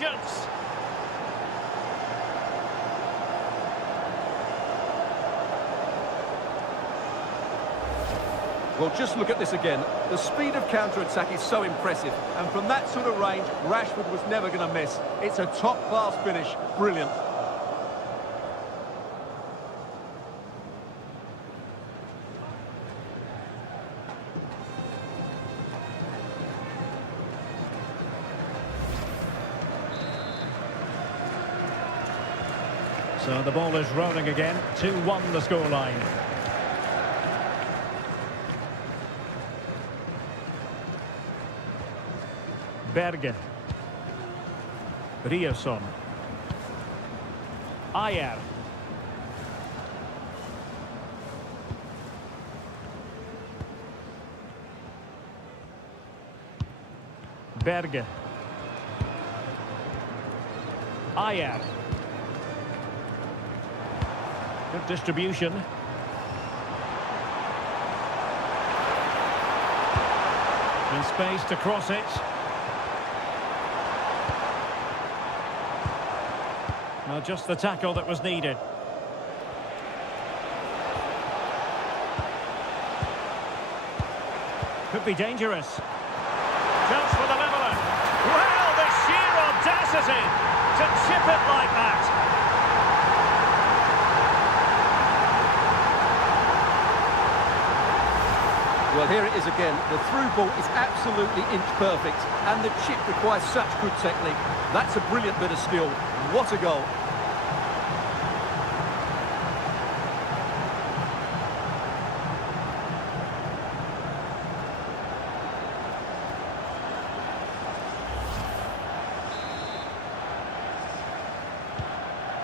patience. Well, just look at this again. The speed of counter-attack is so impressive. And from that sort of range, Rashford was never going to miss. It's a top-class finish. Brilliant. So the ball is rolling again. 2-1 the scoreline. Berge. Riosson. Ayer. Berge. Ayer. Good distribution. And space to cross it. Well, just the tackle that was needed. Could be dangerous. Chance for the leveller. Well, the sheer audacity to chip it like that. Well, here it is again. The through ball is absolutely inch perfect, and the chip requires such good technique. That's a brilliant bit of skill. What a goal.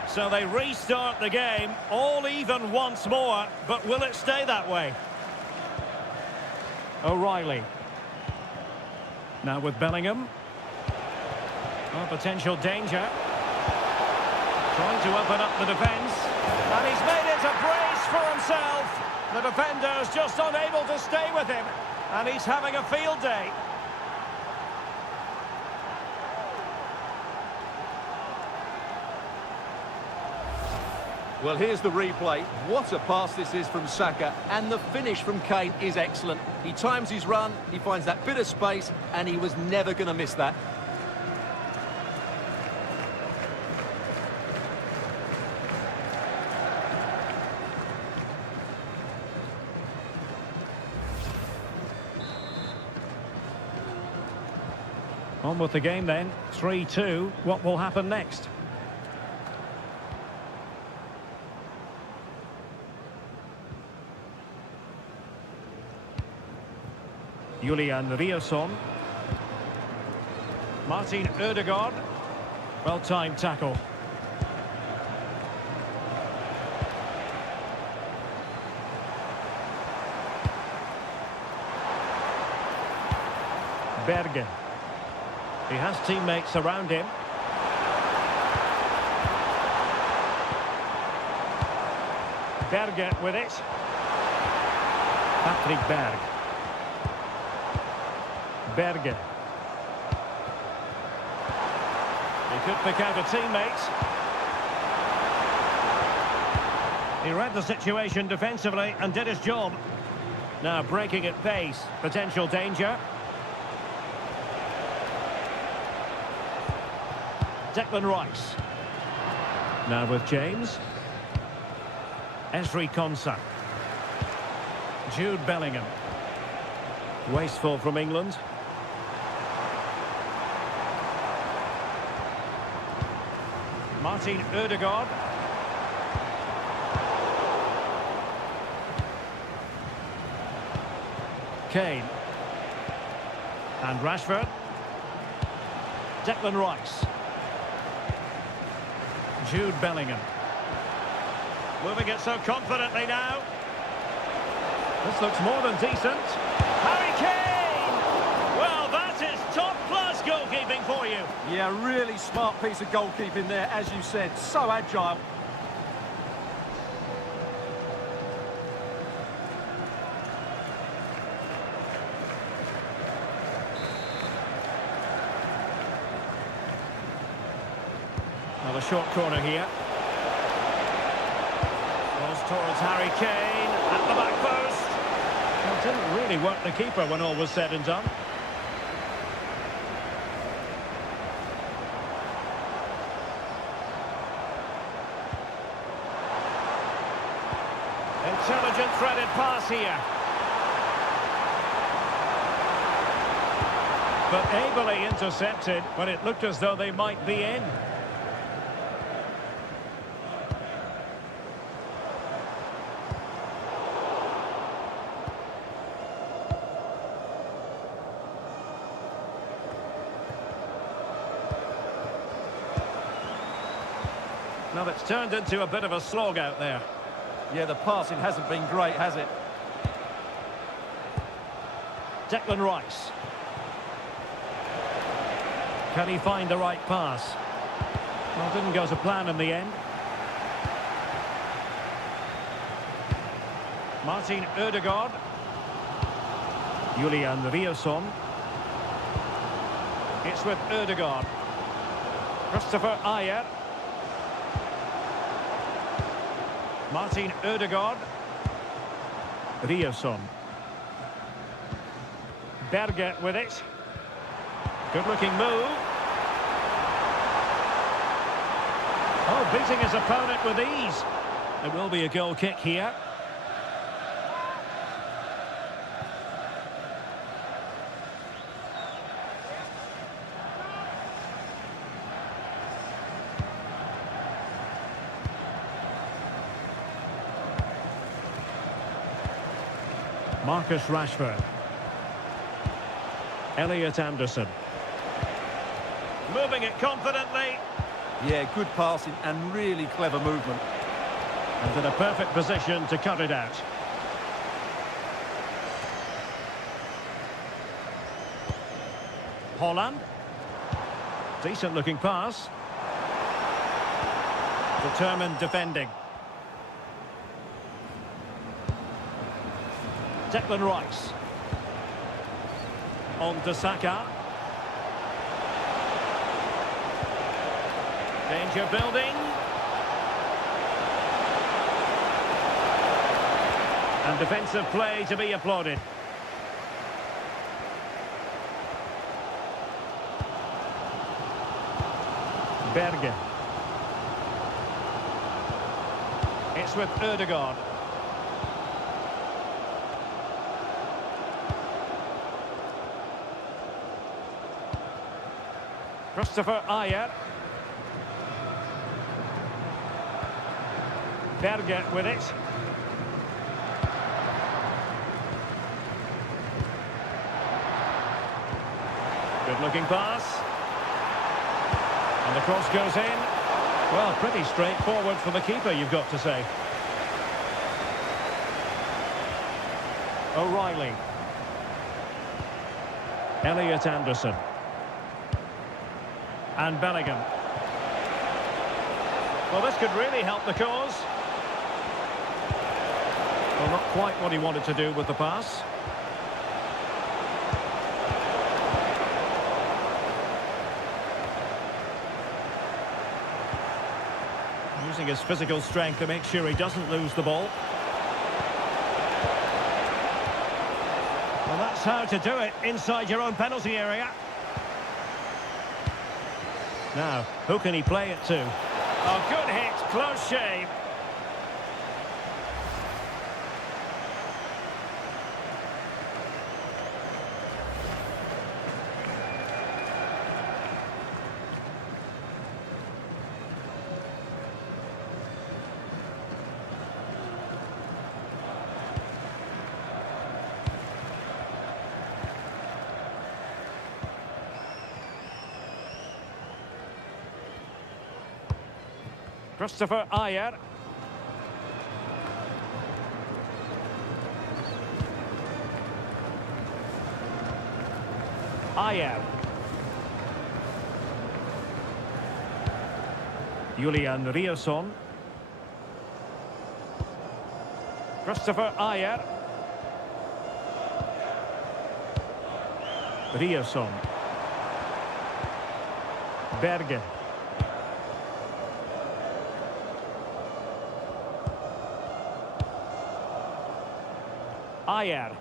So they restart the game, all even once more, but will it stay that way? O'Reilly. Now with Bellingham. Oh, potential danger. Trying to open up the defence. And he's made it a brace for himself. The defender's just unable to stay with him. And he's having a field day. Well, here's the replay. What a pass this is from Saka, and the finish from Kane is excellent. He times his run, he finds that bit of space, and he was never going to miss that. On with the game then. 3-2. What will happen next? Julian Riosson. Martin Ødegaard. Well-timed tackle. Berge. He has teammates around him. Berge with it. Patrick Berg. Berge. He could pick out a teammate. He read the situation defensively and did his job. Now breaking at pace. Potential danger. Declan Rice. Now with James. Ezri Konsa. Jude Bellingham. Wasteful from England. Martin Ødegaard. Kane. And Rashford. Declan Rice. Jude Bellingham. Moving it so confidently now. This looks more than decent. Harry Kane! Well, that is top-class goalkeeping for you. Yeah, really smart piece of goalkeeping there, as you said. So agile. Well, a short corner here. Goes towards Harry Kane at the back post. Well, didn't really work the keeper when all was said and done. Intelligent threaded pass here. But ably intercepted when it looked as though they might be in. Now it's turned into a bit of a slog out there. Yeah, the passing hasn't been great, has it? Declan Rice. Can he find the right pass? Well, didn't go to plan in the end. Martin Ødegaard. Julian Riasson. It's with Ødegaard. Christopher Ayer. Martin Ødegaard. Riasson. Berge with it. Good-looking move. Oh, beating his opponent with ease. It will be a goal kick here. Marcus Rashford. Elliot Anderson. Moving it confidently. Yeah, good passing and really clever movement. And in a perfect position to cut it out. Holland. Decent looking pass. Determined defending. Declan Rice. On to Saka. Danger building. And defensive play to be applauded. Berge. It's with Ødegaard. Christopher Ayer. Berge with it. Good looking pass. And the cross goes in. Well, pretty straightforward for the keeper, you've got to say. O'Reilly. Elliot Anderson. And Bellingham. Well, this could really help the cause. Well, not quite what he wanted to do with the pass. Using his physical strength to make sure he doesn't lose the ball. Well, that's how to do it inside your own penalty area. Now, who can he play it to? Oh, good hit, close shave. Christopher Ayer. Ayer. Julian Riasson. Christopher Ayer. Riasson. Berge. Ayer.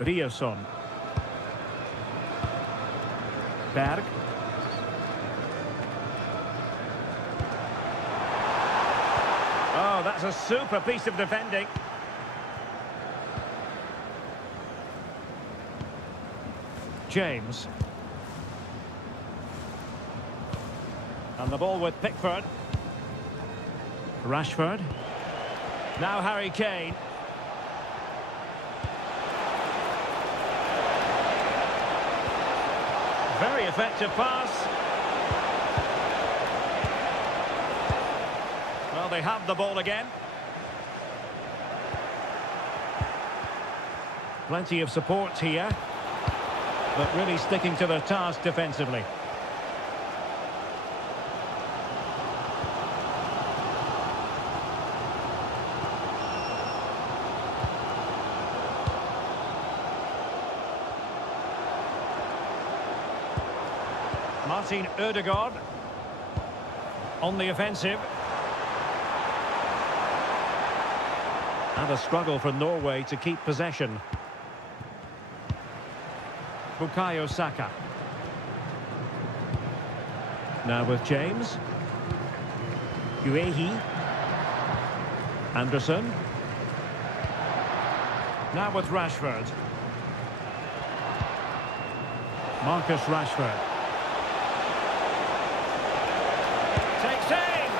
Rioson. Berg. Oh, that's a super piece of defending. James. And the ball with Pickford. Rashford. Now Harry Kane. Very effective pass. Well, they have the ball again. Plenty of support here, but really sticking to their task defensively. Martin Ødegaard on the offensive. And a struggle for Norway to keep possession. Bukayo Saka. Now with James. Guehi. Anderson. Now with Rashford. Marcus Rashford. Takes aim!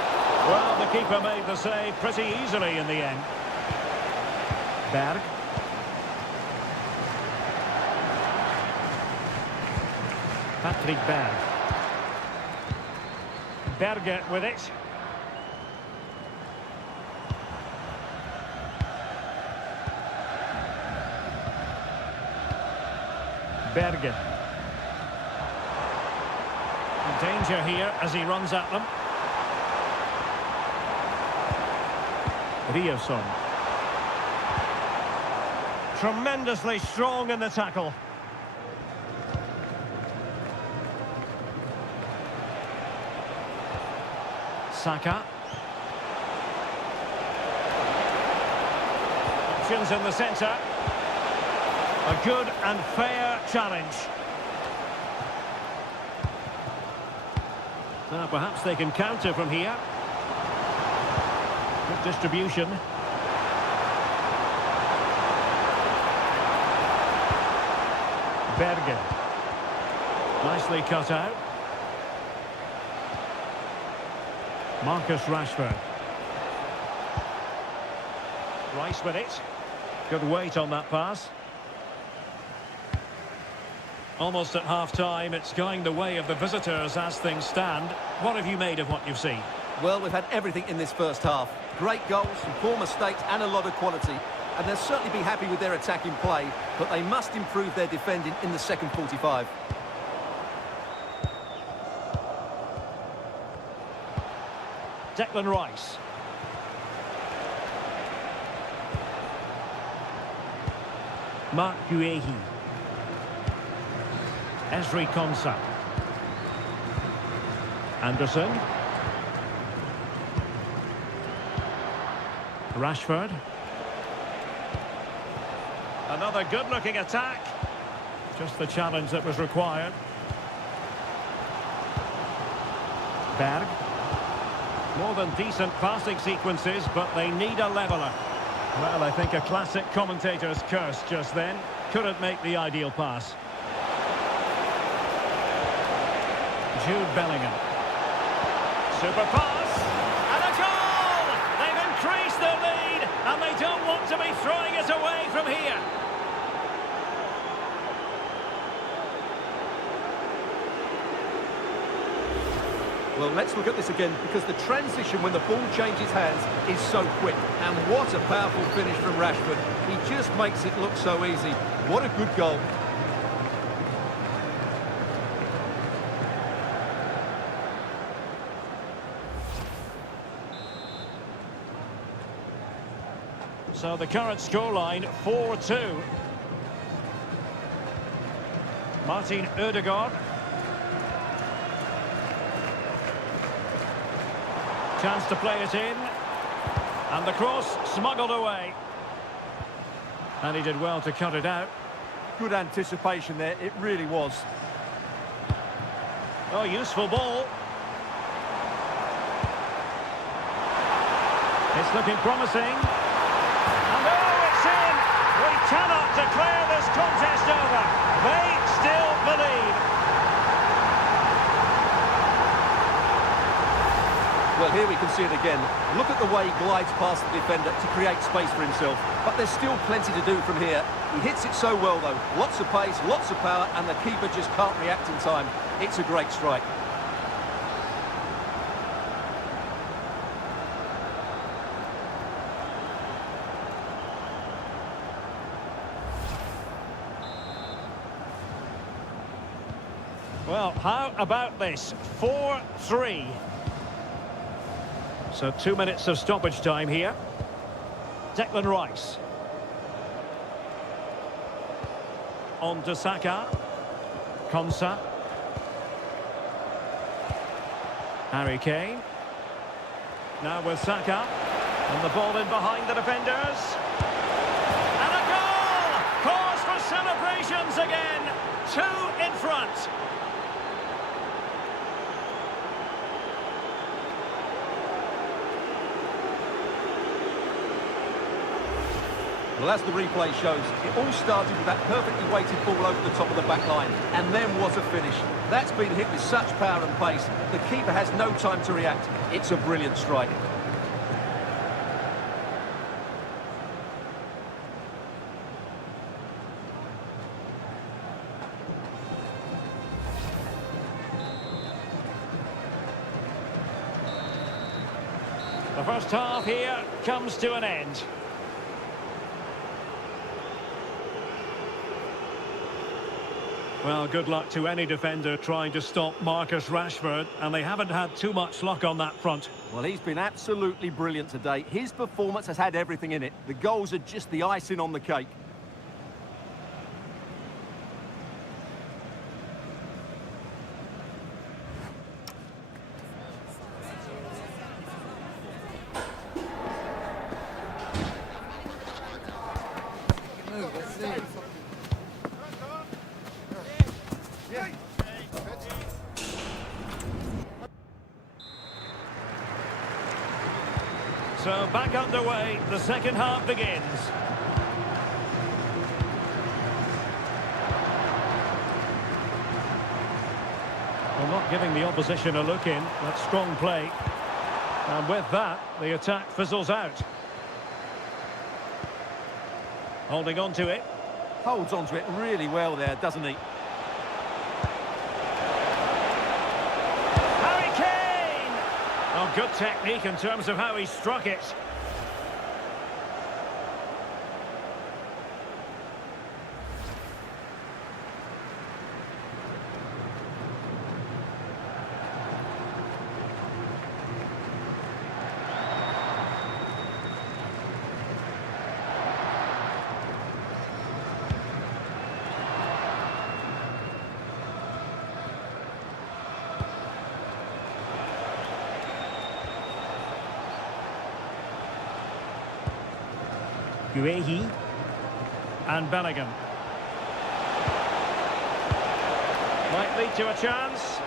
Well, the keeper made the save pretty easily in the end. Berg. Patrick Berg. Berge with it. Berge. Danger here as he runs at them. Rioson. Tremendously strong in the tackle. Saka. Options in the centre. A good and fair challenge. Now perhaps they can counter from here. Good distribution. Berge. Nicely cut out. Marcus Rashford. Rice with it. Good weight on that pass. Almost at half-time, it's going the way of the visitors as things stand. What have you made of what you've seen? Well, we've had everything in this first half. Great goals, some poor mistakes and a lot of quality. And they'll certainly be happy with their attacking play, but they must improve their defending in the second 45. Declan Rice. Mark Guehi. Ezri Konsa. Anderson. Rashford. Another good-looking attack. Just the challenge that was required. Berg. More than decent passing sequences, but they need a leveller. Well, I think a classic commentator's curse just then. Couldn't make the ideal pass. Jude Bellingham. Super pass. And a goal! They've increased their lead, and they don't want to be throwing it away from here. Well, let's look at this again, because the transition when the ball changes hands is so quick. And what a powerful finish from Rashford. He just makes it look so easy. What a good goal. So the current scoreline, 4-2. Martin Ødegaard. Chance to play it in. And the cross smuggled away. And he did well to cut it out. Good anticipation there, it really was. Oh, useful ball. It's looking promising. And oh, it's in! We cannot declare this contest over. They still believe. Well, here we can see it again. Look at the way he glides past the defender to create space for himself. But there's still plenty to do from here. He hits it so well, though. Lots of pace, lots of power, and the keeper just can't react in time. It's a great strike. Well, how about this? 4-3. So 2 minutes of stoppage time here. Declan Rice. On to Saka. Konsa. Harry Kane. Now with Saka. And the ball in behind the defenders. And a goal! Cause for celebrations again. 2 in front. Well, as the replay shows, it all started with that perfectly weighted ball over the top of the back line. And then what a finish. That's been hit with such power and pace. The keeper has no time to react. It's a brilliant strike. The first half here comes to an end. Well, good luck to any defender trying to stop Marcus Rashford, and they haven't had too much luck on that front. Well, he's been absolutely brilliant today. His performance has had everything in it. The goals are just the icing on the cake. So back underway, the second half begins. Well, not giving the opposition a look in. That's strong play. And with that, the attack fizzles out. Holding on to it. Holds on to it really well there, doesn't he? good technique in terms of how he struck it. Guehi and Bellingham. Might lead to a chance.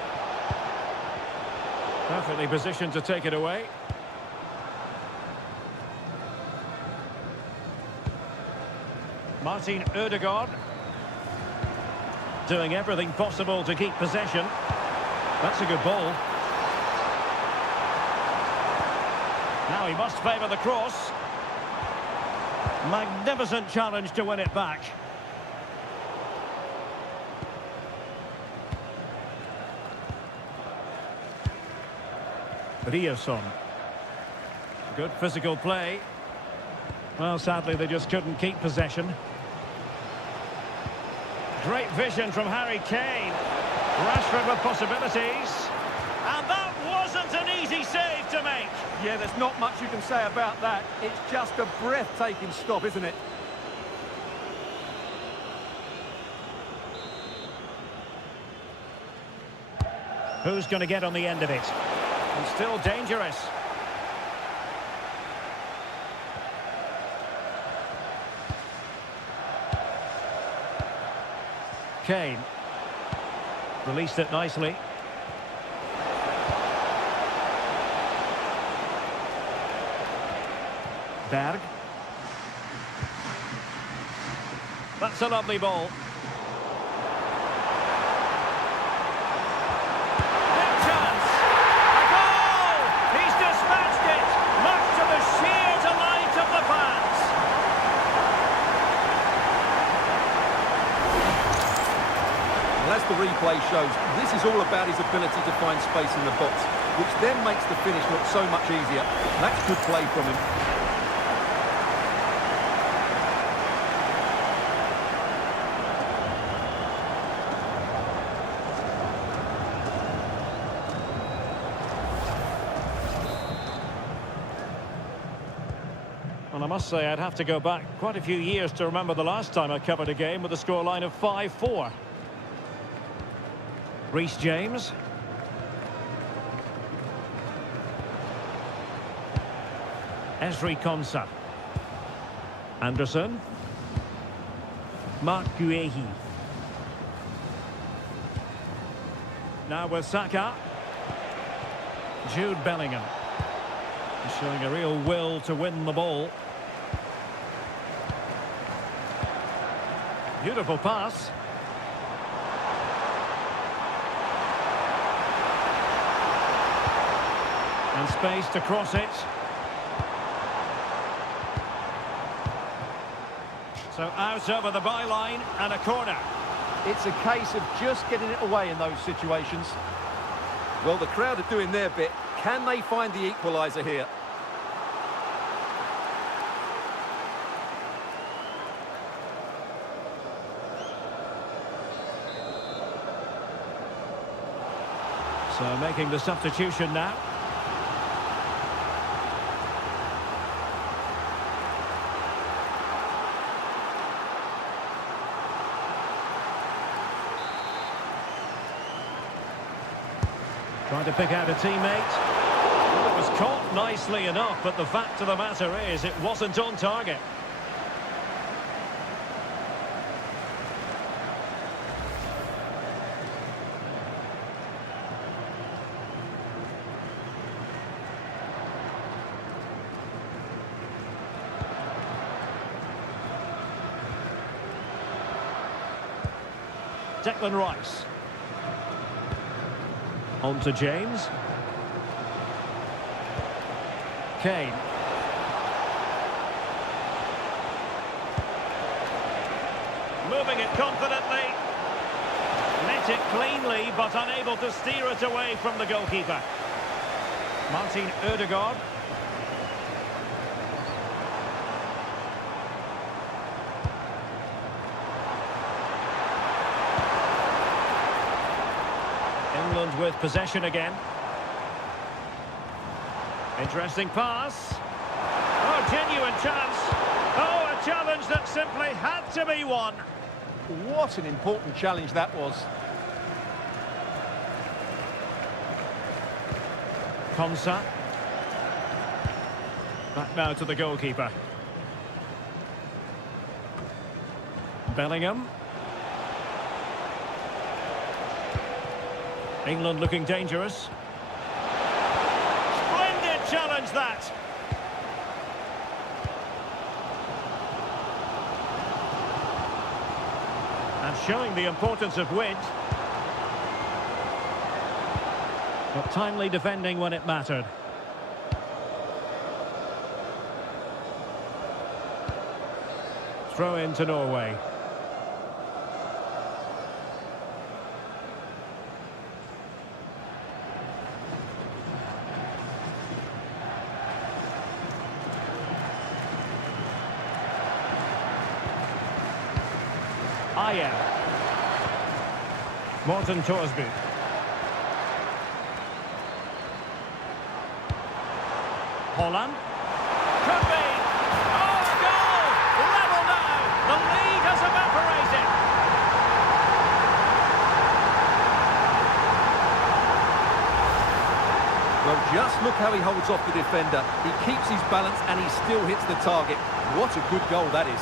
Perfectly positioned to take it away. Martin Ødegaard. Doing everything possible to keep possession. That's a good ball. Now he must favour the cross. Magnificent challenge to win it back. Riasson. Good physical play. Well, sadly, they just couldn't keep possession. Great vision from Harry Kane. Rashford with possibilities. And that wasn't an easy save to make. Yeah, there's not much you can say about that. It's just a breathtaking stop, isn't it? Who's going to get on the end of it? And still dangerous. Kane. Released it nicely. Berg. That's a lovely ball. Big chance. A goal! He's dispatched it, much to the sheer delight of the fans. Well, as the replay shows, this is all about his ability to find space in the box, which then makes the finish look so much easier. That's good play from him. And I must say, I'd have to go back quite a few years to remember the last time I covered a game with a scoreline of 5-4. Reece James. Ezri Konsa. Anderson. Mark Guehi. Now with Saka. Jude Bellingham. He's showing a real will to win the ball. Beautiful pass. And space to cross it. So out over the byline and a corner. It's a case of just getting it away in those situations. Well, the crowd are doing their bit. Can they find the equaliser here? So making the substitution now. Trying to pick out a teammate. Well, it was caught nicely enough, but the fact of the matter is it wasn't on target. Declan Rice. On to James. Kane. Moving it confidently. Met it cleanly, but unable to steer it away from the goalkeeper. Martin Ødegaard. England with possession again. Interesting pass. Oh, genuine chance. Oh, a challenge that simply had to be won. What an important challenge that was. Konsa. Back now to the goalkeeper. Bellingham. England looking dangerous. Splendid challenge that. And showing the importance of width. But timely defending when it mattered. Throw in to Norway. Ayer. Morten Thorsby. Holland. Could be. Oh, a goal! Level now. The lead has evaporated. Well, just look how he holds off the defender. He keeps his balance and he still hits the target. What a good goal that is.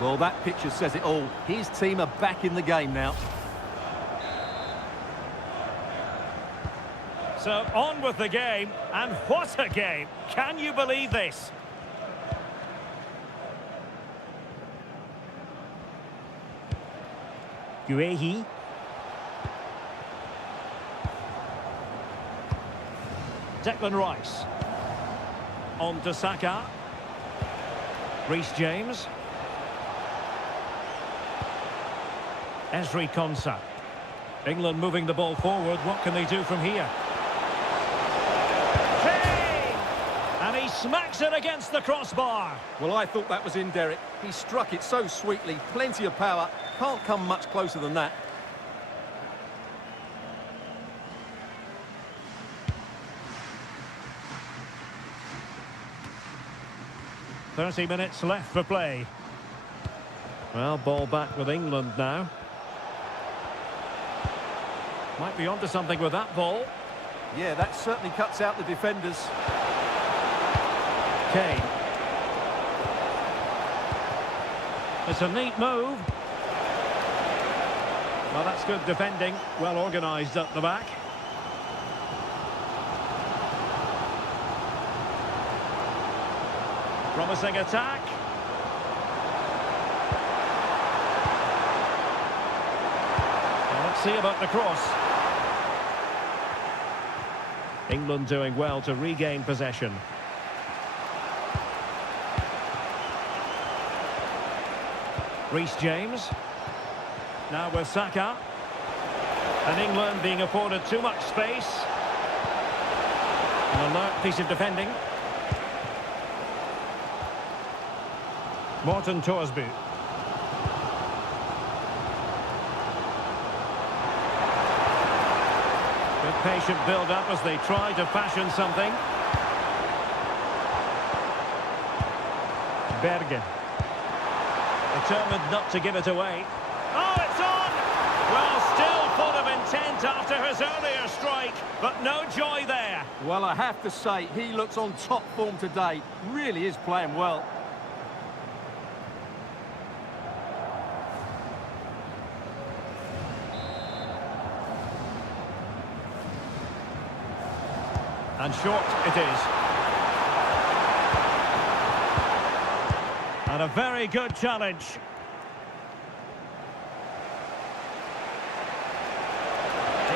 Well, that picture says it all. His team are back in the game now. So, on with the game, and what a game! Can you believe this? Guehi. Declan Rice. On to Saka. Reece James. Ezri Konsa. England moving the ball forward. What can they do from here? Kane! And he smacks it against the crossbar. Well, I thought that was in, Derek. He struck it so sweetly. Plenty of power. Can't come much closer than that. "30 minutes left for play." Well, ball back with England now. Might be onto something with that ball. Yeah, that certainly cuts out the defenders. Kane. It's a neat move. Well, that's good defending. Well organised at the back. Promising attack. Well, let's see about the cross. England doing well to regain possession. Reece James. Now with Saka. And England being afforded too much space. An alert piece of defending. Morten Thorsby. Good patient build-up as they try to fashion something. Bergen. Determined not to give it away. Oh, it's on! Well, still full of intent after his earlier strike, but no joy there. Well, I have to say, he looks on top form today. Really is playing well. And short it is. And a very good challenge.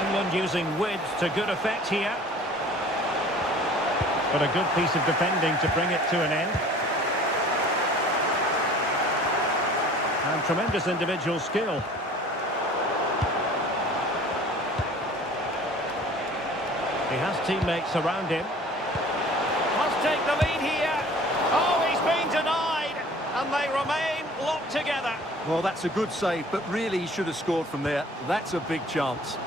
England using width to good effect here. But a good piece of defending to bring it to an end. And tremendous individual skill. He has teammates around him. Must take the lead here. Oh, he's been denied. And they remain locked together. Well, that's a good save, but really he should have scored from there. That's a big chance.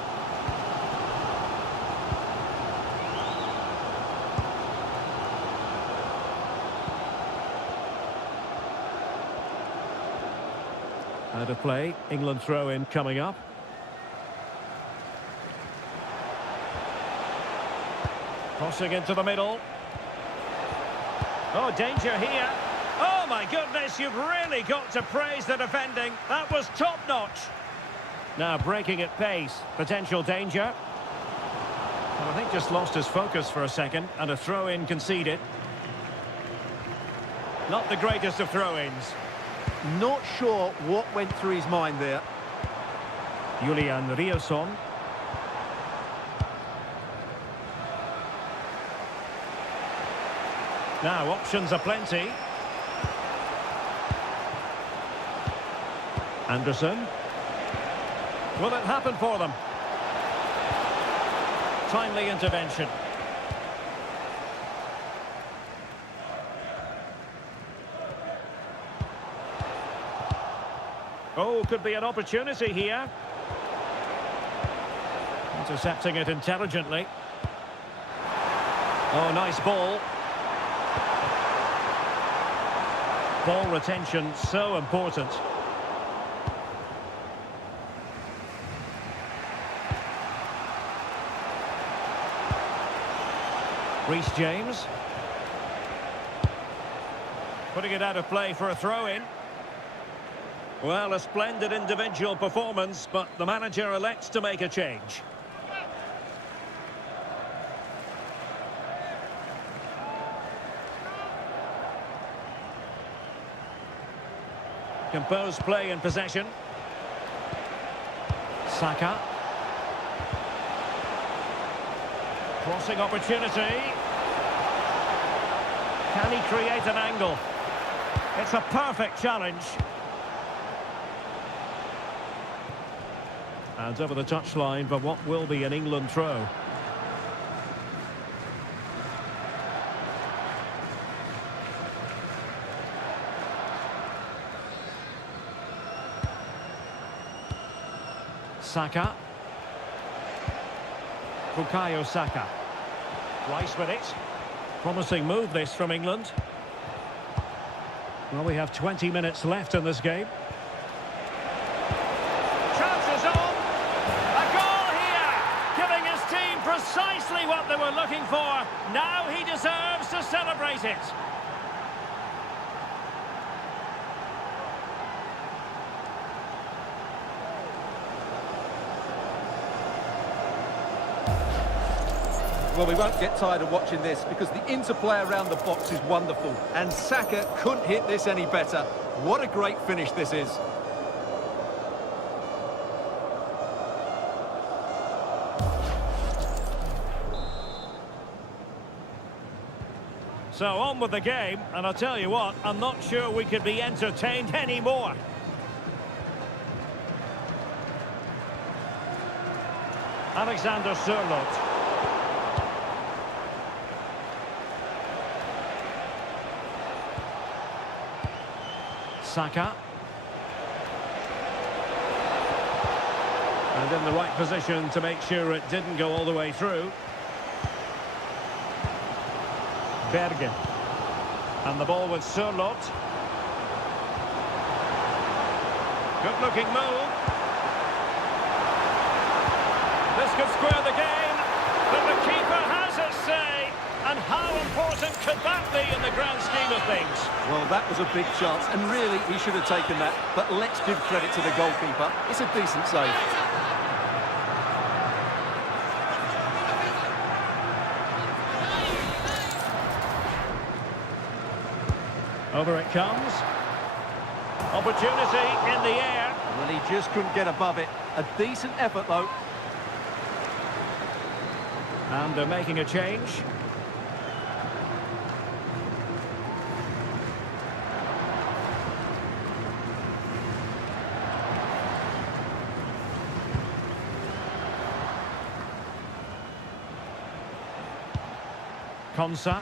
Out of play, England throw-in coming up. Crossing into the middle. Oh, danger here. Oh, my goodness, you've really got to praise the defending. That was top-notch. Now breaking at pace. Potential danger. Well, I think just lost his focus for a second, and a throw-in conceded. Not the greatest of throw-ins. Not sure what went through his mind there. Julian Rioson. Now, options are plenty. Anderson. Will it happen for them? Timely intervention. Oh, could be an opportunity here. Intercepting it intelligently. Oh, nice ball. Ball retention, so important. Reece James. Putting it out of play for a throw-in. Well, a splendid individual performance, but the manager elects to make a change. Composed play in possession. Saka. Crossing opportunity. Can he create an angle? It's a perfect challenge. And over the touchline for what will be an England throw. Saka. Bukayo Saka. Rice with it. Promising move this from England. Well, we have 20 minutes left in this game. Chances on. A goal here. Giving his team precisely what they were looking for. Now he deserves to celebrate it. Well, we won't get tired of watching this because the interplay around the box is wonderful. And Saka couldn't hit this any better. What a great finish this is. So on with the game, and I'll tell you what, I'm not sure we could be entertained anymore. Alexander Sørloth. Saka. And in the right position to make sure it didn't go all the way through. Bergen. And the ball with Sørloth. Good-looking move. This could square the game, but the keeper has his say. And how important could that be in the grand scheme of things? Well, that was a big chance, and really, he should have taken that. But let's give credit to the goalkeeper. It's a decent save. Over it comes. Opportunity in the air. Well, he just couldn't get above it. A decent effort, though. And they're making a change. Konsa.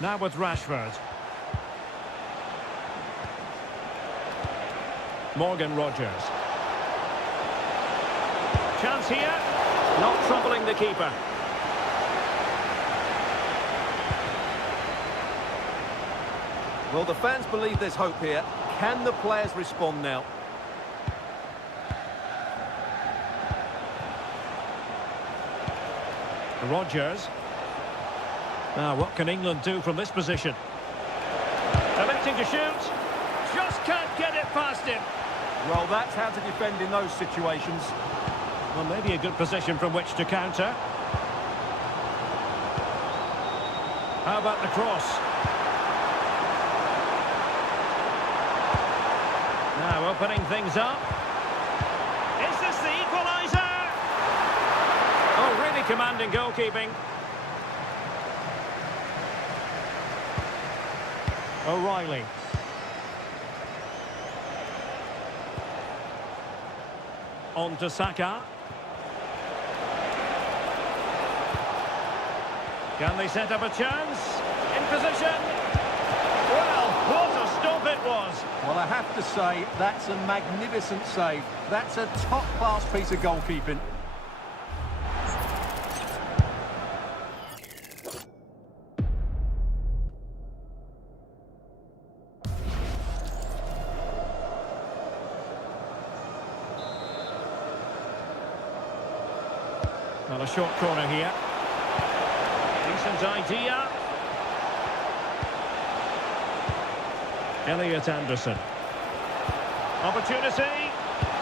Now with Rashford. Morgan Rogers. Chance here. Not troubling the keeper. Well, the fans believe there's hope here. Can the players respond now? Rogers. Now, what can England do from this position? Attempting to shoot. Just can't get it past him. Well, that's how to defend in those situations. Well, maybe a good position from which to counter. How about the cross? Now opening things up. Is this the equaliser? Oh, really commanding goalkeeping. O'Reilly. On to Saka. Can they set up a chance? In position. Well, what a stop it was. Well, I have to say, that's a magnificent save. That's a top-class piece of goalkeeping. Well, a short corner here. Decent idea. Elliot Anderson. Opportunity.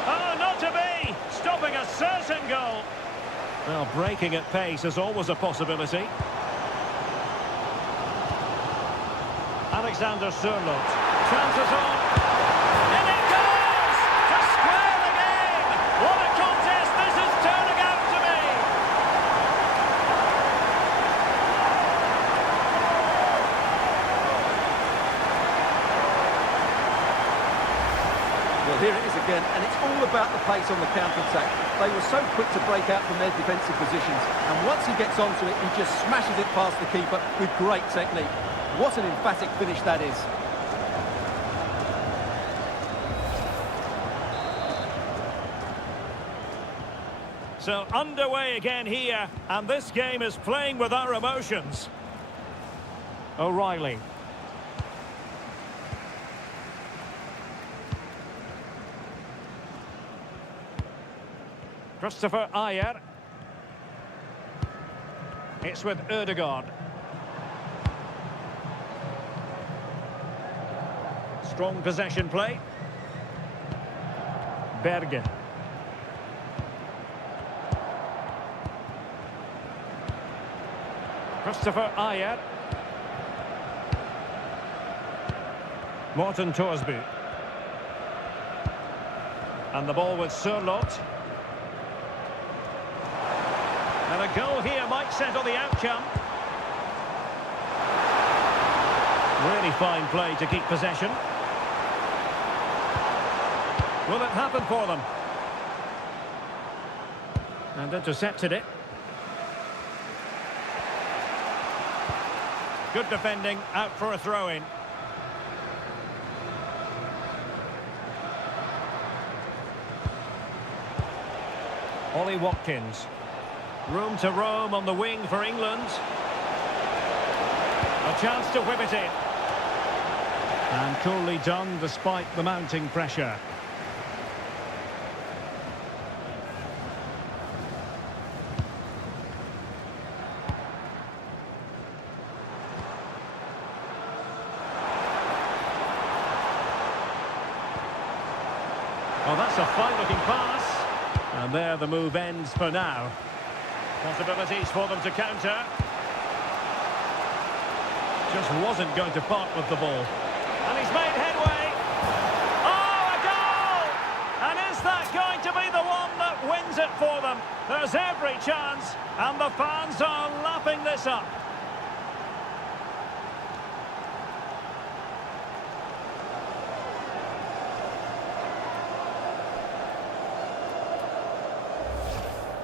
Oh, not to be! Stopping a certain goal. Well, breaking at pace is always a possibility. Alexander Sørloth. Chances on. In it goes! To square the game! What a contest this is turning out to be! Well, here it is again, and it's all about the pace on the counter-attack. They were so quick to break out from their defensive positions, and once he gets onto it, he just smashes it past the keeper with great technique. What an emphatic finish that is. So underway again here, and this game is playing with our emotions. O'Reilly. Christopher Ayer. It's with Ødegaard. Strong possession play. Berge. Christopher Ayer. Morten Thorsby. And the ball with Sørloth. And a goal here might settle the outcome. Really fine play to keep possession. Will it happen for them? And intercepted it. Good defending, out for a throw-in. Ollie Watkins. Room to roam on the wing for England. A chance to whip it in. And coolly done despite the mounting pressure. Oh, that's a fine-looking pass. And there the move ends for now. Possibilities for them to counter. Just wasn't going to part with the ball. And he's made headway. Oh, a goal! And is that going to be the one that wins it for them? There's every chance, and the fans are lapping this up.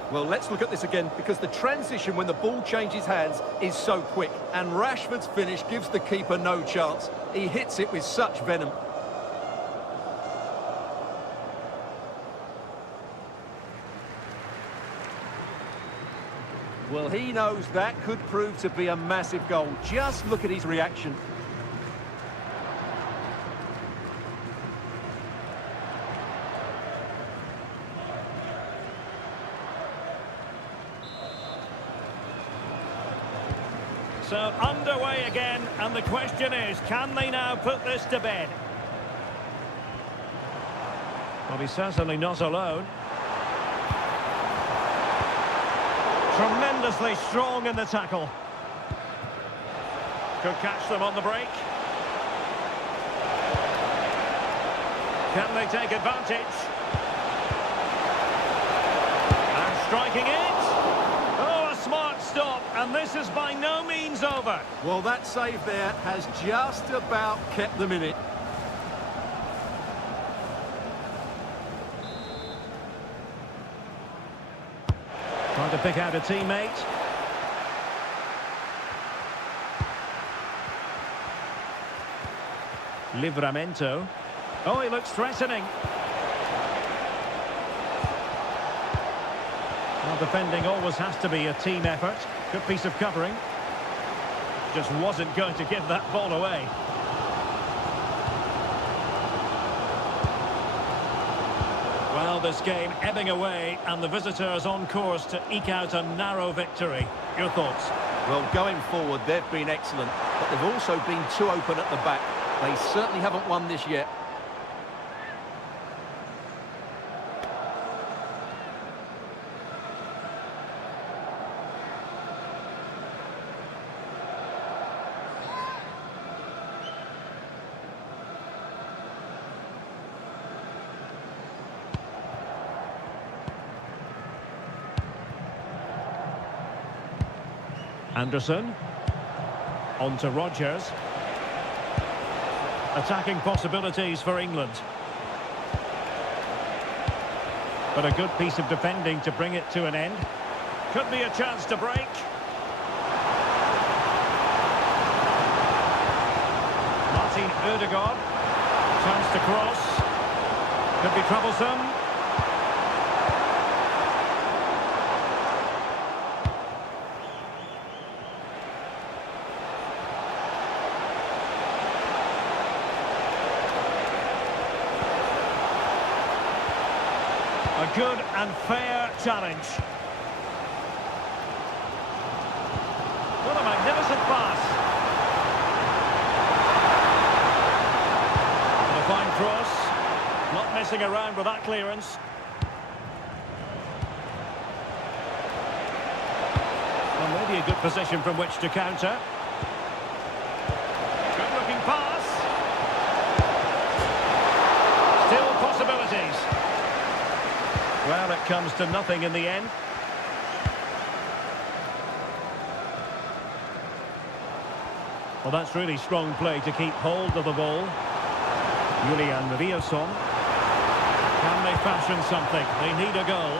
Well, let's look at this again, because the transition when the ball changes hands is so quick, and Rashford's finish gives the keeper no chance. He hits it with such venom. Well, he knows that could prove to be a massive goal. Just look at his reaction. So underway again, and the question is, can they now put this to bed? Well, he's certainly not alone. Tremendously strong in the tackle. Could catch them on the break. Can they take advantage? And striking it. Oh, a smart stop, and this is by no means over. Well, that save there has just about kept them in it. Trying to pick out a teammate. Livramento. Oh, he looks threatening. Well, defending always has to be a team effort. Good piece of covering. Just wasn't going to give that ball away. Well, this game ebbing away, and the visitors on course to eke out a narrow victory. Your thoughts? Well, going forward, they've been excellent, but they've also been too open at the back. They certainly haven't won this yet. Anderson. On to Rodgers. Attacking possibilities for England. But a good piece of defending to bring it to an end. Could be a chance to break. Martin Ødegaard. Chance to cross. Could be troublesome. A good and fair challenge. What a magnificent pass. And a fine cross. Not messing around with that clearance. Well, maybe a good position from which to counter. Good looking pass. Still possibilities. Well, it comes to nothing in the end. Well, that's really strong play to keep hold of the ball. Julian Riosson. Can they fashion something? They need a goal.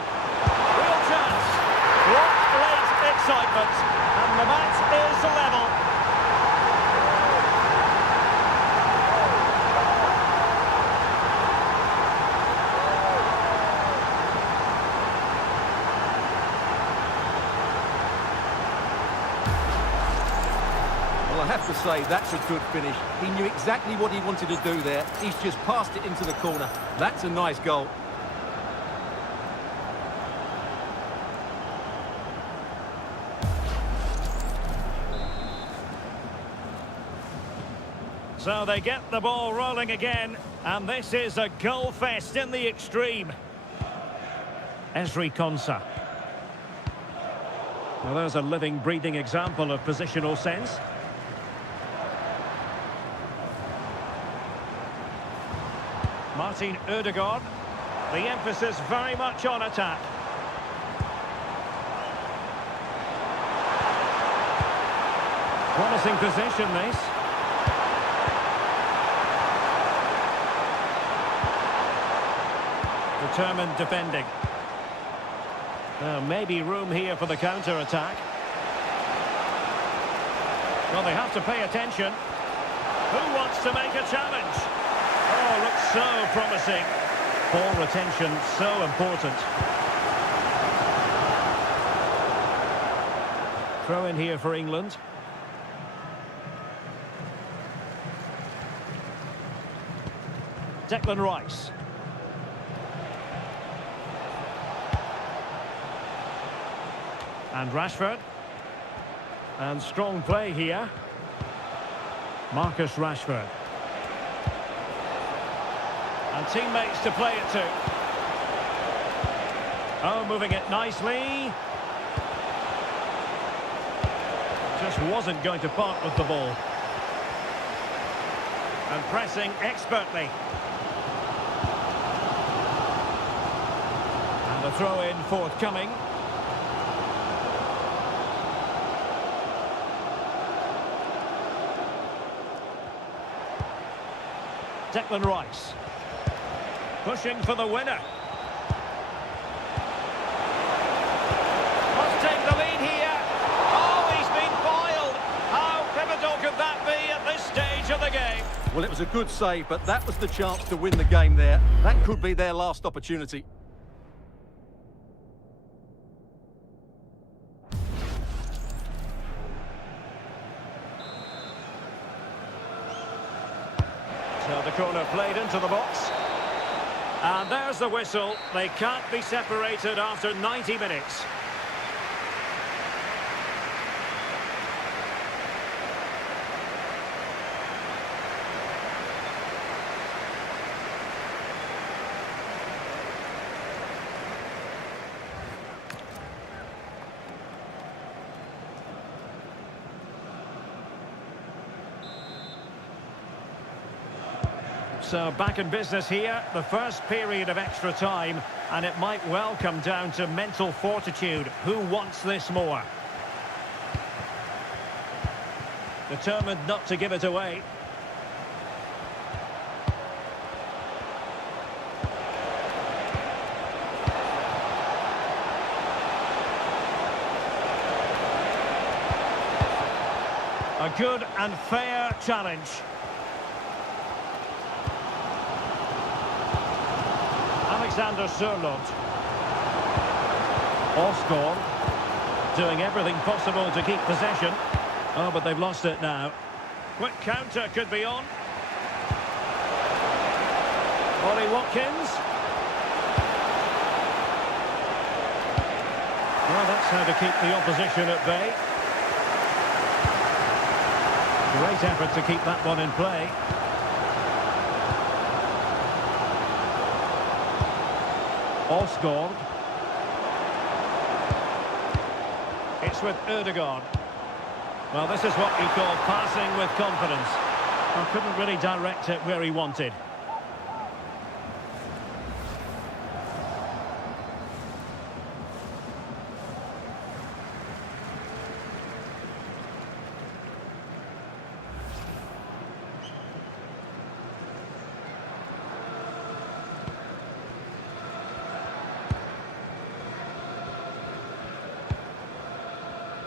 Real chance. What late excitement. And the match is level. I have to say, that's a good finish. He knew exactly what he wanted to do there. He's just passed it into the corner. That's a nice goal. So they get the ball rolling again, and this is a goal fest in the extreme. Esri Konsa. Well, there's a living, breathing example of positional sense. Martin Ødegaard. The emphasis very much on attack. Promising position, this. Determined defending. Now, maybe room here for the counter-attack. Well, they have to pay attention. Who wants to make a challenge? Oh, looks so promising. Ball retention, so important. Throw in here for England. Declan Rice. And Rashford. And strong play here. Marcus Rashford. And teammates to play it to. Oh, moving it nicely. Just wasn't going to part with the ball. And pressing expertly. And the throw-in forthcoming. Declan Rice. Pushing for the winner. Must take the lead here. Oh, he's been foiled. How pivotal could that be at this stage of the game? Well, it was a good save, but that was the chance to win the game there. That could be their last opportunity. So the corner played into the box. And there's the whistle. They can't be separated after 90 minutes. So back in business here, the first period of extra time, and it might well come down to mental fortitude. Who wants this more? Determined not to give it away. A good and fair challenge. Alexander Sørloth. Osgård doing everything possible to keep possession. Oh, but they've lost it now. Quick counter could be on. Ollie Watkins. Well, that's how to keep the opposition at bay. Great effort to keep that one in play. Osgård. It's with Ødegaard. Well, this is what you call passing with confidence. Well, couldn't really direct it where he wanted.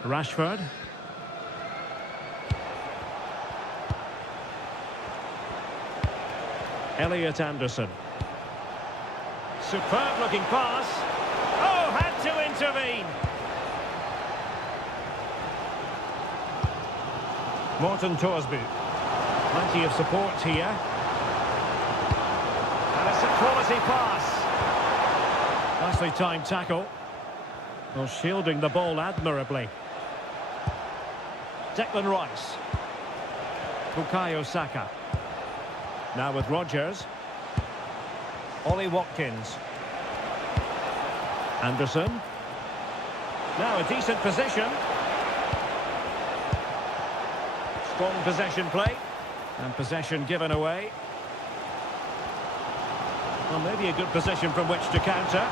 Rashford. Elliot Anderson. Superb looking pass. Oh, had to intervene. Morten Thorsby. Plenty of support here. And it's a quality pass. Nicely timed tackle. Well, shielding the ball admirably. Declan Rice. Bukayo Saka. Now with Rodgers. Ollie Watkins. Anderson. Now a decent position. Strong possession play. And possession given away. Well, maybe a good position from which to counter.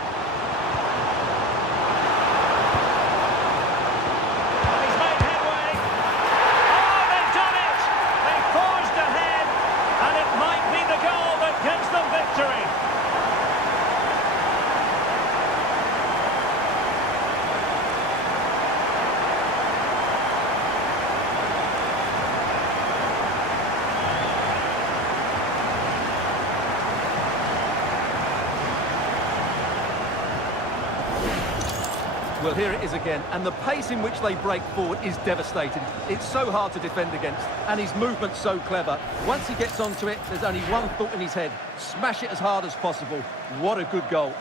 Well, here it is again, and the pace in which they break forward is devastating. It's so hard to defend against, and his movement's so clever. Once he gets onto it, there's only one thought in his head: smash it as hard as possible. What a good goal.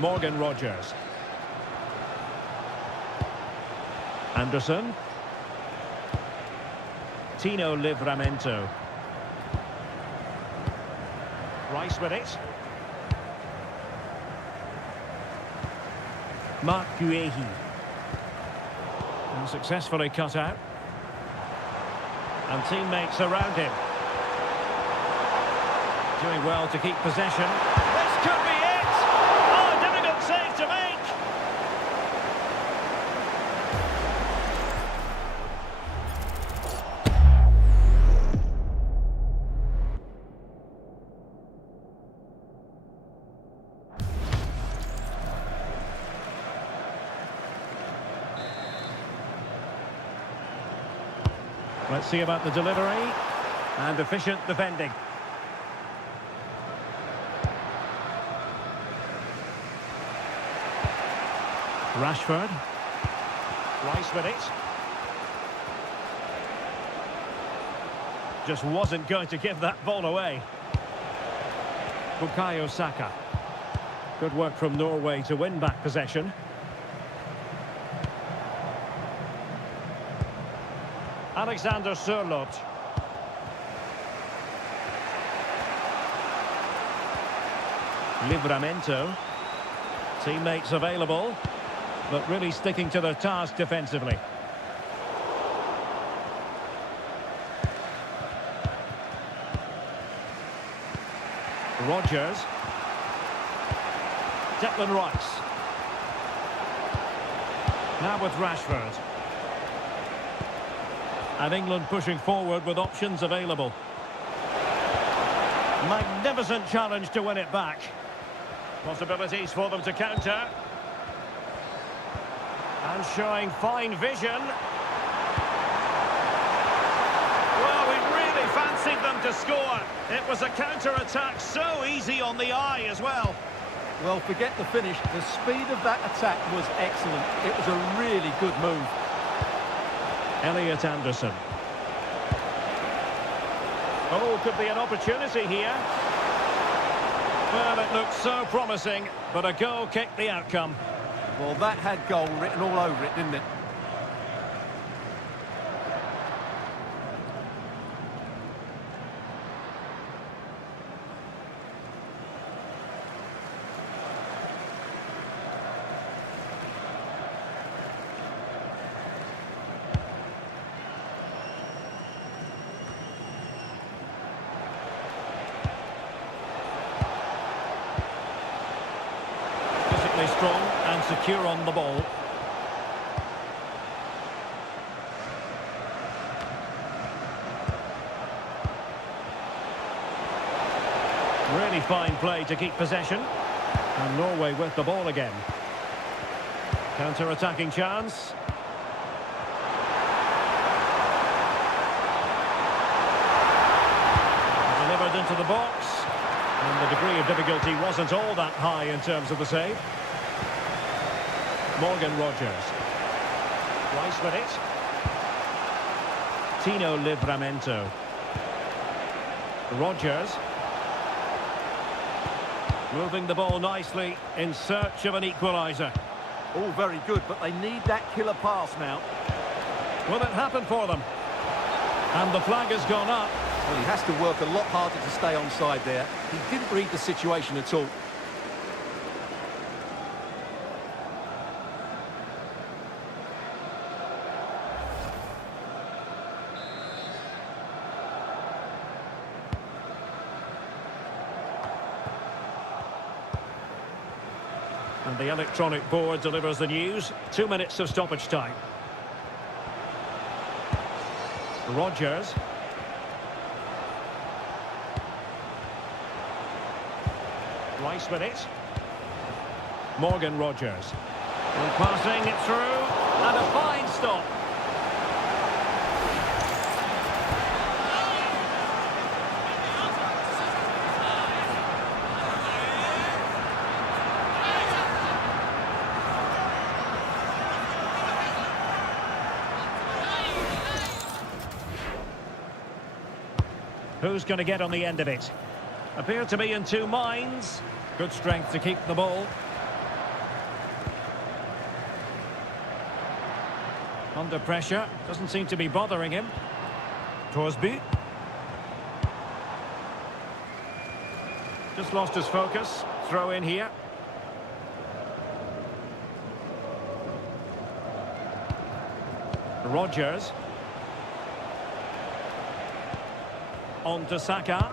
Morgan Rogers. Anderson. Tino Livramento. Rice with it. Mark Guehi. And successfully cut out. And teammates around him. Doing well to keep possession. This could be it! Oh, difficult save to make! Let's see about the delivery. And efficient defending. Rashford. Rice with it. Just wasn't going to give that ball away. Bukayo Saka. Good work from Norway to win back possession. Alexander Sørloth. Livramento. Teammates available, but really sticking to their task defensively. Rogers. Declan Rice. Now with Rashford. And England pushing forward with options available. Magnificent challenge to win it back. Possibilities for them to counter. And showing fine vision. Well, we really fancied them to score. It was a counter-attack so easy on the eye as well. Well, forget the finish. The speed of that attack was excellent. It was a really good move. Elliot Anderson. Oh, could be an opportunity here. Well, it looked so promising, but a goal kicked the outcome. Well, that had goal written all over it, didn't it? Strong and secure on the ball. Really fine play to keep possession. And Norway with the ball again. Counter-attacking chance. Delivered into the box. And the degree of difficulty wasn't all that high in terms of the save. Morgan Rogers. Rice with it. Tino Livramento. Rogers. Moving the ball nicely in search of an equaliser. All very good, but they need that killer pass now. Will it happen for them? And the flag has gone up. Well, he has to work a lot harder to stay onside there. He didn't read the situation at all. And the electronic board delivers the news. 2 minutes of stoppage time. Rodgers. Rice with it. Morgan Rodgers. And passing it through. And a fine stop. Who's going to get on the end of it? Appear to be in two minds. Good strength to keep the ball. Under pressure. Doesn't seem to be bothering him. Torsby. Just lost his focus. Throw in here. Rodgers. On to Saka.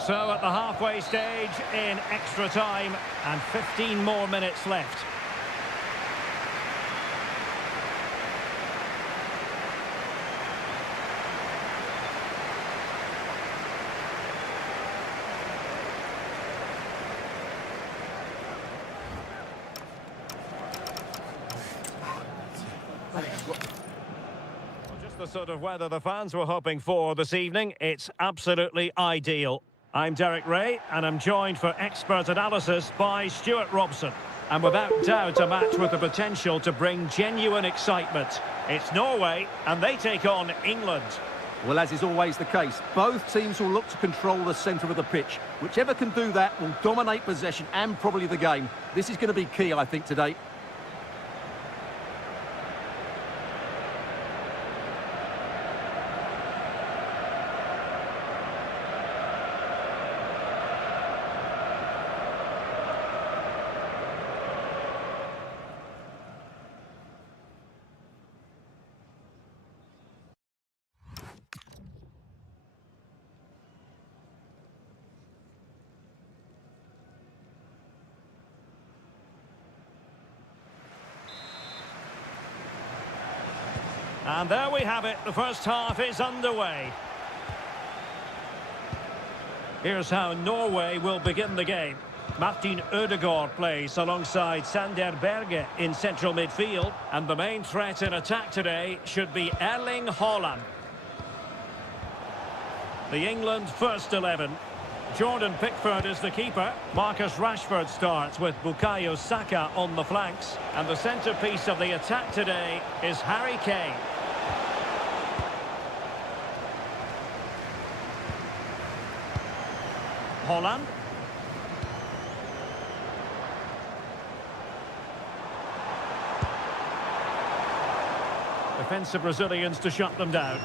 So at the halfway stage in extra time and 15 more minutes left. Just the sort of weather the fans were hoping for this evening. It's absolutely ideal. I'm Derek Ray, and I'm joined for expert analysis by Stuart Robson. And without doubt, a match with the potential to bring genuine excitement. It's Norway, and they take on England. Well, as is always the case, both teams will look to control the centre of the pitch. Whichever can do that will dominate possession and probably the game. This is going to be key, I think, today. And there we have it. The first half is underway. Here's how Norway will begin the game. Martin Ødegaard plays alongside Sander Berge in central midfield. And the main threat in attack today should be Erling Haaland. The England first 11. Jordan Pickford is the keeper. Marcus Rashford starts with Bukayo Saka on the flanks. And the centrepiece of the attack today is Harry Kane. Haaland. Defensive Brazilians to shut them down.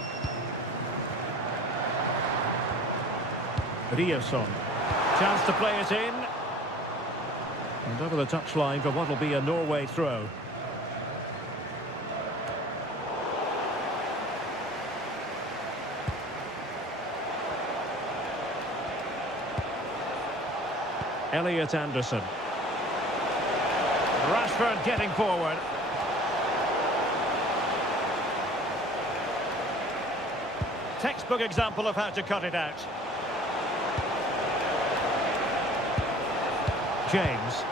Riasson. Chance to play it in. And over the touchline for what will be a Norway throw. Elliot Anderson. Rashford getting forward. Textbook example of how to cut it out. James.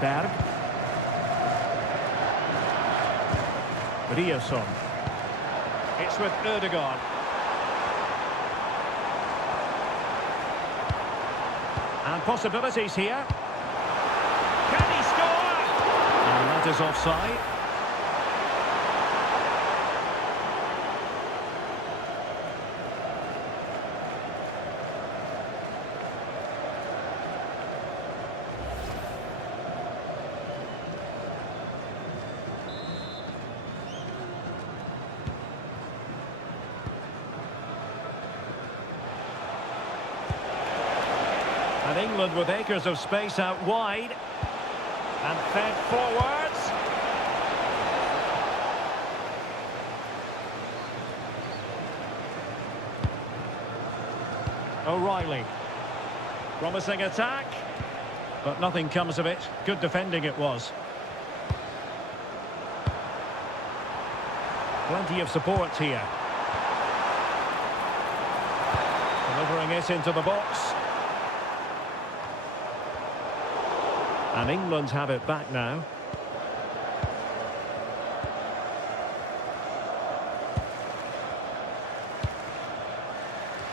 Berg. Riasson. It's with Ødegaard. And possibilities here. Can he score? And that is offside. And England with acres of space out wide. And fed forwards. O'Reilly. Promising attack. But nothing comes of it. Good defending it was. Plenty of support here. Delivering it into the box. And England have it back now.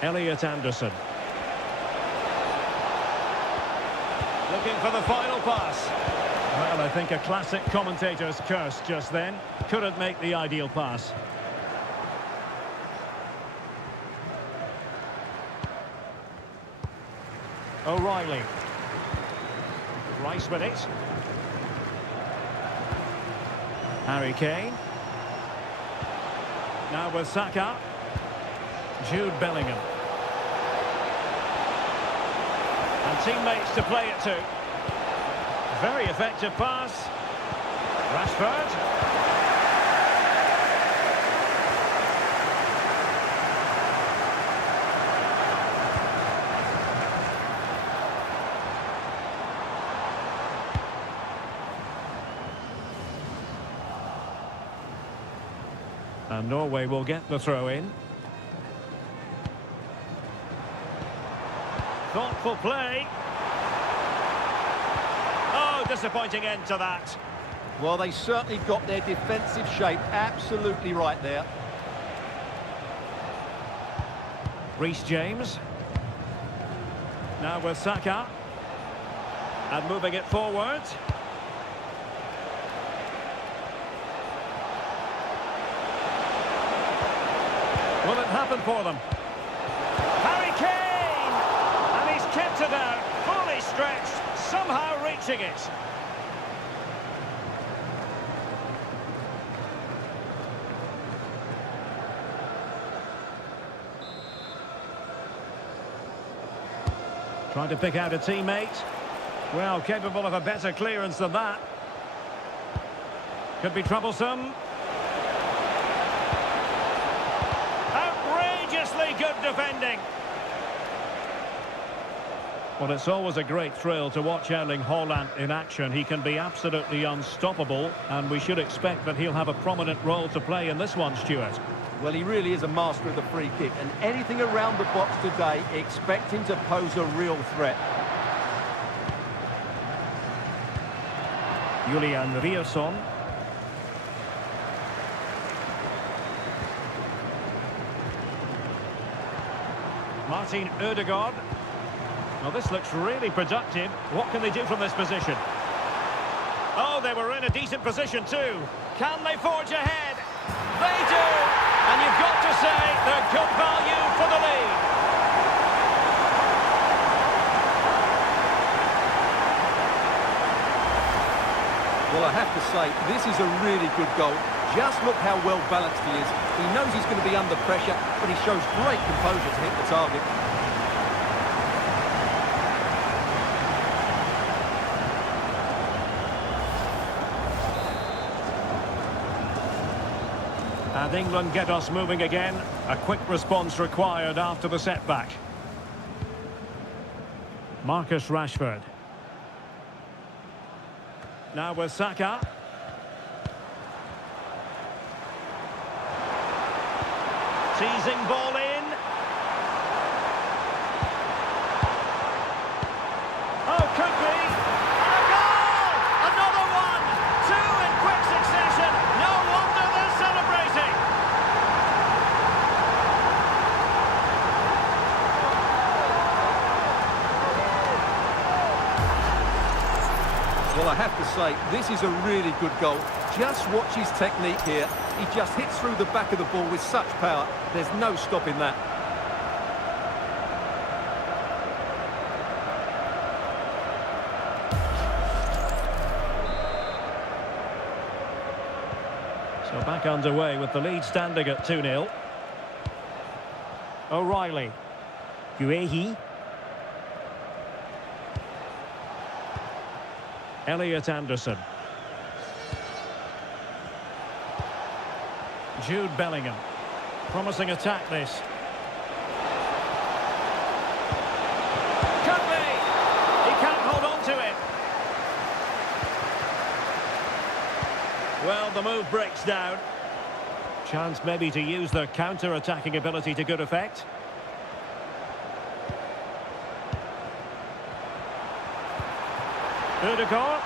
Elliot Anderson. Looking for the final pass. Well, I think a classic commentator's curse just then. Couldn't make the ideal pass. O'Reilly. Rice with it. Harry Kane. Now with Saka. Jude Bellingham. And teammates to play it to. Very effective pass. Rashford. And Norway will get the throw in. Thoughtful play. Oh, disappointing end to that. Well, they certainly got their defensive shape absolutely right there. Reece James. Now with Saka. And moving it forward. Will it happen for them? Harry Kane! And he's kept it out, fully stretched, somehow reaching it. Trying to pick out a teammate. Well, capable of a better clearance than that. Could be troublesome. Good defending. Well, it's always a great thrill to watch Erling Haaland in action. He can be absolutely unstoppable, and we should expect that he'll have a prominent role to play in this one, Stuart. Well, he really is a master of the free kick, and anything around the box today, expect him to pose a real threat. Julian Rierson. Martin Ødegaard. Well, this looks really productive. What can they do from this position? Oh, they were in a decent position too. Can they forge ahead? They do! And you've got to say they're good value for the lead. Well, I have to say, this is a really good goal. Just look how well balanced he is. He knows he's going to be under pressure, but he shows great composure to hit the target. And England get us moving again. A quick response required after the setback. Marcus Rashford. Now with Saka. Teasing ball in. Oh, could be. And a goal! Another one! Two in quick succession. No wonder they're celebrating. Well, I have to say, this is a really good goal. Just watch his technique here. He just hits through the back of the ball with such power. There's no stopping that. So back underway with the lead standing at 2-0. O'Reilly. Guehi. Elliot Anderson. Jude Bellingham. Promising attack this. Could be! He can't hold on to it. the move breaks down. Chance maybe to use their counter-attacking ability to good effect. Udegaard.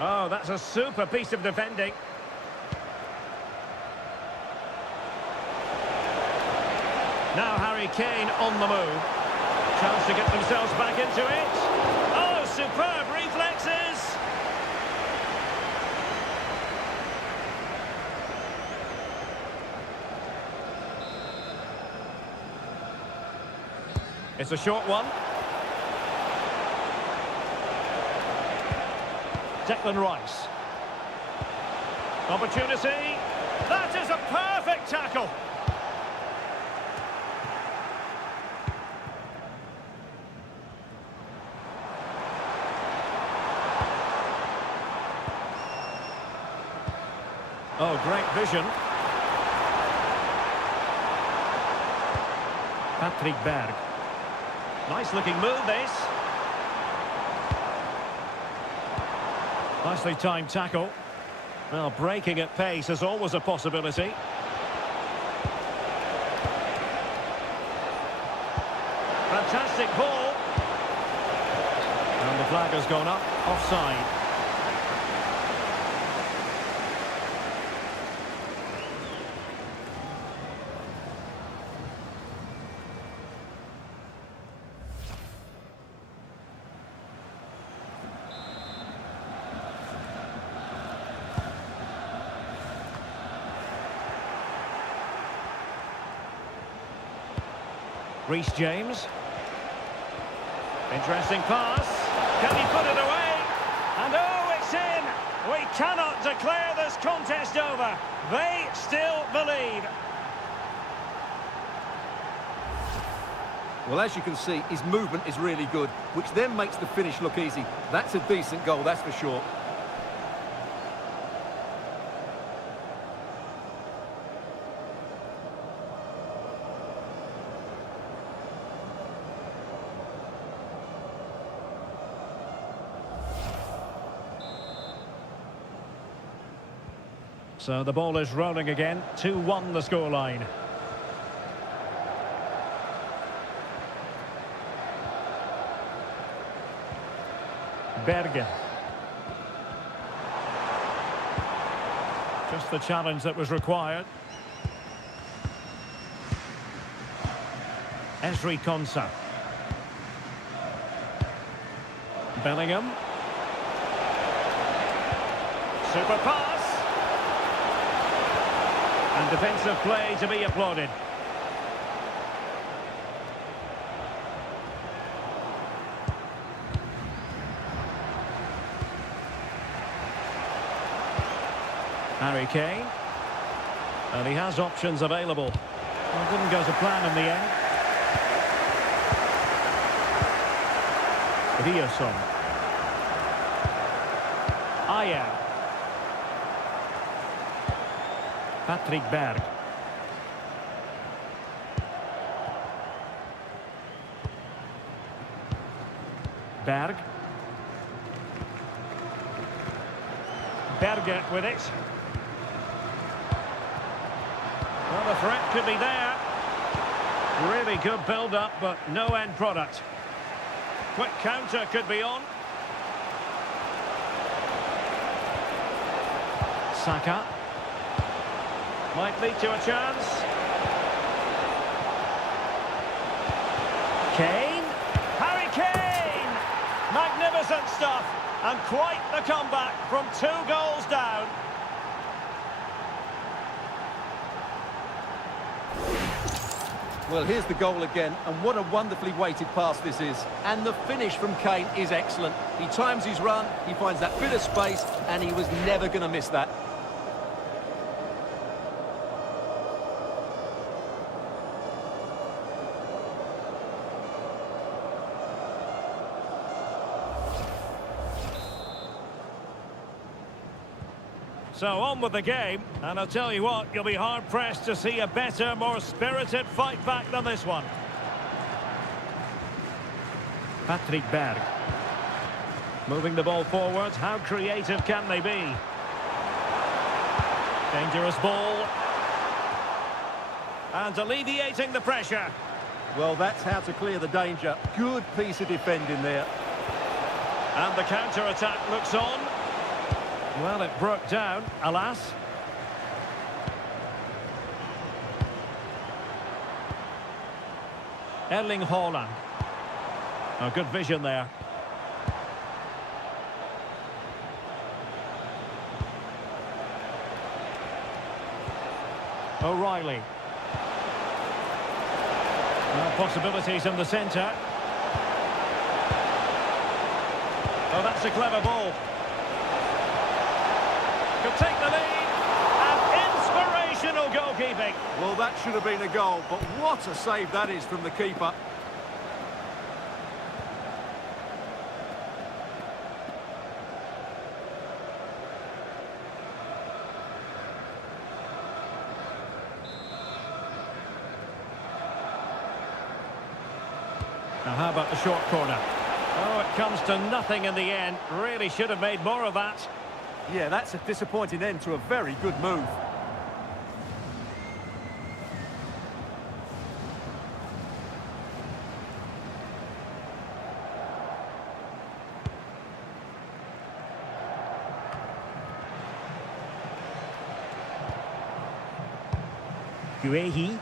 Oh, that's a super piece of defending. Now Harry Kane on the move. Chance to get themselves back into it. Oh, superb reflexes. It's a short one. Declan Rice. Opportunity. That is a perfect tackle. Oh, great vision. Patrick Berg. Nice looking move, this. Nicely timed tackle. Well, breaking at pace is always a possibility. Fantastic ball. And the flag has gone up, offside. Reece James. Interesting pass. Can he put it away? And oh, it's in! We cannot declare this contest over. They still believe. Well, as you can see, his movement is really good, which then makes the finish look easy. That's a decent goal, that's for sure. So the ball is rolling again. 2-1 the scoreline. Berge. Just the challenge that was required. Ezri Konsa. Bellingham. Super pass. And defensive play to be applauded. Harry Kane. And he has options available. Well, it didn't go to plan in the end. Rioson. Ayer. Patrick Berg. Berg. Berge with it. Well, the threat could be there. Really good build-up, but no end product. Quick counter could be on. Saka. Might lead to a chance. Kane. Harry Kane! Magnificent stuff. And quite the comeback from 2 goals down. Well, here's the goal again, and what a wonderfully weighted pass this is. And the finish from Kane is excellent. He times his run, he finds that bit of space, and he was never going to miss that. So on with the game, and I'll tell you what, you'll be hard-pressed to see a better, more spirited fight back than this one. Patrick Berg. Moving the ball forward, how creative can they be? Dangerous ball. And alleviating the pressure. Well, that's how to clear the danger. Good piece of defending there. And the counter-attack looks on. Well, it broke down, alas. Erling Haaland. Oh, good vision there. O'Reilly. Well, possibilities in the centre. Oh, that's a clever ball. Could take the lead. And inspirational goalkeeping. Well, that should have been a goal, but what a save that is from the keeper. Now, how about the short corner? Oh, it comes to nothing in the end. Really should have made more of that. Yeah, that's a disappointing end to a very good move. Guehi.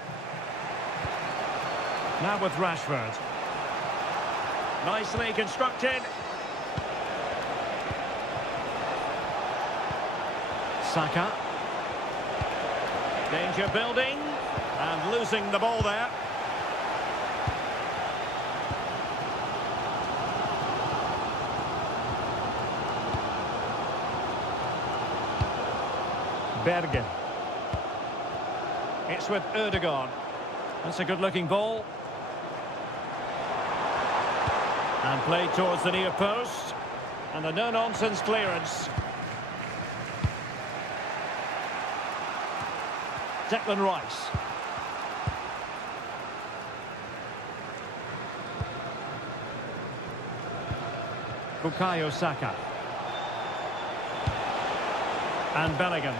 Now with Rashford. Nicely constructed. Saka. Danger building. And losing the ball there. Bergen. It's with Ødegaard. That's a good-looking ball. And played towards the near post. And a no-nonsense clearance. Declan Rice. Bukayo Saka. And Bellingham.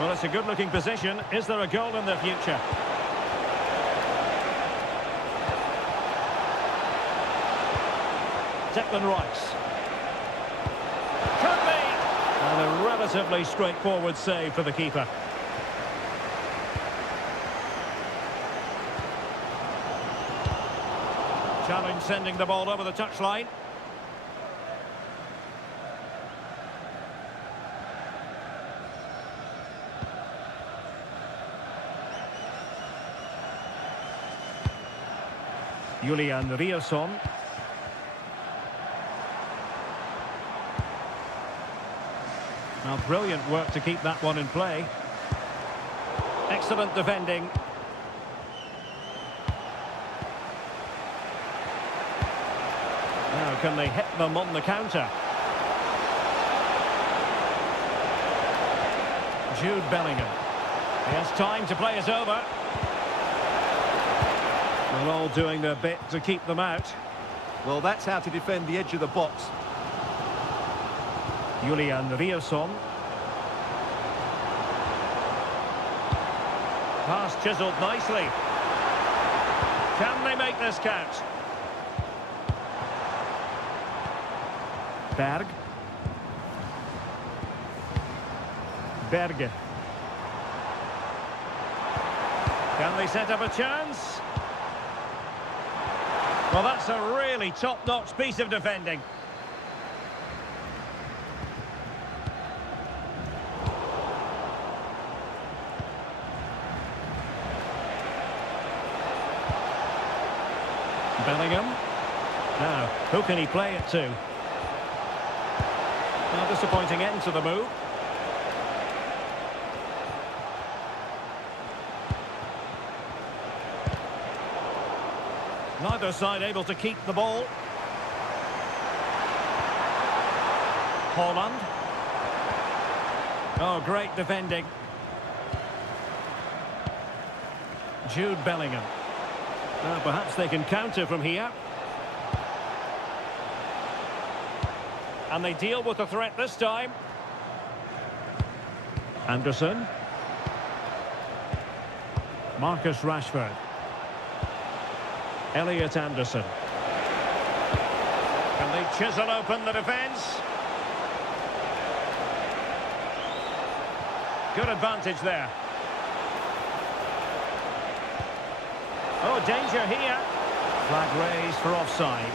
Well, it's a good-looking position. Is there a goal in the future? Declan Rice. Could be! And a relatively straightforward save for the keeper. Challenge sending the ball over the touchline. Julian Riosson. Now, brilliant work to keep that one in play. Excellent defending. Now, can they hit them on the counter? Jude Bellingham. He has time to play it over. They're all doing their bit to keep them out. Well, that's how to defend the edge of the box. Julian Riosson. Pass chiselled nicely. Can they make this count? Berg. Berge. Can they set up a chance? Well, that's a really top-notch piece of defending. Bellingham. Now, who can he play it to? Well, disappointing end to the move. Neither side able to keep the ball. Haaland. Oh, great defending. Jude Bellingham. Now, perhaps they can counter from here. And they deal with the threat this time. Anderson. Marcus Rashford. Elliot Anderson. Can they chisel open the defence? Good advantage there. Oh, danger here. Flag raised for offside.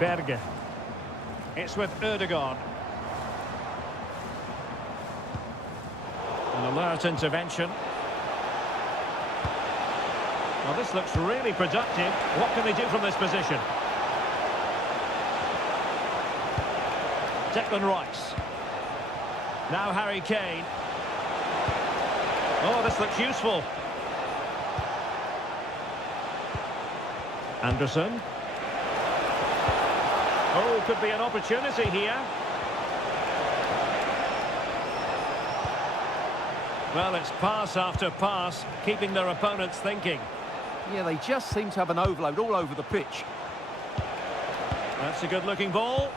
Berge. It's with Ødegaard. An alert intervention. Well, this looks really productive. What can they do from this position? Declan Rice. Now Harry Kane. Oh, this looks useful. Anderson. Oh, could be an opportunity here. Well, it's pass after pass, keeping their opponents thinking. Yeah, they just seem to have an overload all over the pitch. That's a good-looking ball.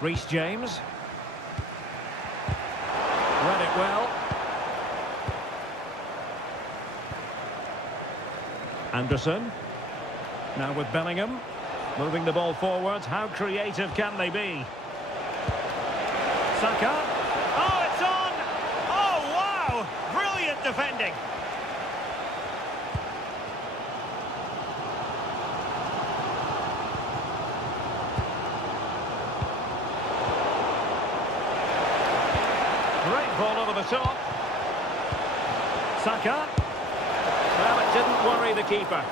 Reece James. Read it well. Anderson. Now with Bellingham. Moving the ball forward. How creative can they be? Saka. Oh, it's on! Oh, wow! Brilliant defending. Great ball over the top. Saka. Well, it didn't worry the keeper.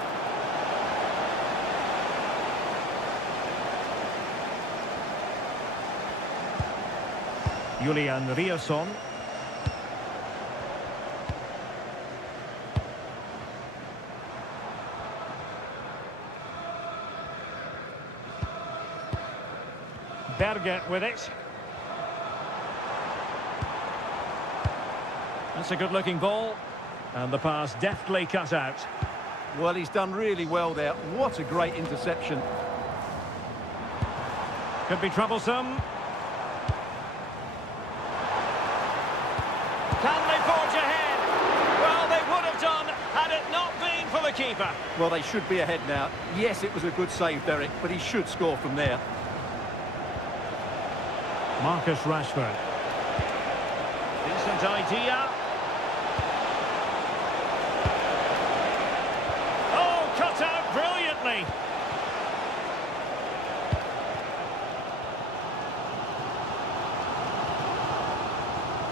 Julian Riasson. Berge with it. That's a good-looking ball. And the pass deftly cut out. Well, he's done really well there. What a great interception. Could be troublesome. Can they forge ahead? Well, they would have done had it not been for the keeper. Well, they should be ahead now. Yes, it was a good save, Derek, but he should score from there. Marcus Rashford. Decent idea. Oh, cut out brilliantly.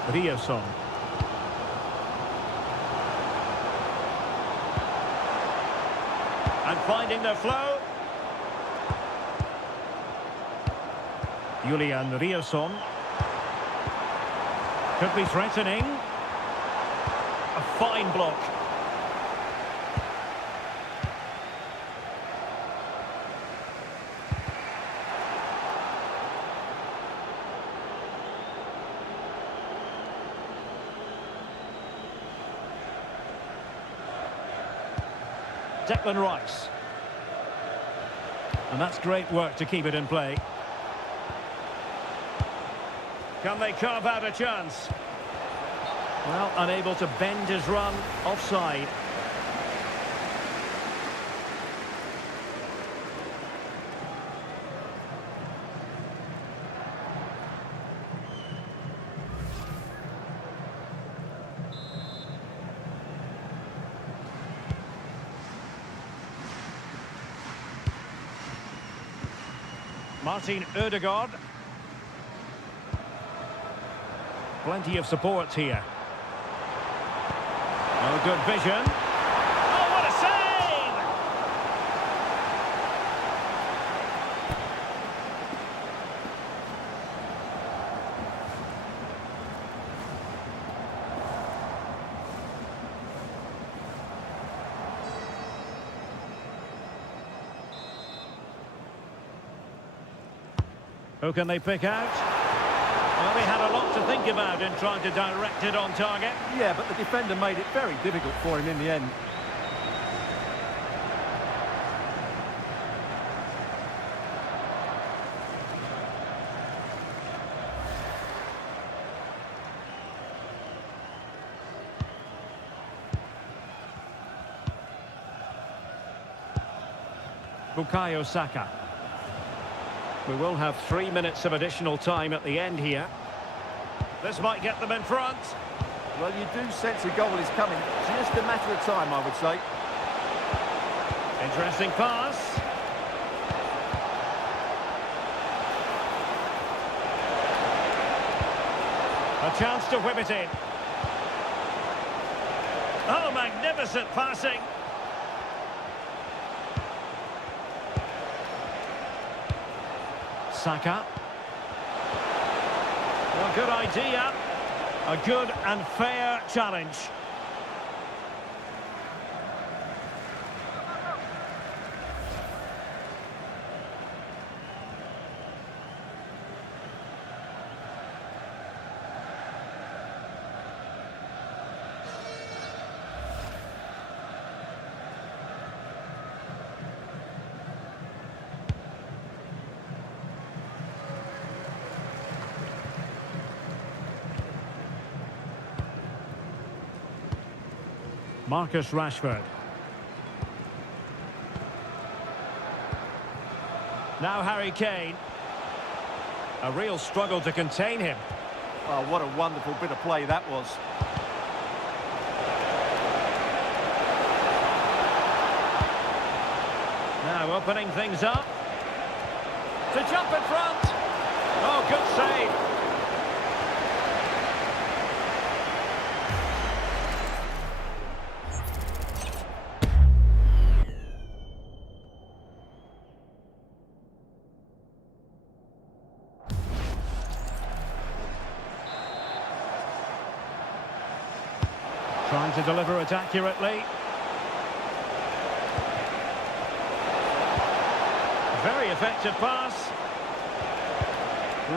Riasson. And finding the flow. Julian Riasson. Could be threatening. A fine block. Declan Rice. And that's great work to keep it in play. Can they carve out a chance? Well, unable to bend his run. Offside. Martin Ødegaard. Plenty of support here. Oh, good vision. Oh, what a save! Who can they pick out? Well, they had a lot to think about in trying to direct it on target. Yeah, but the defender made it very difficult for him in the end. Bukayo Saka. We will have 3 minutes of additional time at the end here. This might get them in front. Well, you do sense a goal is coming. Just a matter of time, I would say. Interesting pass. A chance to whip it in. Oh, magnificent passing. Saka. Well, good idea. A good and fair challenge. Marcus Rashford. Now Harry Kane. A real struggle to contain him. Oh, what a wonderful bit of play that was. Now opening things up. To jump in front. Oh, good save. Trying to deliver it accurately. Very effective pass.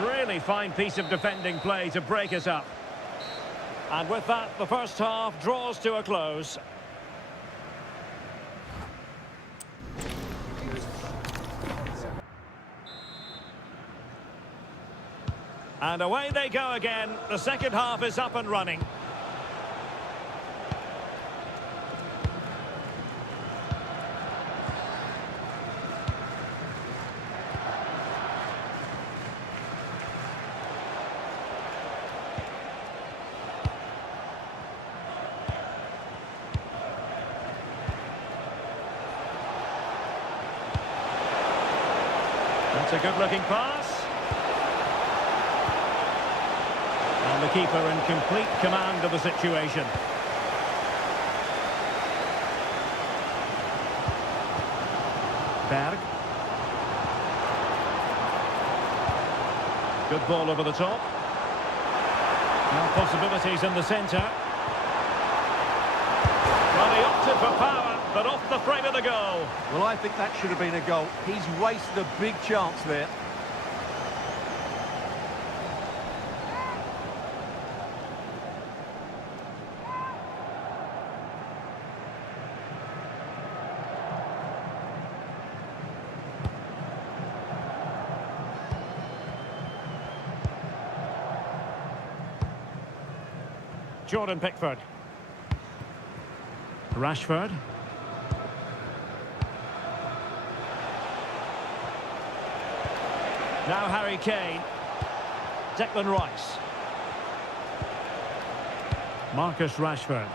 Really fine piece of defending play to break us up. And with that, the first half draws to a close. And away they go again. The second half is up and running. That's a good-looking pass. And the keeper in complete command of the situation. Berg. Good ball over the top. Now possibilities in the centre. Well, he opted for power, but off the frame of the goal. Well, I think that should have been a goal. He's wasted a big chance there. Jordan Pickford. Rashford. Now Harry Kane. Declan Rice. Marcus Rashford.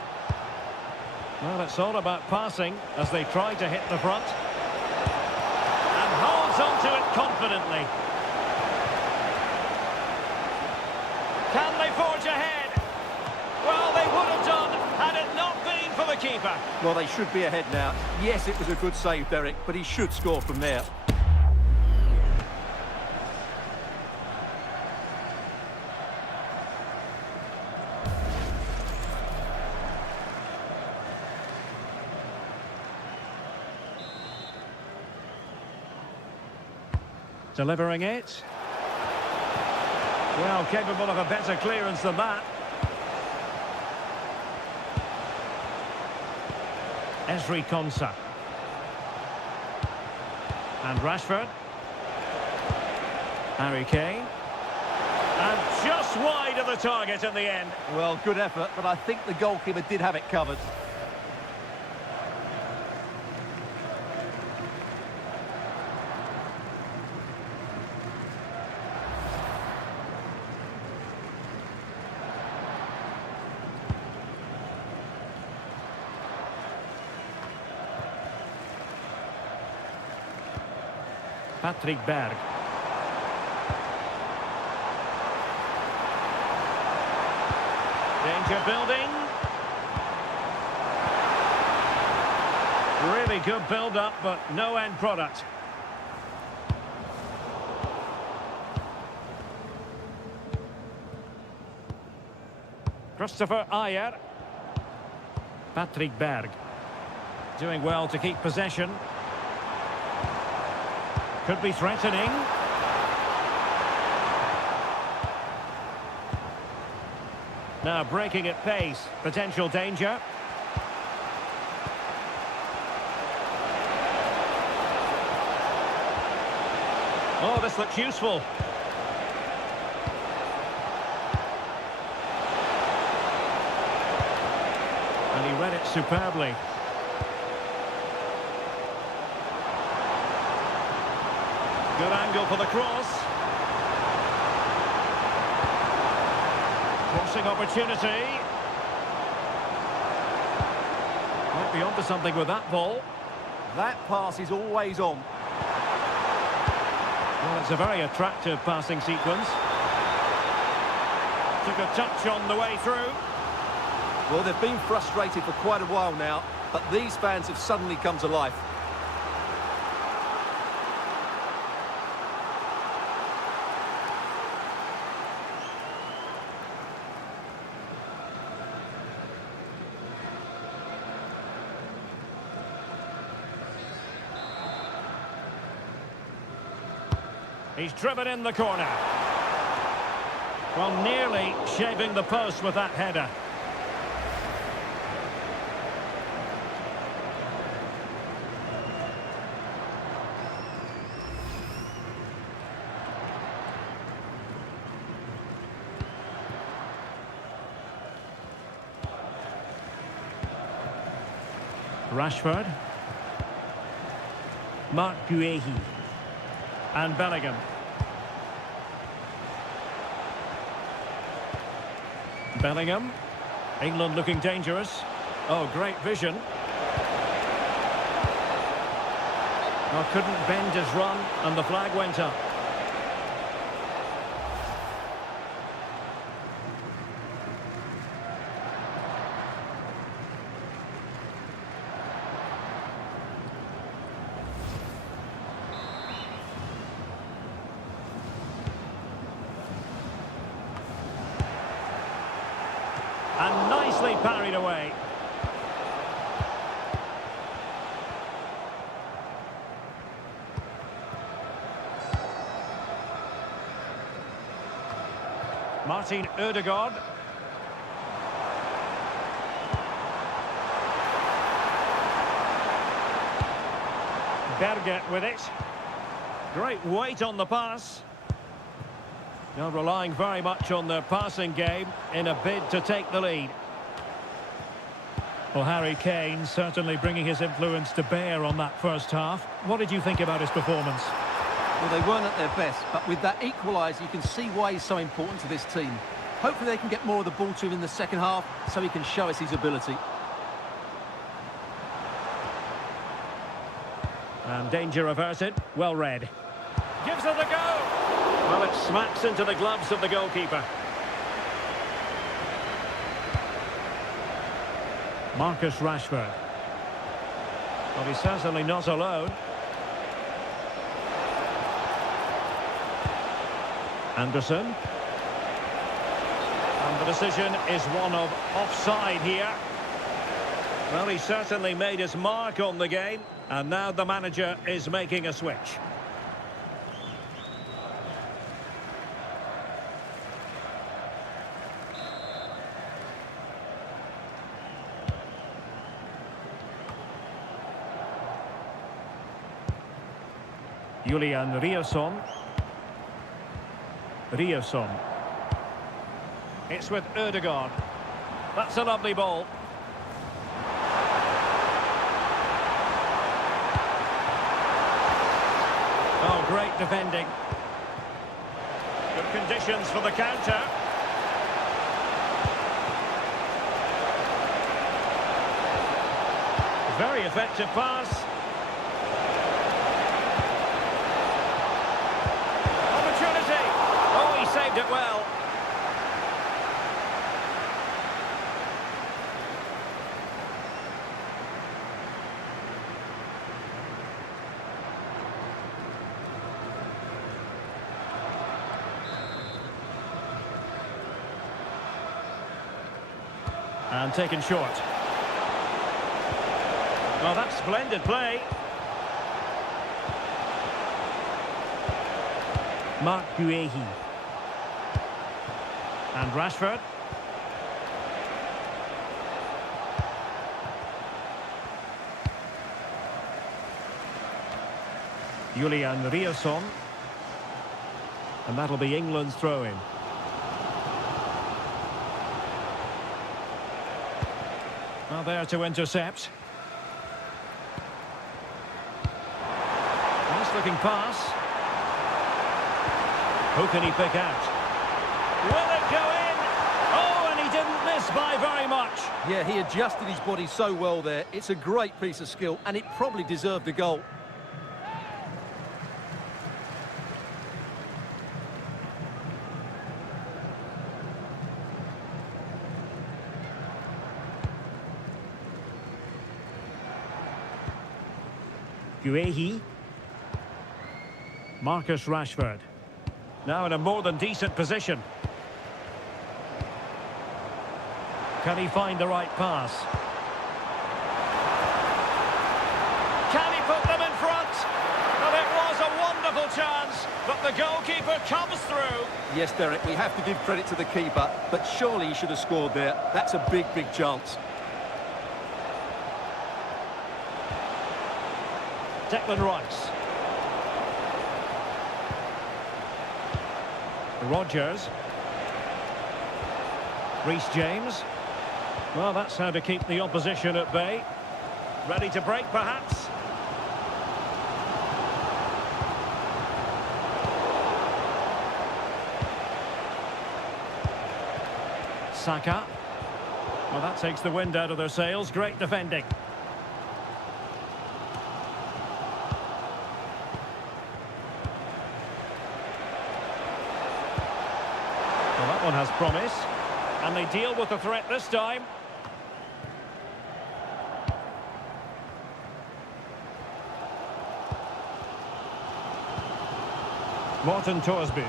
Well, it's all about passing as they try to hit the front. And holds on to it confidently. Can they forge ahead? Well, they would have done had it not been for the keeper. Well, they should be ahead now. Yes, it was a good save, Derek, but he should score from there. Delivering it. Well, capable of a better clearance than that. Fc26. And Rashford. Harry Kane. And just wide of the target in the end. Well, good effort, but I think the goalkeeper did have it covered. Patrick Berg. Danger building. Really good build-up, but no end product. Christopher Ayer. Patrick Berg. Doing well to keep possession. Could be threatening. Now breaking at pace. Potential danger. Oh, this looks useful. And he read it superbly. Good angle for the cross. Crossing opportunity. Might be onto something with that ball. That pass is always on. Well, it's a very attractive passing sequence. Took a touch on the way through. Well, they've been frustrated for quite a while now, but these fans have suddenly come to life. He's driven in the corner. Well, nearly shaving the post with that header. Rashford. Mark Guehi. And Bellingham. Bellingham. England looking dangerous. Oh, great vision. Oh, couldn't bend his run, and the flag went up. And nicely parried away. Martin Ødegaard. Berger with it. Great weight on the pass. Now relying very much on their passing game in a bid to take the lead. Well, Harry Kane certainly bringing his influence to bear on that first half. What did you think about his performance? Well, they weren't at their best, but with that equaliser, you can see why he's so important to this team. Hopefully they can get more of the ball to him in the second half so he can show us his ability. And danger averted. Well read. Gives it a go. Well, it smacks into the gloves of the goalkeeper. Marcus Rashford. Well, he's certainly not alone. Anderson. And the decision is one of offside here. Well, he certainly made his mark on the game, and now the manager is making a switch. Julian Riosson. Riosson. It's with Ødegaard. That's a lovely ball. Oh, great defending. Good conditions for the counter. Very effective pass. Opportunity. Oh, he saved it well. And taken short. Well, that's splendid play. Mark Guehi. And Rashford. Julian Riosson. And that'll be England's throw-in. Well, there to intercept. Nice looking pass. Who can he pick out? Will it go in? Oh, and he didn't miss by very much. Yeah, he adjusted his body so well there. It's a great piece of skill, and it probably deserved a goal. Guehi. Marcus Rashford. Now in a more than decent position. Can he find the right pass? Can he put them in front? Well, it was a wonderful chance, but the goalkeeper comes through. Yes, Derek, we have to give credit to the keeper, but surely he should have scored there. That's a big, big chance. Declan Rice. Rodgers. Reece James. Well, that's how to keep the opposition at bay. Ready to break, perhaps? Saka. Well, that takes the wind out of their sails. Great defending. Well, that one has promise. And they deal with the threat this time. Morten Thorsby.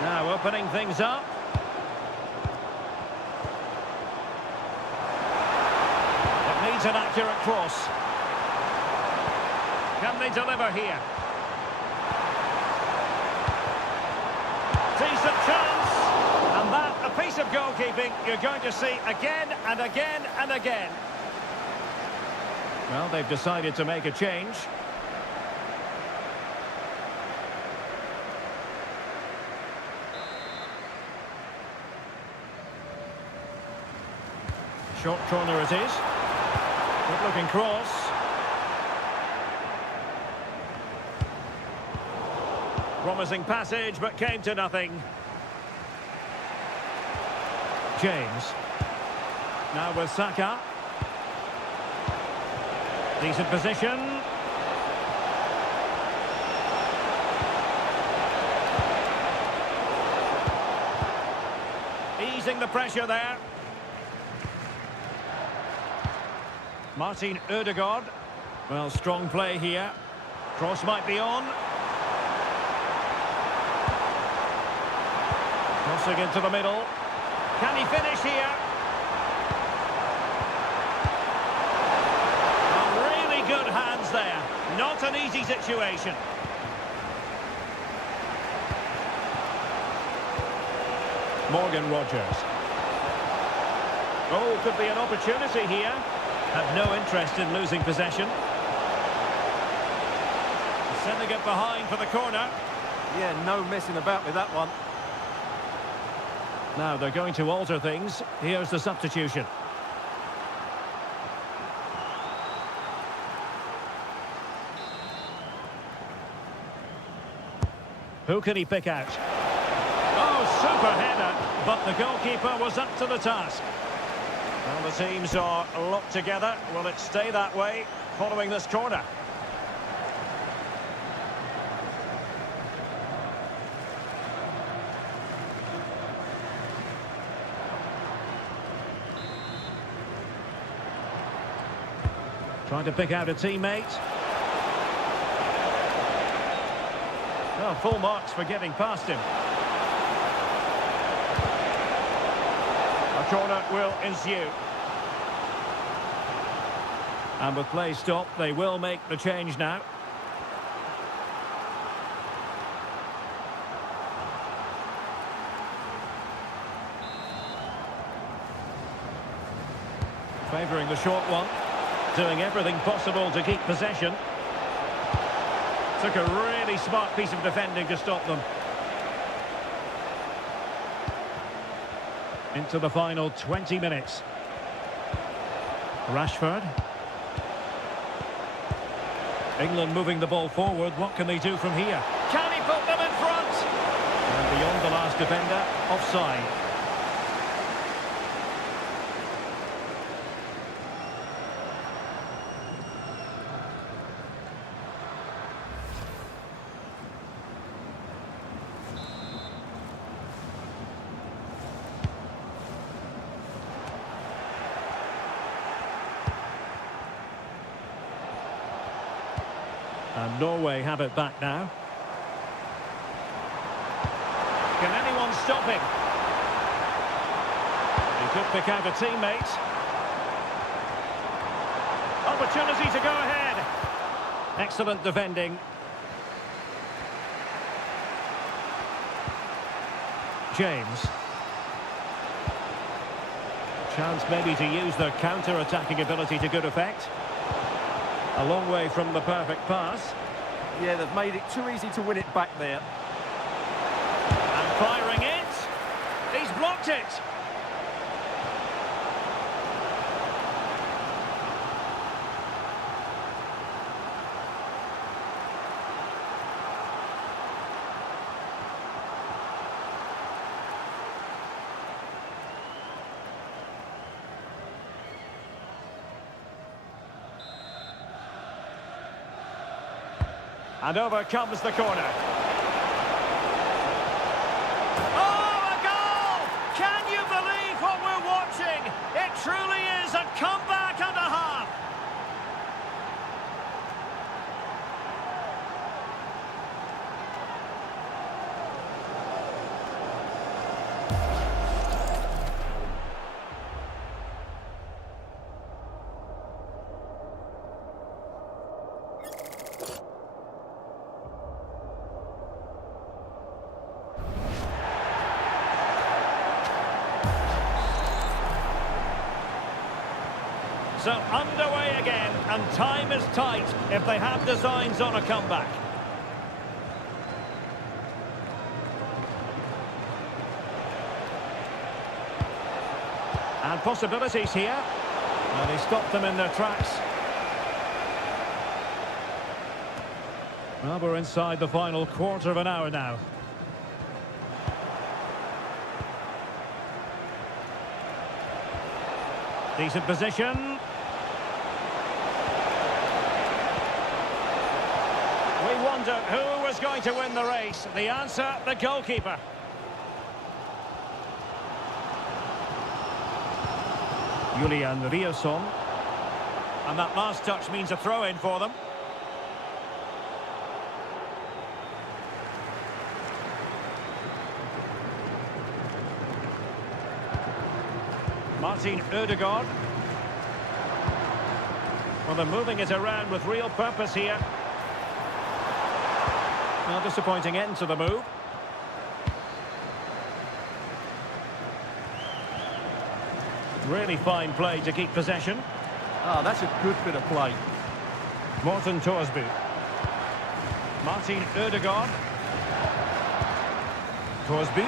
Now opening things up. It needs an accurate cross. Can they deliver here? Decent chance. And that, a piece of goalkeeping you're going to see again and again and again. Well, they've decided to make a change. Short corner it is. Good looking cross. Promising passage, but came to nothing. James. Now with Saka. Decent position. Easing the pressure there. Martin Ødegaard. Well, strong play here. Cross might be on. Crossing into the middle. Can he finish here? Really good hands there. Not an easy situation. Morgan Rodgers. Oh, could be an opportunity here. Have no interest in losing possession. Sending it behind for the corner. Yeah, no messing about with that one. Now they're going to alter things. Here's the substitution. Who can he pick out? Oh, super header, but the goalkeeper was up to the task. Well, the teams are locked together. Will it stay that way following this corner? Trying to pick out a teammate. Well, full marks for getting past him. A corner will ensue. And with play stopped, they will make the change now. Favouring the short one. Doing everything possible to keep possession. Took a really smart piece of defending to stop them. Into the final 20 minutes. Rashford. England moving the ball forward. What can they do from here? Can he put them in front? And beyond the last defender, offside. And Norway have it back now. Can anyone stop him? He could pick out a teammate. Opportunity to go ahead. Excellent defending. James. Chance maybe to use their counter-attacking ability to good effect. A long way from the perfect pass. Yeah, they've made it too easy to win it back there. And firing it. He's blocked it. And over comes the corner. Oh, a goal! Can you believe what we're watching? It truly is a comeback and a half. So underway again, and time is tight if they have designs on a comeback. And possibilities here. And they stopped them in their tracks. Well, we're inside the final quarter of an hour now. Decent position. We wonder who was going to win the race. The answer, the goalkeeper. Julian Riosson. And that last touch means a throw-in for them. Martin Ødegaard. Well, they're moving it around with real purpose here. Well, disappointing end to the move. Really fine play to keep possession. Ah, that's a good bit of play. Morten Thorsby. Martin Ødegaard. Thorsby.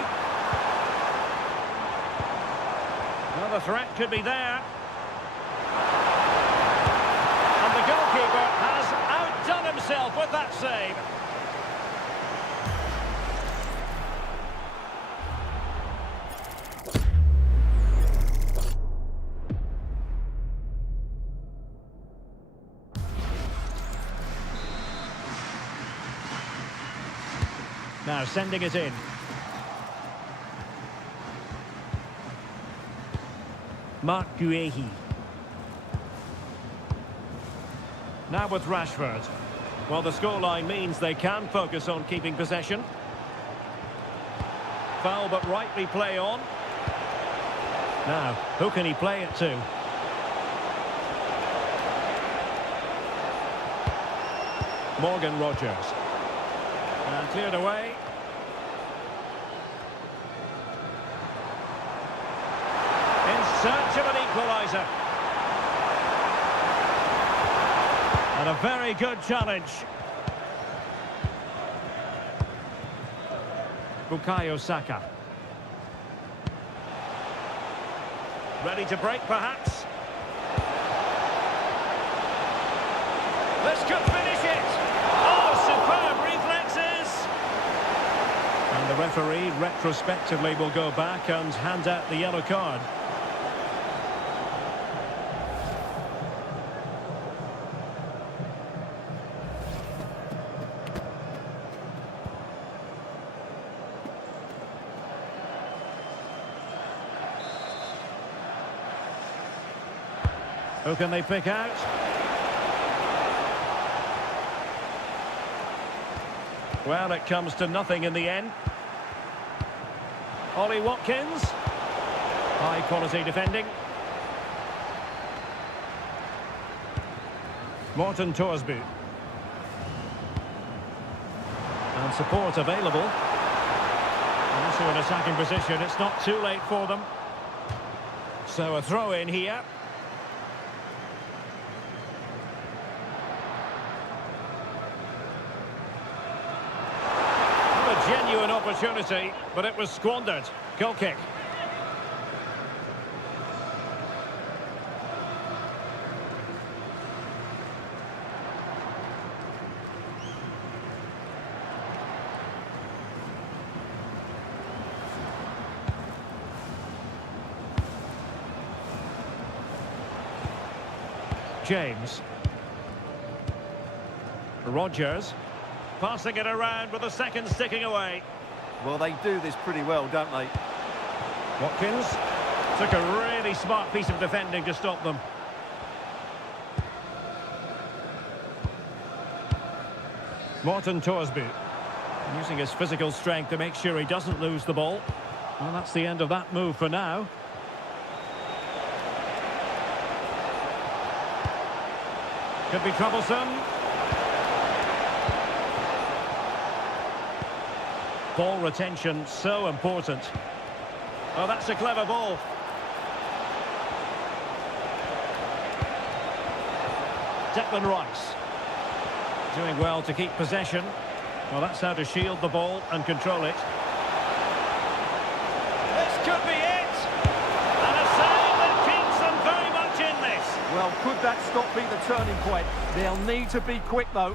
Well, the threat could be there. And the goalkeeper has outdone himself with that save. Now sending it in. Marc Guehi. Now with Rashford. Well, the scoreline means they can focus on keeping possession. Foul, but rightly play on. Now, who can he play it to? Morgan Rogers. And cleared away. In search of an equaliser. And a very good challenge. Bukayo Saka. Ready to break, perhaps. This could finish it. Oh, superb reflexes. And the referee retrospectively will go back and hand out the yellow card. Who can they pick out? Well, it comes to nothing in the end. Ollie Watkins. High quality defending. Morten Thorsby. And support available. And also an attacking position. It's not too late for them. So a throw in here. Genuine opportunity, but it was squandered. Goal kick. James. Rogers. Passing it around with a second sticking away. Well, they do this pretty well, don't they? Watkins took a really smart piece of defending to stop them. Morten Thorsby using his physical strength to make sure he doesn't lose the ball. Well, that's the end of that move for now. Could be troublesome. Ball retention, so important. Oh, that's a clever ball. Declan Rice. Doing well to keep possession. Well, that's how to shield the ball and control it. This could be it! And a save that keeps them very much in this. Well, could that stop be the turning point? They'll need to be quick, though.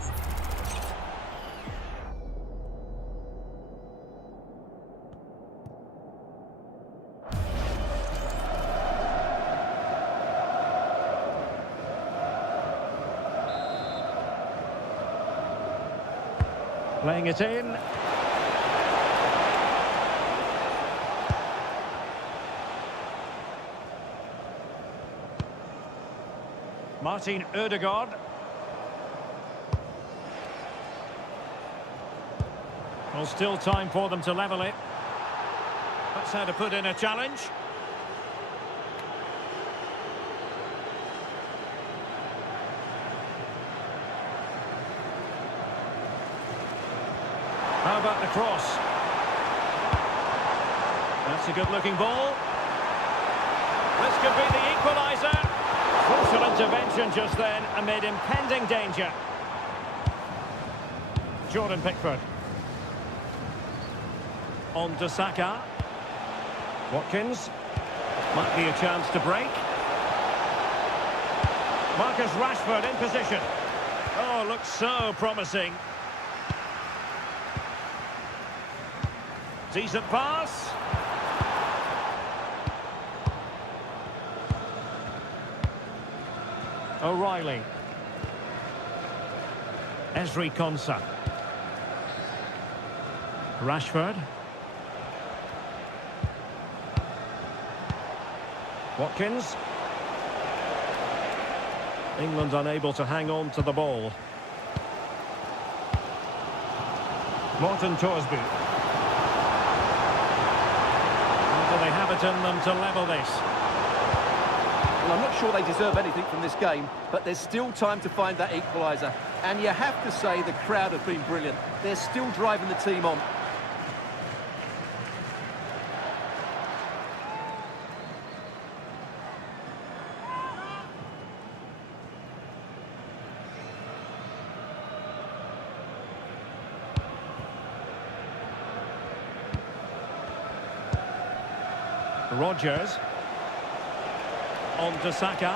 Playing it in. Martin Ødegaard. Well, still time for them to level it. That's how to put in a challenge. How about the cross? That's a good-looking ball. This could be the equaliser. Crucial intervention just then amid impending danger. Jordan Pickford. On to Saka. Watkins. Might be a chance to break. Marcus Rashford in position. Oh, looks so promising. Decent pass. O'Reilly. Ezri Konsa. Rashford. Watkins. England unable to hang on to the ball. Morton Torsby. Do they have it in them to level this? Well, I'm not sure they deserve anything from this game, but there's still time to find that equaliser. And you have to say the crowd have been brilliant. They're still driving the team on. Rodgers. On to Saka.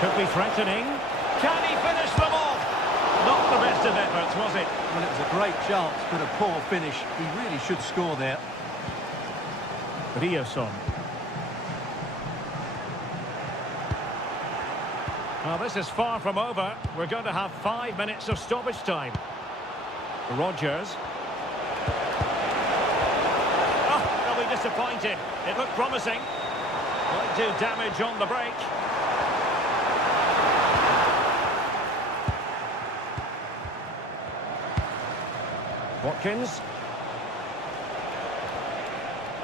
Could be threatening. Can he finish them off? Not the best of efforts, was it? Well, it was a great chance, but a poor finish. He really should score there. Rioson. Now, this is far from over. We're going to have 5 minutes of stoppage time. Rodgers. Disappointed. It looked promising. Might do damage on the break. Watkins.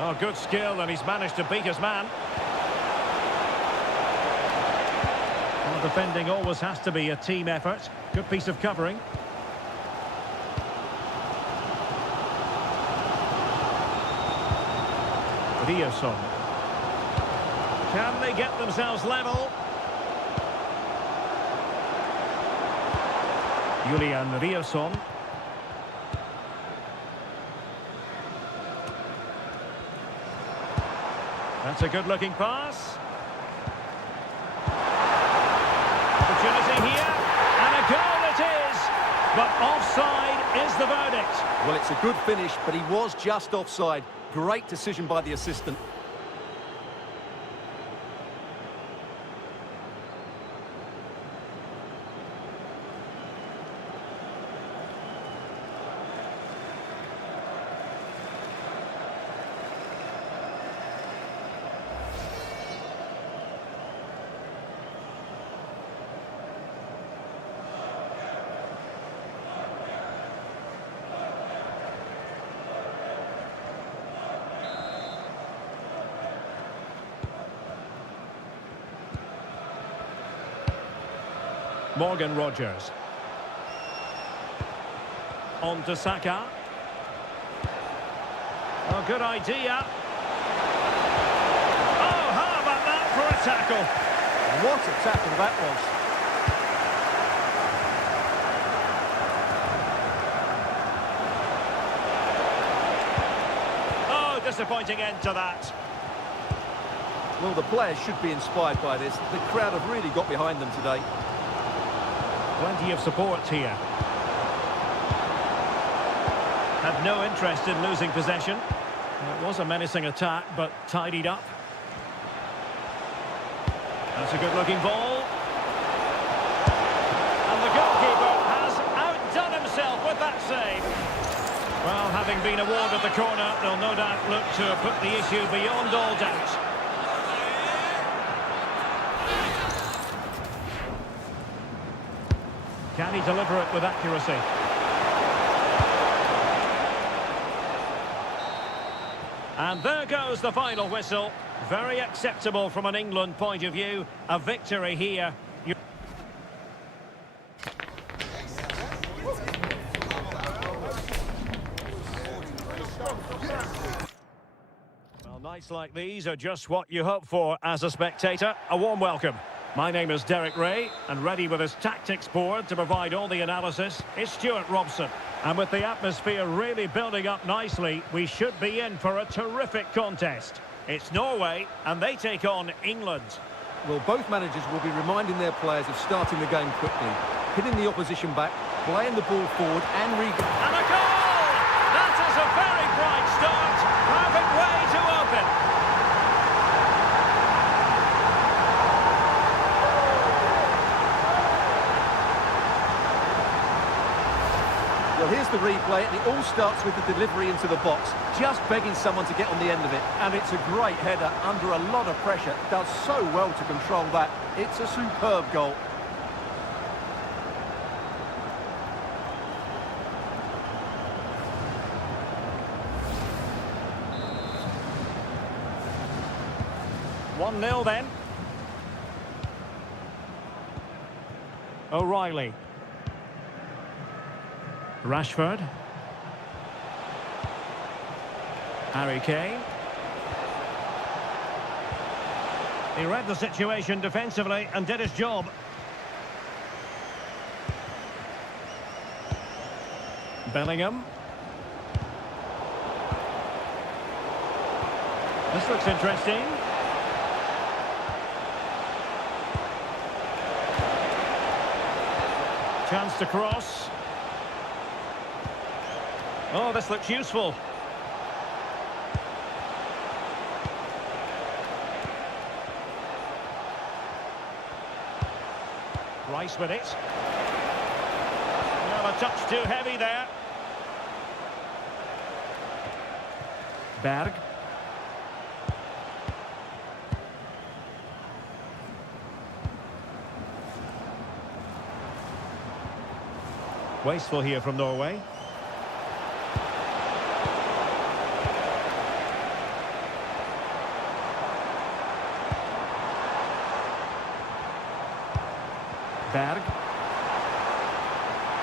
Oh, good skill, and he's managed to beat his man. Well, defending always has to be a team effort. Good piece of covering. Rioson. Can they get themselves level? Julian Rioson. That's a good-looking pass. Opportunity here, and a goal it is. But offside is the verdict. Well, it's a good finish, but he was just offside. Great decision by the assistant. Morgan Rodgers. On to Saka. Oh, good idea. Oh, how about that for a tackle? What a tackle that was. Oh, disappointing end to that. Well, the players should be inspired by this. The crowd have really got behind them today. Plenty of support here. Had no interest in losing possession. It was a menacing attack, but tidied up. That's a good-looking ball. And the goalkeeper has outdone himself with that save. Well, having been awarded the corner, they'll no doubt look to put the issue beyond all doubt. Can he deliver it with accuracy? And there goes the final whistle. Very acceptable from an England point of view. A victory here. Nights like these are just what you hope for as a spectator. A warm welcome. My name is Derek Ray, and ready with his tactics board to provide all the analysis is Stuart Robson. And with the atmosphere really building up nicely, we should be in for a terrific contest. It's Norway, and they take on England. Well, both managers will be reminding their players of starting the game quickly, hitting the opposition back, playing the ball forward and And a goal! That is a very bright start. Perfect way to open. Well, here's the replay, and it all starts with the delivery into the box, just begging someone to get on the end of it. And it's a great header under a lot of pressure. Does so well to control that. It's a superb goal. One 0 then. O'Reilly. Rashford. Harry Kane. He read the situation defensively and did his job. Bellingham. This looks interesting. Chance to cross. Oh, this looks useful. Rice with it. Well, a touch too heavy there. Berg. Wasteful here from Norway. Berg.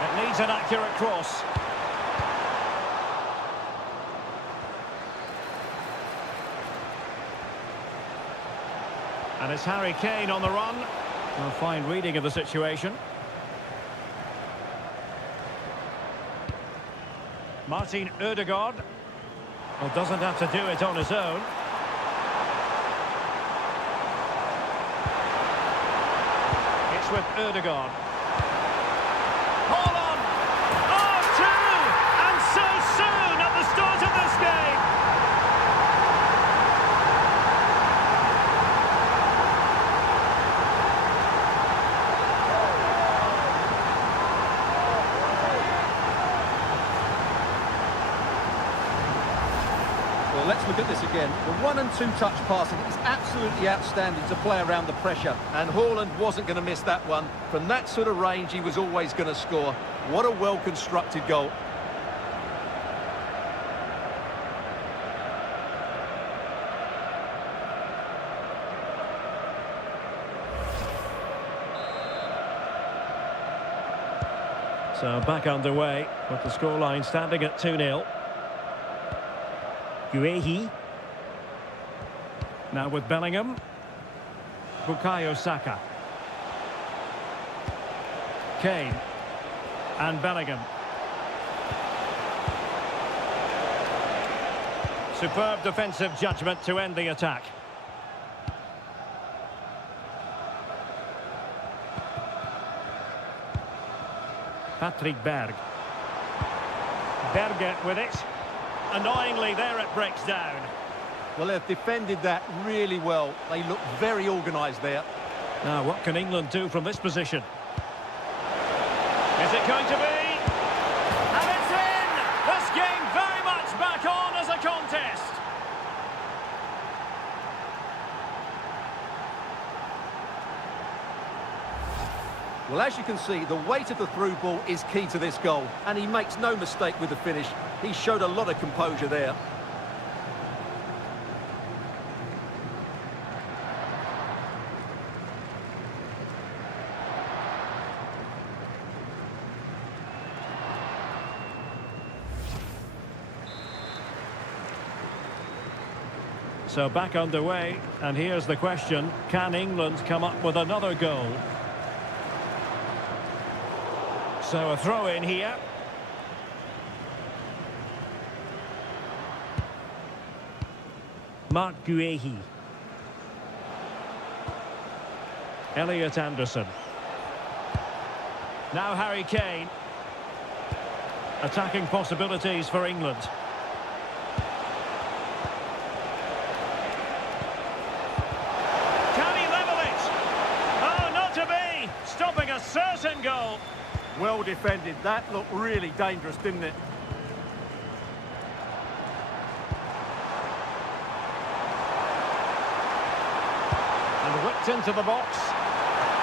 It needs an accurate cross. And it's Harry Kane on the run. A fine reading of the situation. Martin Ødegaard. Well, doesn't have to do it on his own. It's with Ødegaard. Hold on! Oh, two! And so soon at the start of this game! Well, let's look at this again. The 1- and 2-touch passing is absolutely outstanding to play around the pressure. And Haaland wasn't going to miss that one. From that sort of range, he was always going to score. What a well-constructed goal. So back underway, with the scoreline standing at 2-0. Guehi. Now with Bellingham. Bukayo Saka. Kane. And Bellingham. Superb defensive judgment to end the attack. Patrick Berg. Berger with it. Annoyingly, there it breaks down. Well, they've defended that really well. They look very organised there. Now, what can England do from this position? Is it going to be? And it's in! This game very much back on as a contest. Well, as you can see, the weight of the through ball is key to this goal. And he makes no mistake with the finish. He showed a lot of composure there. So back underway, and here's the question: can England come up with another goal? So a throw in here. Mark Guehi. Elliot Anderson. Now Harry Kane. Attacking possibilities for England. Can he level it? Oh, not to be! Stopping a certain goal. Well defended. That looked really dangerous, didn't it? And whipped into the box.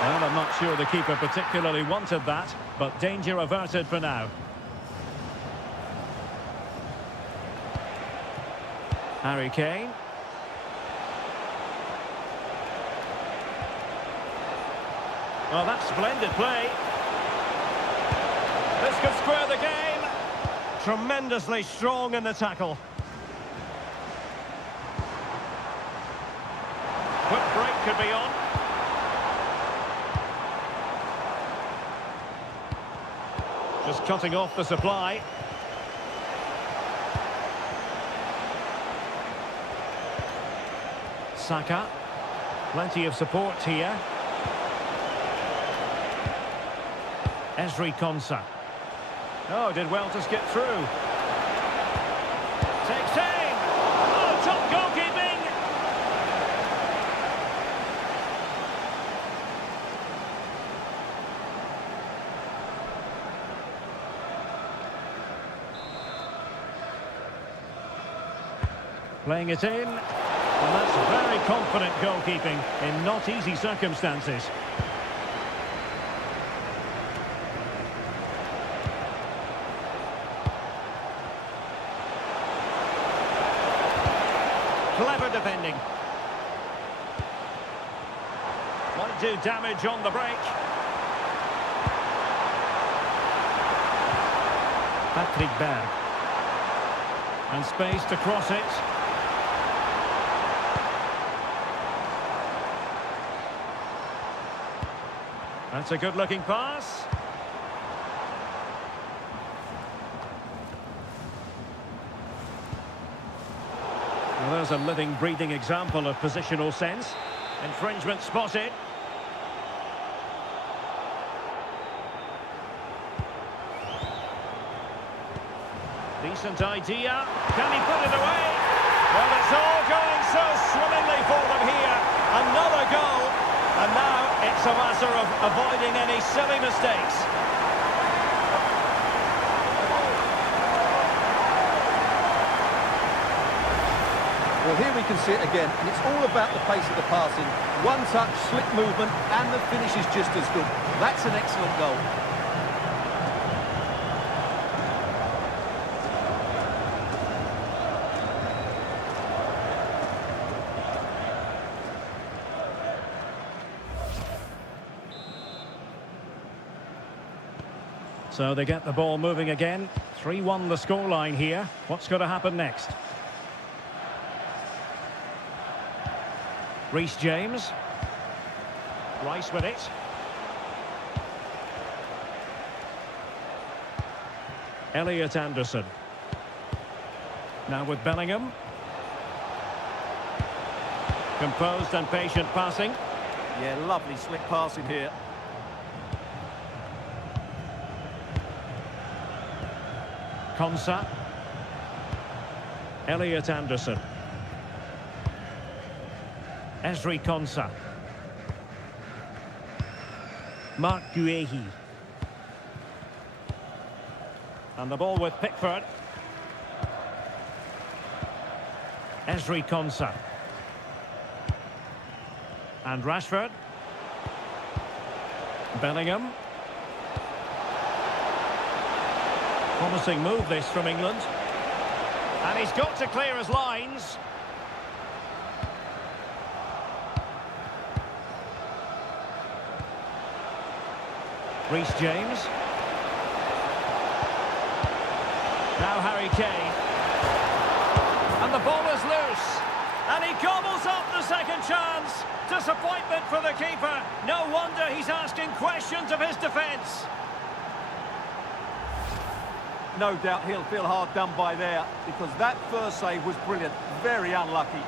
Well, I'm not sure the keeper particularly wanted that, but danger averted for now. Harry Kane. Oh, that's splendid play. This could square the game. Tremendously strong in the tackle. Quick break could be on. Just cutting off the supply. Saka. Plenty of support here. Fc26. Oh, did well to skip through. Takes aim. Oh, top goalkeeping. Playing it in. And that's very confident goalkeeping in not easy circumstances. Clever defending. Might do damage on the break. Patrick Berg. And space to cross it. That's a good-looking pass. Well, there's a living, breathing example of positional sense. Infringement spotted. Decent idea. Can he put it away? Well, it's all going so swimmingly for them here. Another goal. And now it's a matter of avoiding any silly mistakes. Well, here we can see it again, and it's all about the pace of the passing. One touch, slick movement, and the finish is just as good. That's an excellent goal. So they get the ball moving again. 3-1 the scoreline here. What's going to happen next? Reece James. Rice with it. Elliot Anderson. Now with Bellingham. Composed and patient passing. Yeah, lovely slick passing here. Konsa. Elliot Anderson. Fc26. Mark Guehi. And the ball with Pickford. Fc26. And Rashford. Bellingham. Promising move this from England. And he's got to clear his lines. Reece James. Now Harry Kane. And the ball is loose. And he gobbles up the second chance. Disappointment for the keeper. No wonder he's asking questions of his defence. No doubt he'll feel hard done by there, because that first save was brilliant. Very unlucky.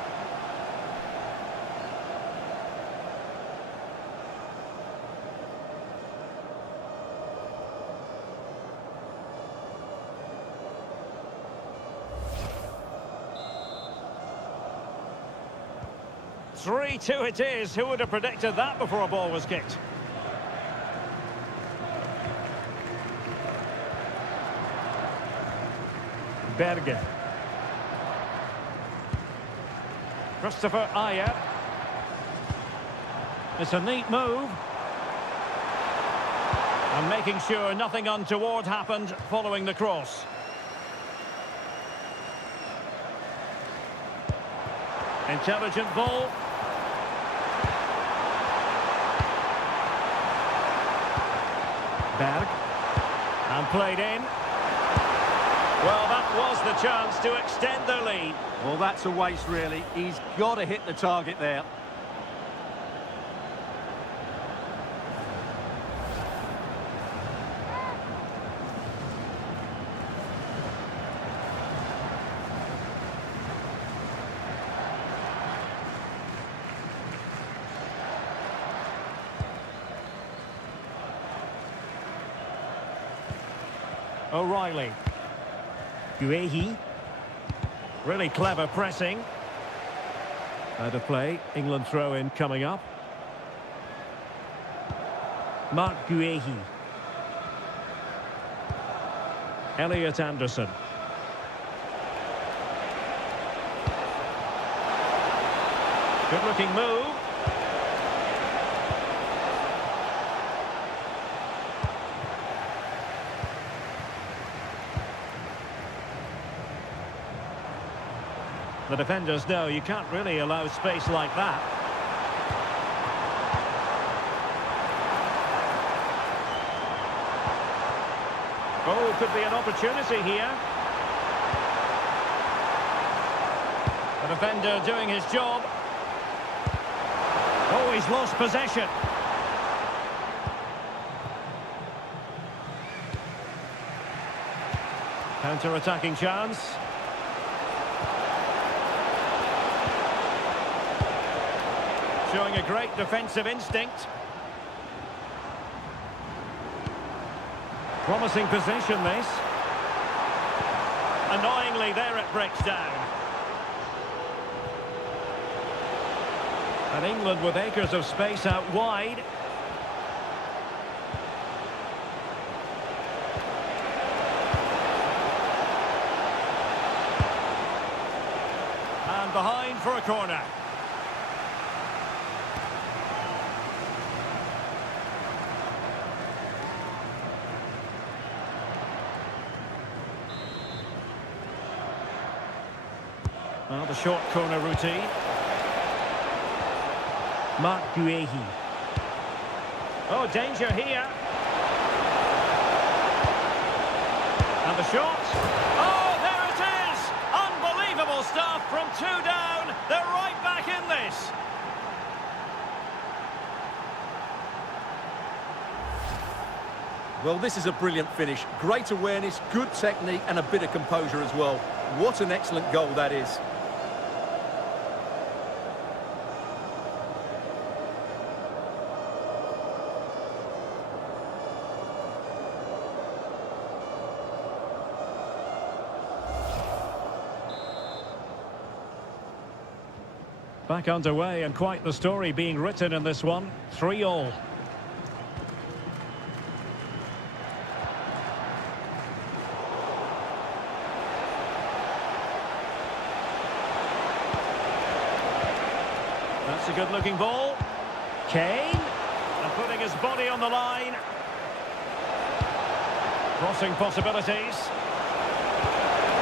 Three-two it is. Who would have predicted that before a ball was kicked? Berge. Christopher Ayer. It's a neat move. And making sure nothing untoward happened following the cross. Intelligent ball. Berg. And played in. Well, that was the chance to extend their lead. Well, that's a waste, really. He's got to hit the target there. O'Reilly. Guehi. Really clever pressing. Out of play. England throw-in coming up. Mark Guehi. Elliot Anderson. Good-looking move. The defenders know you can't really allow space like that. Oh, could be an opportunity here. The defender doing his job. Oh, he's lost possession. Counter-attacking chance. Showing a great defensive instinct. Promising possession, this. Annoyingly, there it breaks down. And England with acres of space out wide. And behind for a corner. Well, the short corner routine. Mark Guehi. Oh, danger here. And the shot. Oh, there it is! Unbelievable stuff from two down. They're right back in this. Well, this is a brilliant finish. Great awareness, good technique, and a bit of composure as well. What an excellent goal that is. Back underway, and quite the story being written in this one. 3-3. That's a good-looking ball. Kane, and putting his body on the line. Crossing possibilities.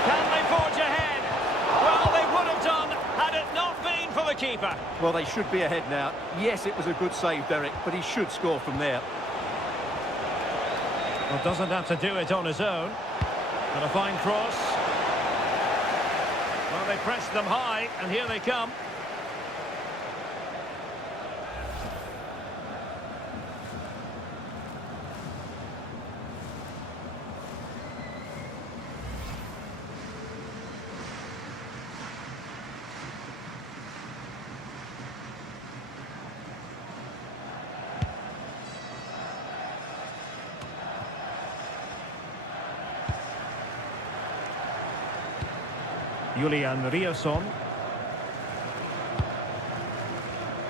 Can they forge ahead? Well, they would have done had it not been for the keeper. Well, they should be ahead now. Yes, it was a good save, Derek, but he should score from there. Well, doesn't have to do it on his own. And a fine cross. Well, they pressed them high, and here they come. Julian Riasson.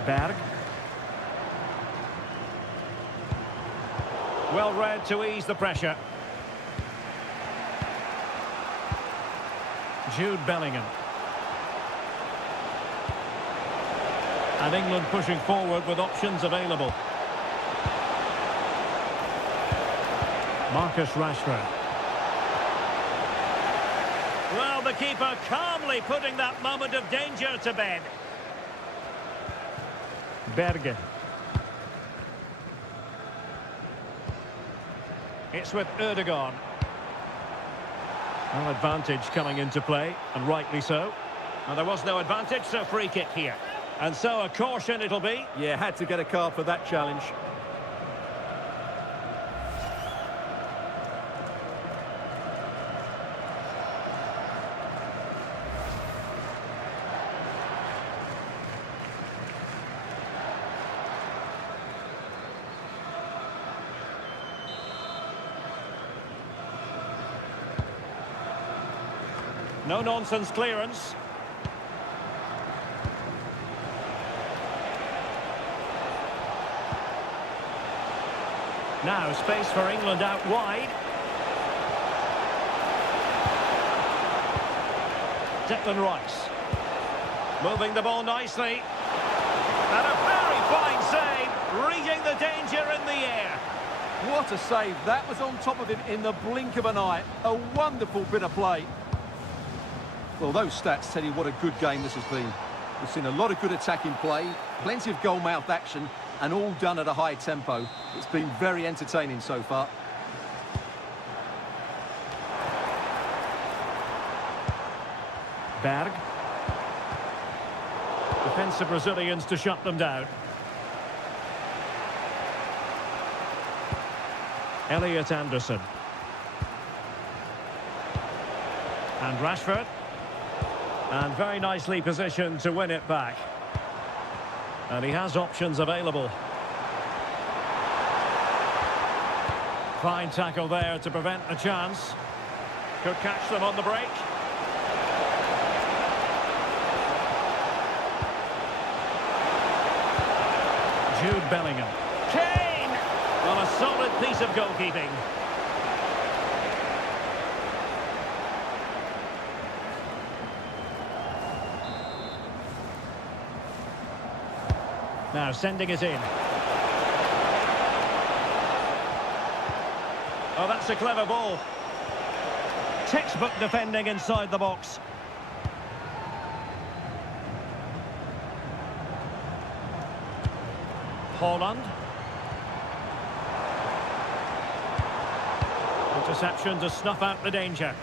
Berg. Well read to ease the pressure. Jude Bellingham. And England pushing forward with options available. Marcus Rashford. Well, the keeper calmly putting that moment of danger to bed. Berge. It's with Ødegaard. Well, advantage coming into play, and rightly so. And there was no advantage, so free kick here. And so a caution it'll be. Yeah, had to get a card for that challenge. No-nonsense clearance. Now space for England out wide. Declan Rice. Moving the ball nicely. And a very fine save, reading the danger in the air. What a save. That was on top of him in the blink of an eye. A wonderful bit of play. Well, those stats tell you what a good game this has been. We've seen a lot of good attacking play, plenty of goal-mouth action, and all done at a high tempo. It's been very entertaining so far. Berg. Defensive Brazilians to shut them down. Elliot Anderson. And Rashford. And very nicely positioned to win it back. And he has options available. Fine tackle there to prevent the chance. Could catch them on the break. Jude Bellingham. Kane! Well, a solid piece of goalkeeping. Now sending it in. Oh, that's a clever ball. Textbook defending inside the box. Haaland. Interception to snuff out the danger.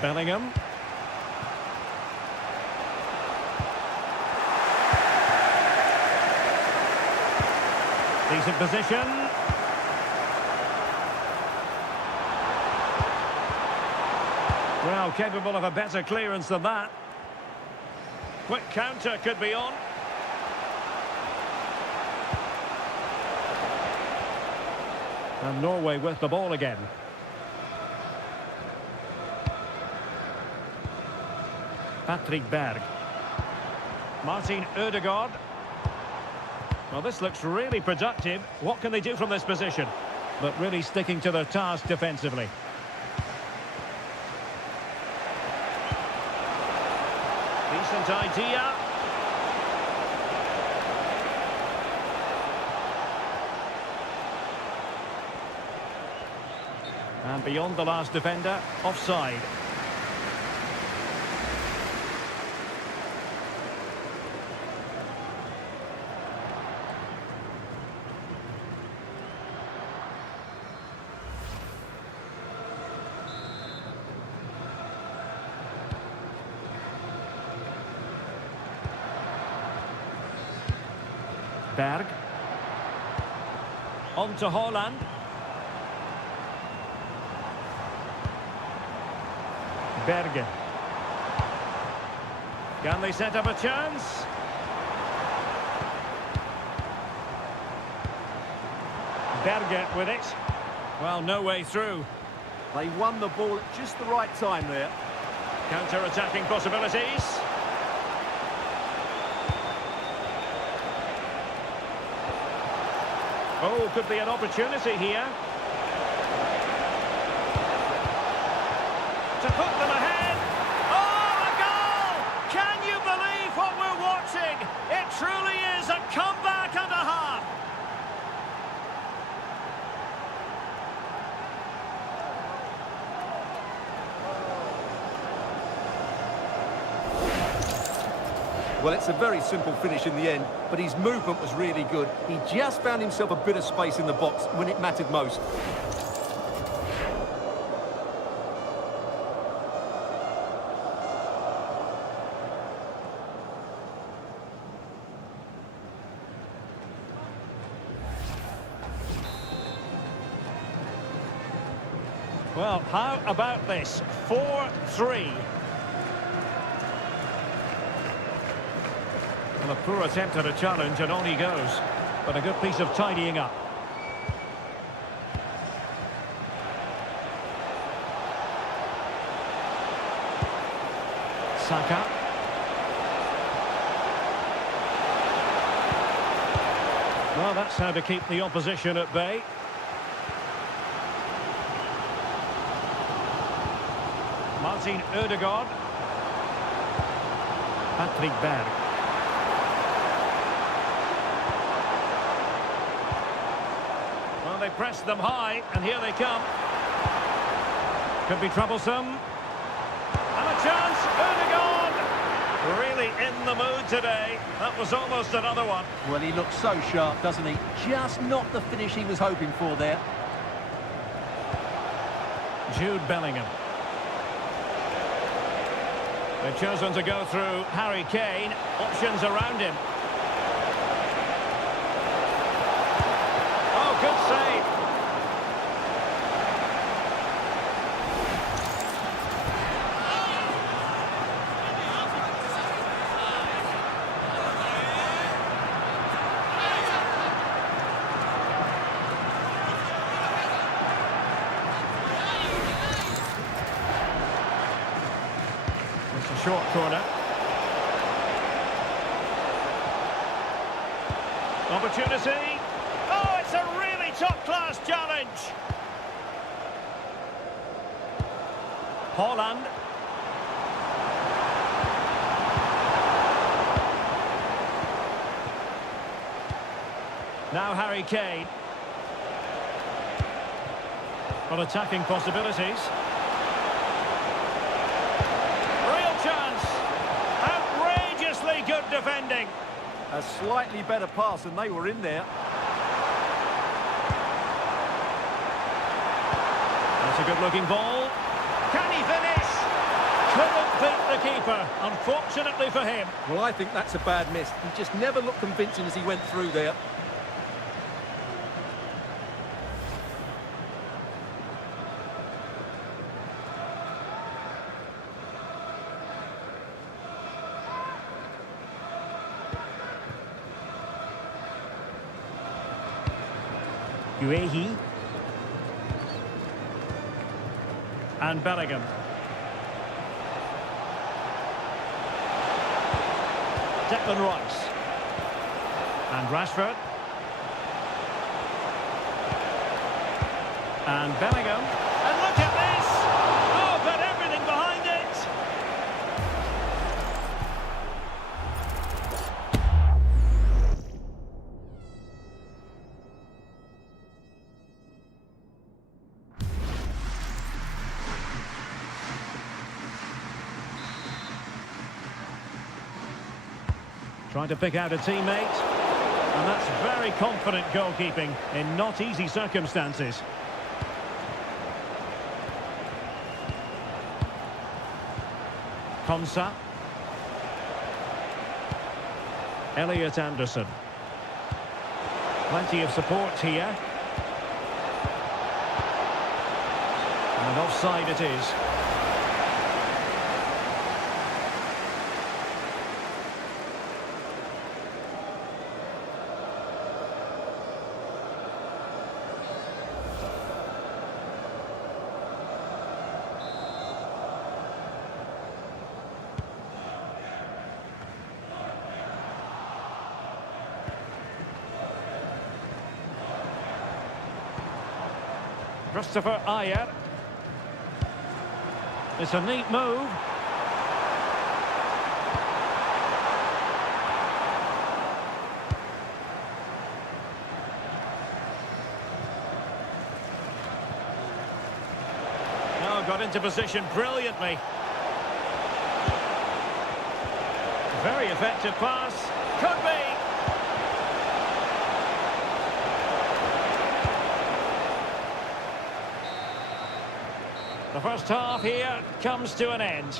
Bellingham. Decent position. Well, capable of a better clearance than that. Quick counter could be on. And Norway with the ball again. Patrick Berg. Martin Ødegaard. Well, this looks really productive. What can they do from this position? But really sticking to their task defensively. Decent idea. And beyond the last defender, offside. Berg. On to Haaland. Berge. Can they set up a chance? Berge with it. Well, no way through. They won the ball at just the right time there. Counter-attacking possibilities. Oh, could be an opportunity here. To put them ahead. Oh, a goal! Can you believe what we're watching? It truly is a comeback and a half. Well, it's a very simple finish in the end, but his movement was really good. He just found himself a bit of space in the box when it mattered most. Well, how about this? 4-3. Well, a poor attempt at a challenge and on he goes. But a good piece of tidying up. Saka. Well, that's how to keep the opposition at bay. Martin Ødegaard. Patrick Berg. Well, they pressed them high, and here they come. Could be troublesome. And a chance, Ødegaard! Really in the mood today. That was almost another one. Well, he looks so sharp, doesn't he? Just not the finish he was hoping for there. Jude Bellingham. They've chosen to go through Harry Kane. Options around him. Oh, good save. It's a short corner. Opportunity. Oh, it's a really top-class challenge. Haaland. Now Harry Kane. Well, attacking possibilities. Chance. Outrageously good defending. A slightly better pass and they were in there. That's a good-looking ball. Can he finish? Couldn't beat the keeper, unfortunately for him. Well, I think that's a bad miss. He just never looked convincing as he went through there. Guehi. And Bellingham. Declan Rice. And Rashford. And Bellingham. And look at this! Oh, but everything behind it! Trying to pick out a teammate. And that's very confident goalkeeping in not easy circumstances. Konsa. Elliot Anderson. Plenty of support here. And offside it is. Christopher Ayer. It's a neat move. Oh, got into position brilliantly. Very effective pass. Could be. The first half here comes to an end.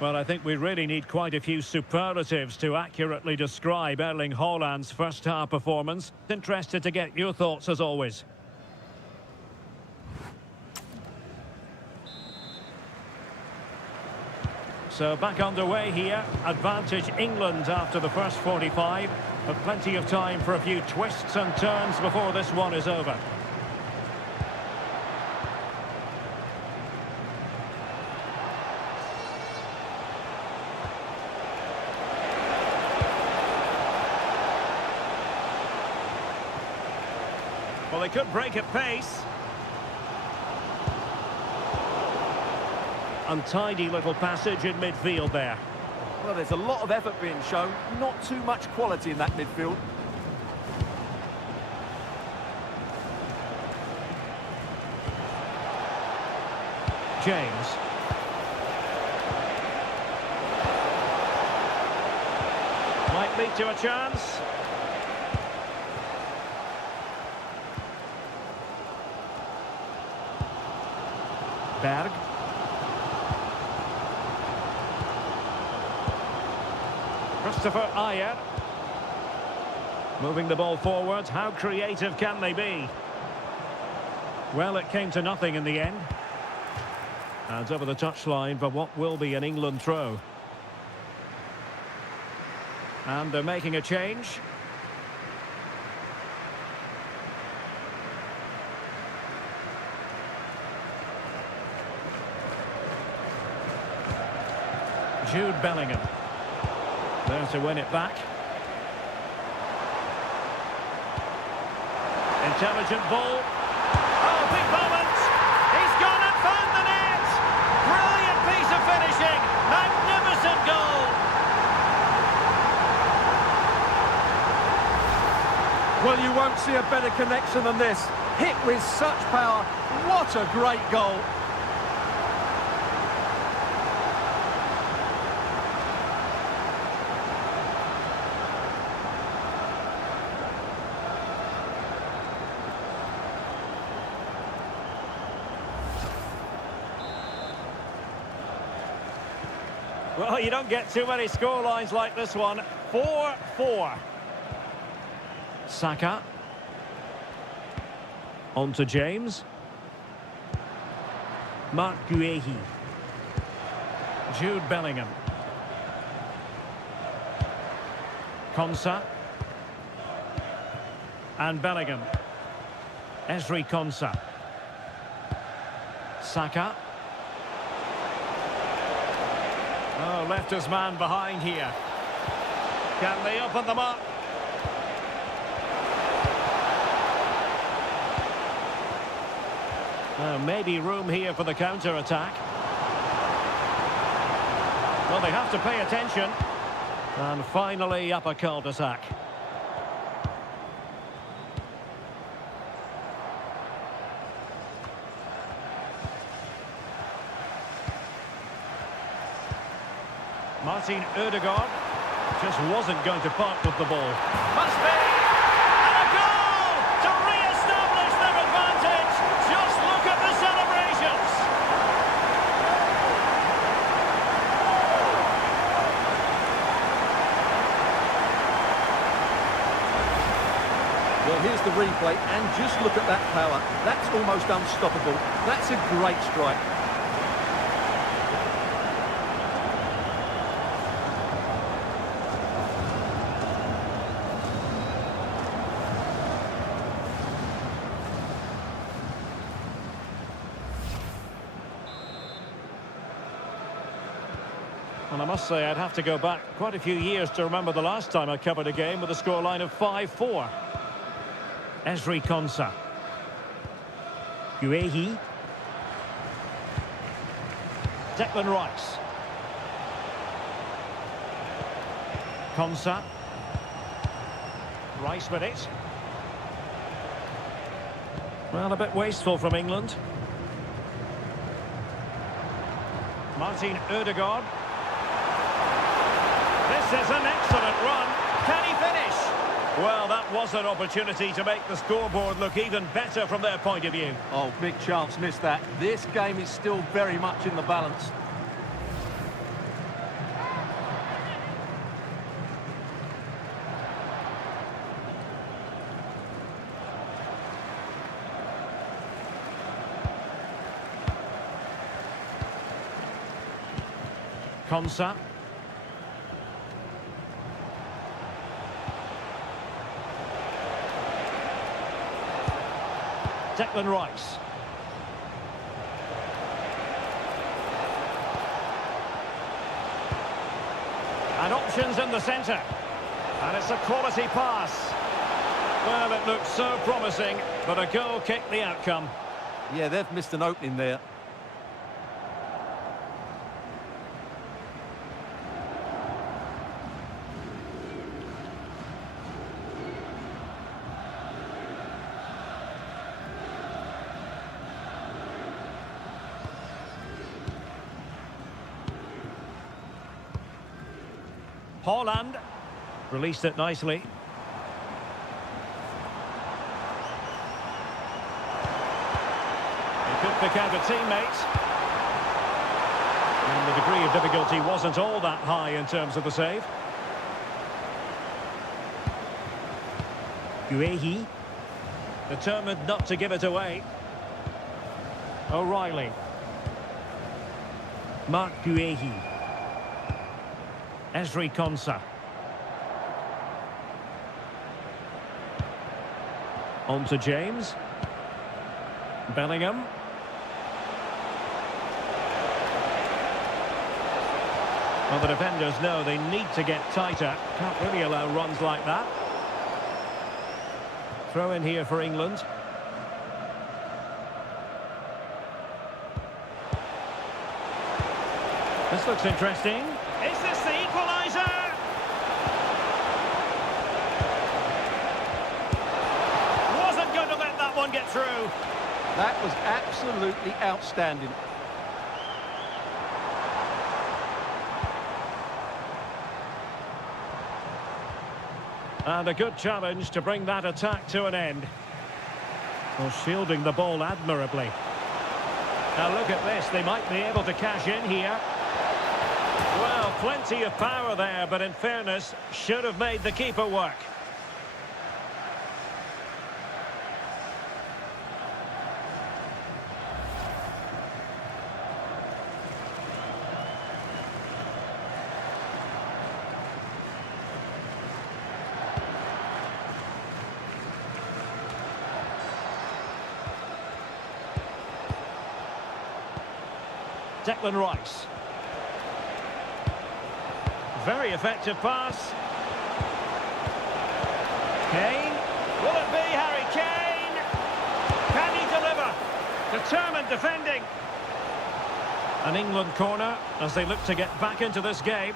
Well, I think we really need quite a few superlatives to accurately describe Erling Haaland's first half performance. Interested to get your thoughts as always. So back underway here. Advantage England after the first 45. But plenty of time for a few twists and turns before this one is over. Well, they could break at pace. Untidy little passage in midfield there. Well, there's a lot of effort being shown, not too much quality in that midfield. James. Might lead to a chance. Berg. Christopher Ayer. Moving the ball forward. How creative can they be? Well, it came to nothing in the end. And over the touchline for what will be an England throw. And they're making a change. Jude Bellingham. There to win it back. Intelligent ball. Oh, big moment. He's gone and found the net. Brilliant piece of finishing. Magnificent goal. Well, you won't see a better connection than this. Hit with such power. What a great goal. Well, you don't get too many scorelines like this one. 4-4. Saka. On to James. Mark Guehi. Jude Bellingham. Konsa. And Bellingham. Ezri Konsa. Saka. Oh, left his man behind here. Can they open them up? Maybe room here for the counter-attack. Well, they have to pay attention. And finally up a cul-de-sac. Martin Ødegaard just wasn't going to part with the ball. Must be! And a goal to re-establish their advantage! Just look at the celebrations! Well, here's the replay, and just look at that power. That's almost unstoppable. That's a great strike. And I must say, I'd have to go back quite a few years to remember the last time I covered a game with a scoreline of 5-4. Fc26. Guehi. Declan Rice. Konsa. Rice with it. Well, a bit wasteful from England. Martin Odegaard. This is an excellent run. Can he finish? Well, that was an opportunity to make the scoreboard look even better from their point of view. Oh, big chance, missed that. This game is still very much in the balance. Konsa. Declan Rice. And options in the centre. And it's a quality pass. Well, it looked so promising, but a goal kicked the outcome. Yeah, they've missed an opening there. Holland released it nicely. He could pick out a teammate. And the degree of difficulty wasn't all that high in terms of the save. Guehi. Determined not to give it away. O'Reilly. Mark Guehi. Fc26. On to James. Bellingham. Well, the defenders know they need to get tighter. Can't really allow runs like that. Throw in here for England. This looks interesting. Is this the equaliser? Wasn't going to let that one get through. That was absolutely outstanding. And a good challenge to bring that attack to an end. Well, shielding the ball admirably. Now look at this, they might be able to cash in here. Well, plenty of power there, but in fairness, should have made the keeper work. Declan Rice. Very effective pass. Kane. Will it be Harry Kane? Can he deliver? Determined defending. An England corner as they look to get back into this game.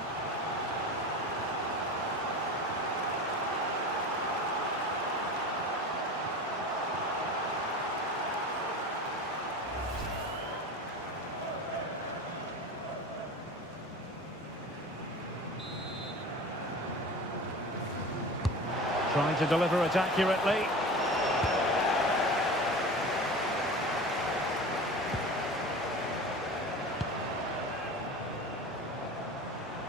Trying to deliver it accurately.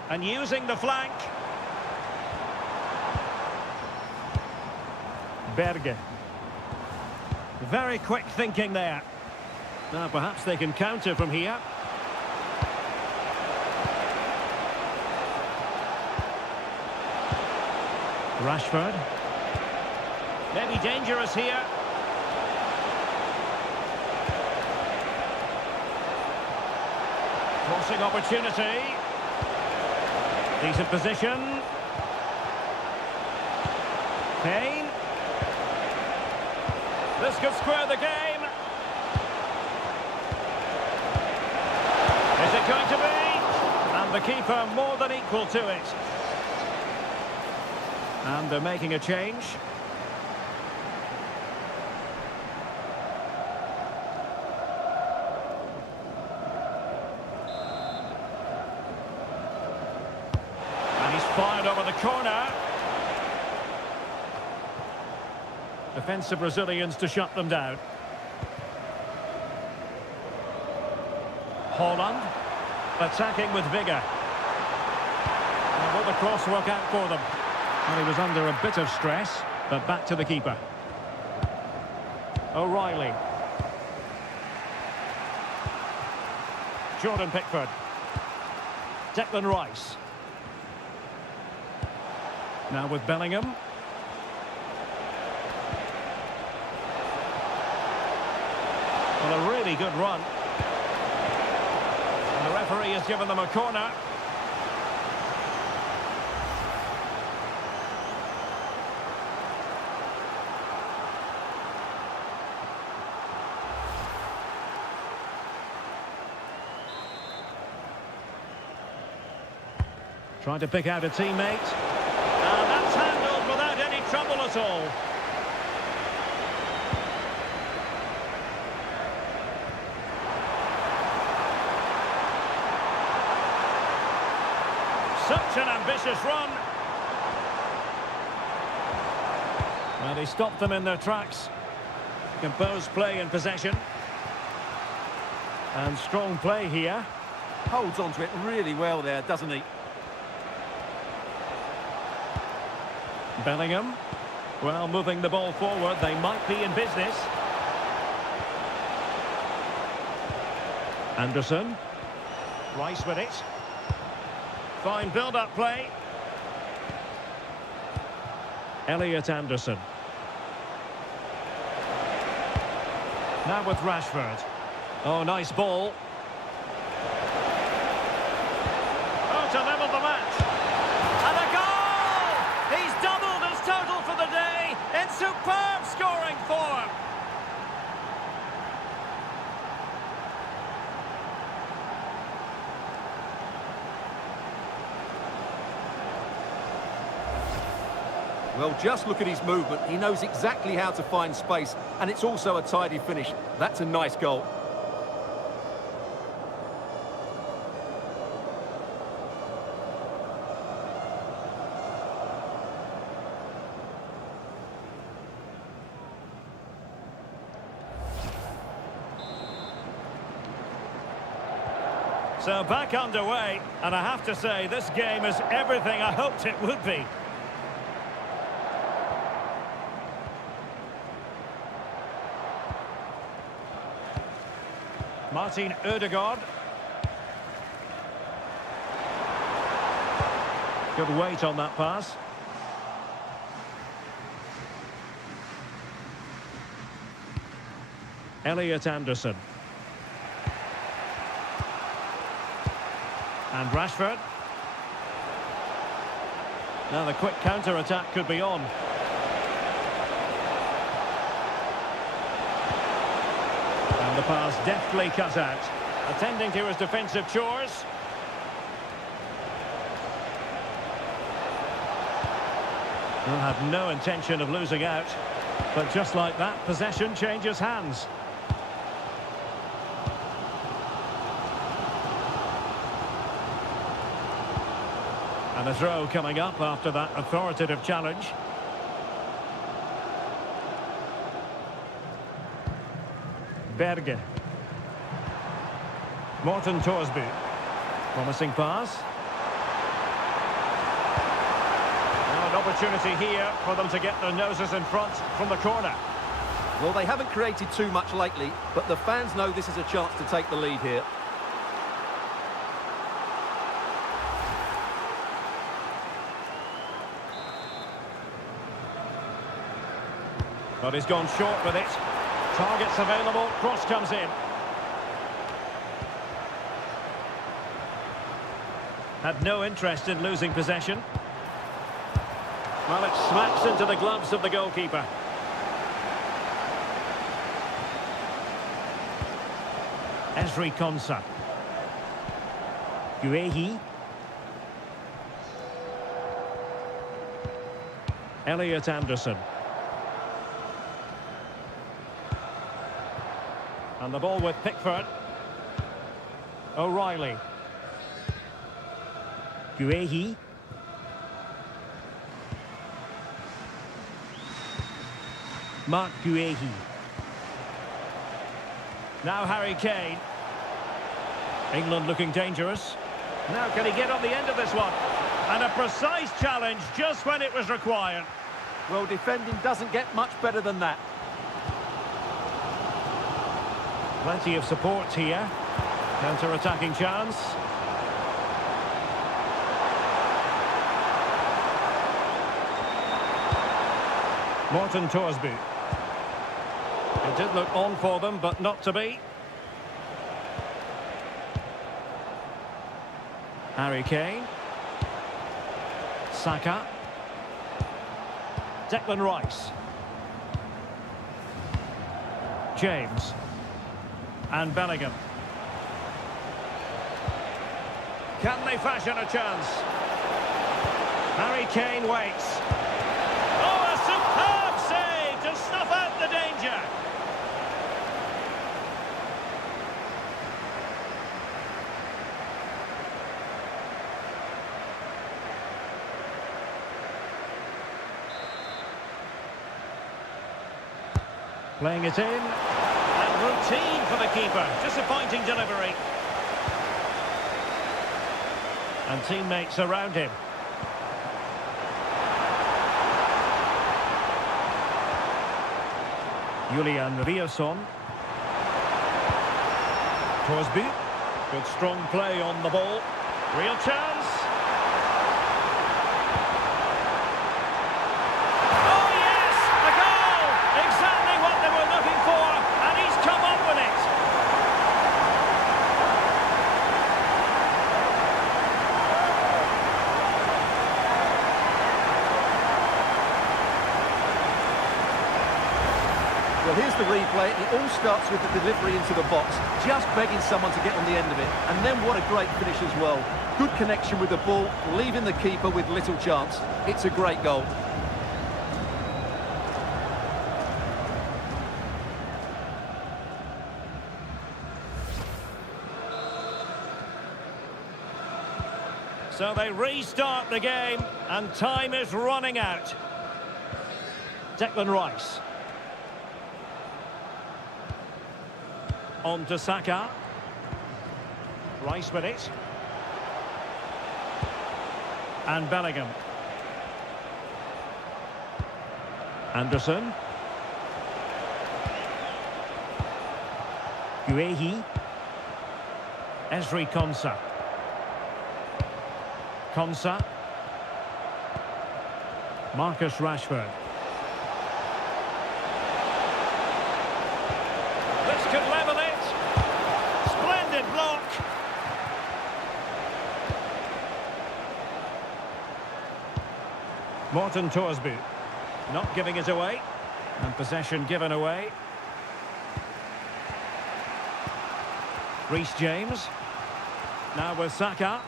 And using the flank. Berge. Very quick thinking there. Now perhaps they can counter from here. Rashford. Maybe dangerous here. Crossing opportunity. Decent position. Kane. This could square the game. Is it going to be? And the keeper more than equal to it. And they're making a change. And he's fired over the corner. Defensive Brazilians to shut them down. Holland attacking with vigour. And will the cross work out for them? Well, he was under a bit of stress, but back to the keeper. O'Reilly. Jordan Pickford. Declan Rice. Now with Bellingham. Well, a really good run. And the referee has given them a corner. Trying to pick out a teammate. And that's handled without any trouble at all. Such an ambitious run. Well, he stopped them in their tracks. Composed play in possession. And strong play here. Holds on to it really well there, doesn't he? Bellingham. Well, moving the ball forward, they might be in business. Anderson. Rice with it. Fine build-up play. Elliot Anderson. Now with Rashford. Oh, nice ball. Oh, to level the match. And a goal! He's doubled his total for the day in superb scoring form. Well, just look at his movement. He knows exactly how to find space, and it's also a tidy finish. That's a nice goal. So back underway, and I have to say, this game is everything I hoped it would be. Martin Ødegaard. Good weight on that pass. Elliot Anderson. And Rashford. Now the quick counter-attack could be on. And the pass deftly cut out. Attending to his defensive chores. He'll have no intention of losing out. But just like that, possession changes hands. And a throw coming up after that authoritative challenge. Berge. Morten Thorsby. Promising pass. Now an opportunity here for them to get their noses in front from the corner. Well, they haven't created too much lately, but the fans know this is a chance to take the lead here. But he's gone short with it. Targets available, cross comes in. Had no interest in losing possession. Well, it smacks into the gloves of the goalkeeper. Ezri Konsa. Guehi. Elliot Anderson. And the ball with Pickford. O'Reilly. Guehi. Mark Guehi. Now Harry Kane. England looking dangerous. Now can he get on the end of this one? And a precise challenge just when it was required. Well, defending doesn't get much better than that. Plenty of support here. Counter-attacking chance. Morten Thorsby. It did look on for them, but not to be. Harry Kane. Saka. Declan Rice. James. And Bellingham. Can they fashion a chance? Harry Kane waits. Oh, a superb save to snuff out the danger. Playing it in, and routine for the keeper. Disappointing delivery. And teammates around him. Julian Riasson. Thorsby. Good strong play on the ball. Real chance. Well, here's the replay. It all starts with the delivery into the box, just begging someone to get on the end of it. And then what a great finish as well. Good connection with the ball, leaving the keeper with little chance. It's a great goal. So they restart the game, and time is running out. Declan Rice. On to Saka. Rice with it. And Bellingham. Anderson. Guehi. Ezri Konsa. Konsa. Marcus Rashford. This could level it. Splendid block. Morten Thorsby. Not giving it away. And possession given away. Reece James. Now with Saka.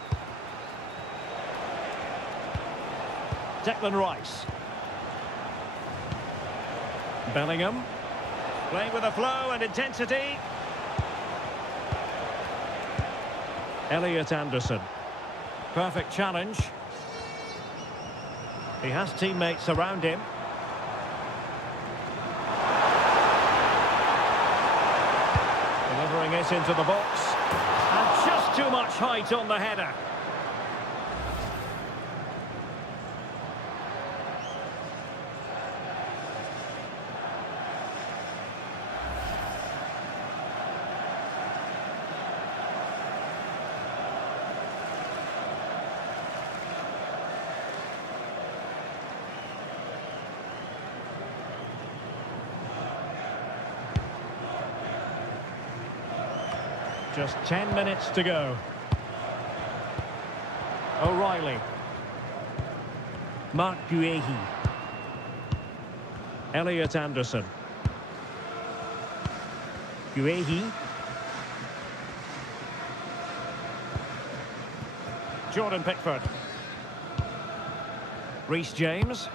Declan Rice. Bellingham. Playing with a flow and intensity. Elliot Anderson. Perfect challenge. He has teammates around him. Delivering it into the box. And just too much height on the header. Just 10 minutes to go. O'Reilly. Mark Guehi. Elliot Anderson. Guehi. Jordan Pickford. Reece James.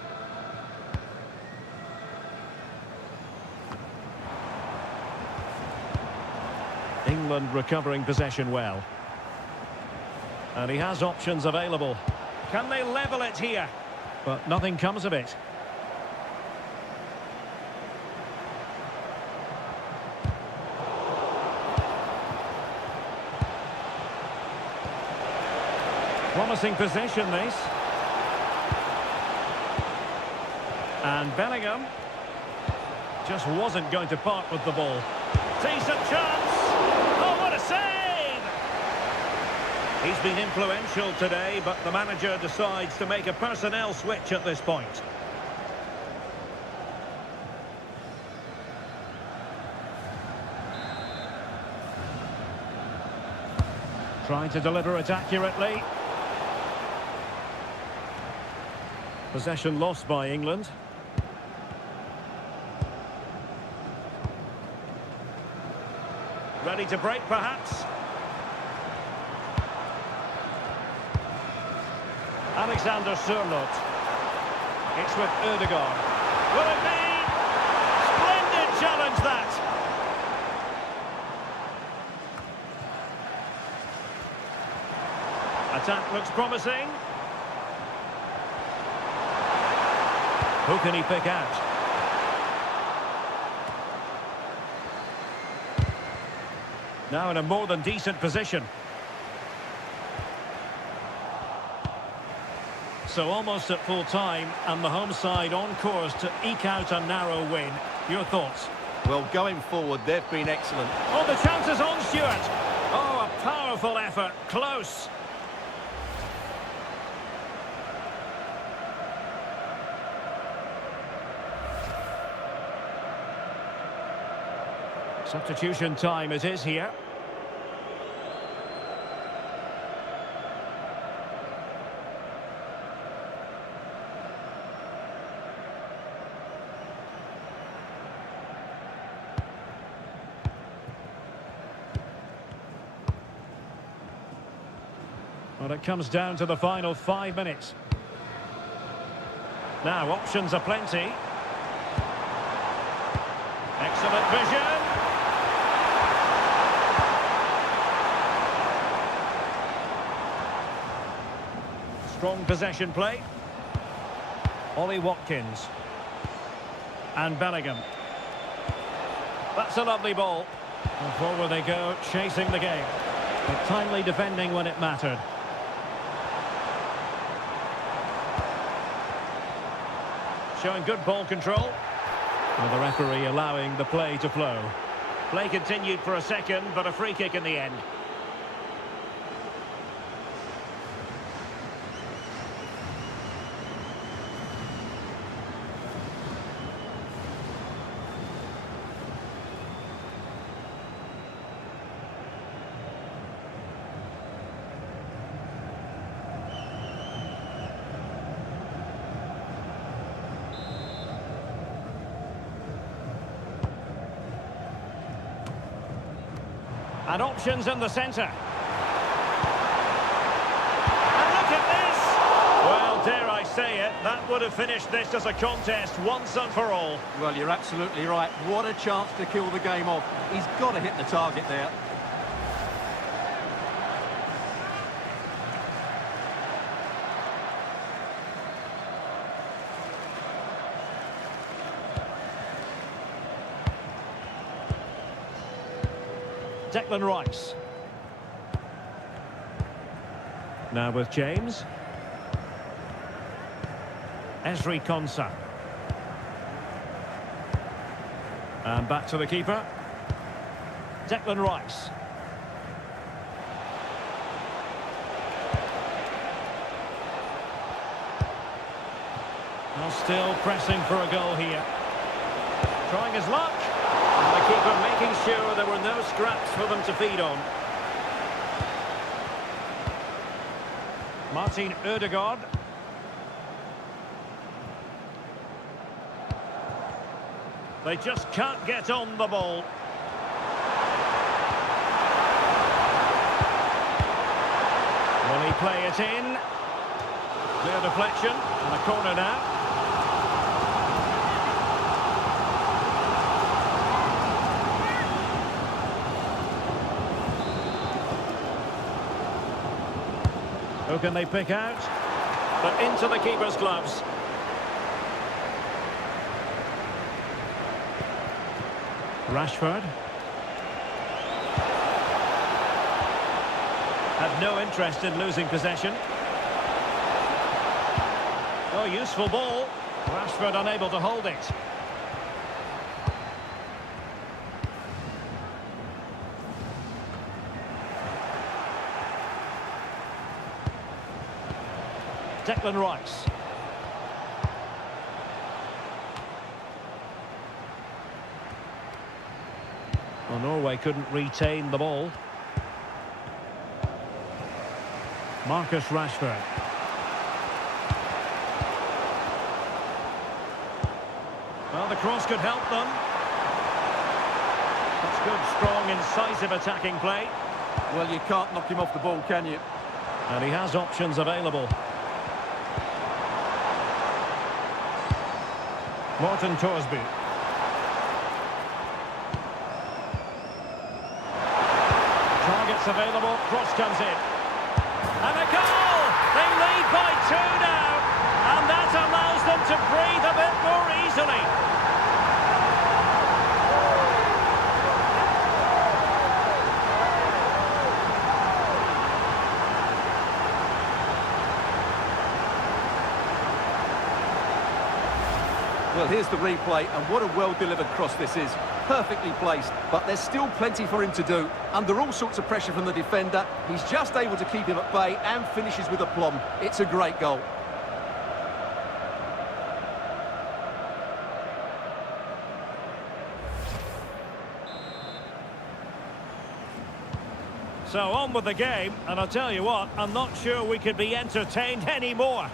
England recovering possession well. And he has options available. Can they level it here? But nothing comes of it. Promising possession, this. And Bellingham just wasn't going to part with the ball. Decent chance. Oh, what a save! He's been influential today, but the manager decides to make a personnel switch at this point. Trying to deliver it accurately. Possession lost by England. Ready to break, perhaps. Alexander Sørloth. It's with Ødegaard. Will it be? Splendid challenge, that. Attack looks promising. Who can he pick out? Now in a more than decent position. So almost at full time, and the home side on course to eke out a narrow win. Your thoughts? Well, going forward, they've been excellent. Oh, the chance is on, Stuart. Oh, a powerful effort. Close. Substitution time it is here. Well, it comes down to the final 5 minutes. Now, options are plenty. Excellent vision. Strong possession play. Ollie Watkins. And Bellingham. That's a lovely ball. And forward they go, chasing the game. But timely defending when it mattered. Showing good ball control. And the referee allowing the play to flow. Play continued for a second, but a free kick in the end. And options in the centre. And look at this! Well, dare I say it, that would have finished this as a contest once and for all. Well, you're absolutely right. What a chance to kill the game off. He's got to hit the target there. Declan Rice. Now with James. Ezri Konsa. And back to the keeper. Declan Rice. Well, still pressing for a goal here. Trying his luck. And the keeper making sure there were no scraps for them to feed on. Martin Ødegaard. They just can't get on the ball. Well, he play it in. Clear deflection, and a corner now. Who can they pick out? But into the keeper's gloves. Rashford. Had no interest in losing possession. Oh, useful ball. Rashford unable to hold it. Declan Rice. Well, Norway couldn't retain the ball. Marcus Rashford. Well, the cross could help them. That's good, strong, incisive attacking play. Well, you can't knock him off the ball, can you? And he has options available. Morten Thorsby. Targets available, cross comes in. And a goal! They lead by 2 now. And that allows them to breathe a bit more easily. Well, here's the replay, and what a well-delivered cross this is. Perfectly placed, but there's still plenty for him to do. Under all sorts of pressure from the defender, he's just able to keep him at bay and finishes with aplomb. It's a great goal. So on with the game, and I'll tell you what, I'm not sure we could be entertained anymore.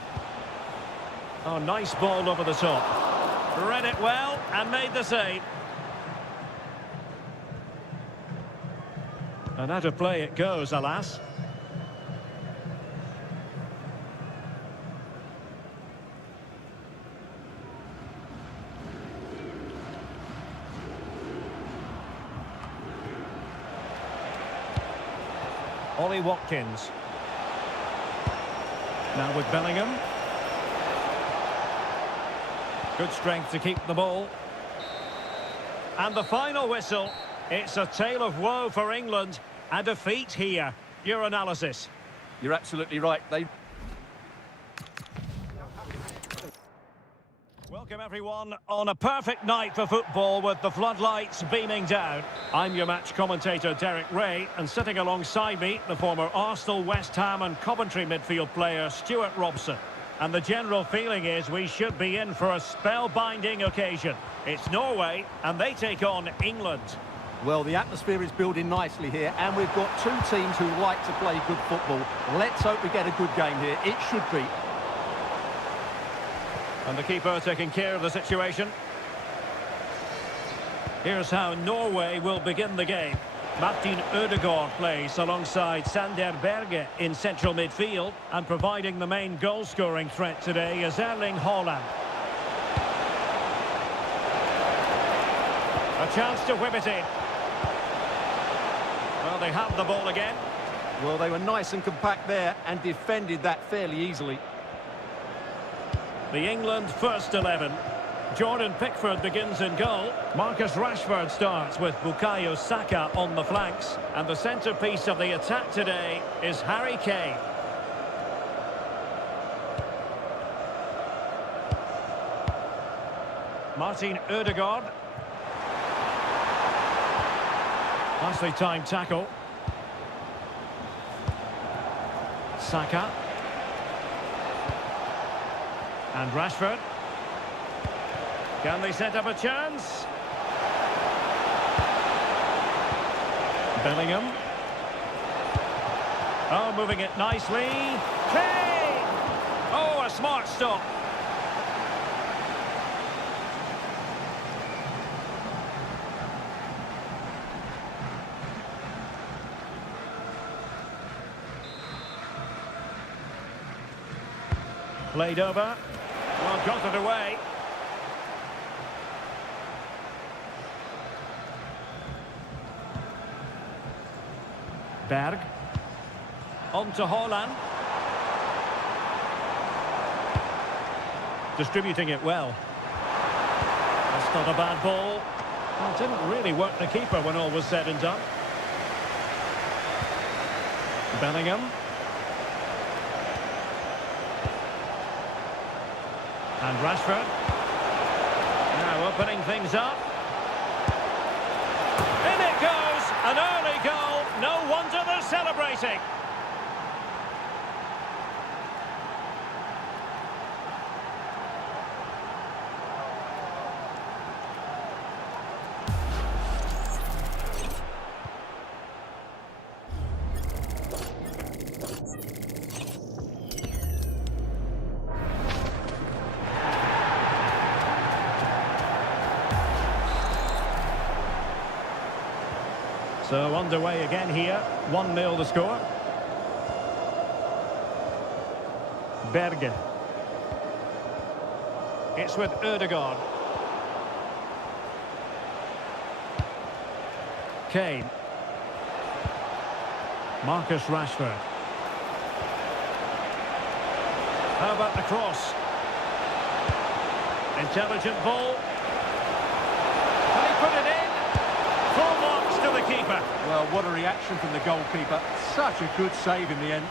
Oh, nice ball over the top. Read it well and made the save. And out of play it goes, alas. Ollie Watkins. Now with Bellingham. Good strength to keep the ball. And the final whistle. It's a tale of woe for England. A defeat here. Your analysis. You're absolutely right. Welcome everyone on a perfect night for football with the floodlights beaming down. I'm your match commentator Derek Ray, and sitting alongside me the former Arsenal, West Ham and Coventry midfield player Stuart Robson. And the general feeling is we should be in for a spellbinding occasion. It's Norway and they take on England. Well, the atmosphere is building nicely here, and we've got two teams who like to play good football. Let's hope we get a good game here. It should be. And the keeper taking care of the situation. Here's how Norway will begin the game. Martin Ødegaard plays alongside Sander Berge in central midfield, and providing the main goal-scoring threat today is Erling Haaland. A chance to whip it in. Well, they have the ball again. Well, they were nice and compact there and defended that fairly easily. The England first 11. Jordan Pickford begins in goal. Marcus Rashford starts with Bukayo Saka on the flanks. And the centrepiece of the attack today is Harry Kane. Martin Ødegaard. Nicely timed tackle. Saka. And Rashford. Can they set up a chance? Bellingham. Oh, moving it nicely. Kane! Oh, a smart stop. Played over. Well, got it away. Berg. On to Haaland. Distributing it well. That's not a bad ball. Well, it didn't really work the keeper when all was said and done. Bellingham. And Rashford. Now opening things up. In it goes! An early goal. No wonder they're celebrating. So underway again here, 1-0 the score. Berge. It's with Ødegaard. Kane. Marcus Rashford. How about the cross? Intelligent ball. Can he put it in? Full marks to the keeper. Well, what a reaction from the goalkeeper. Such a good save in the end.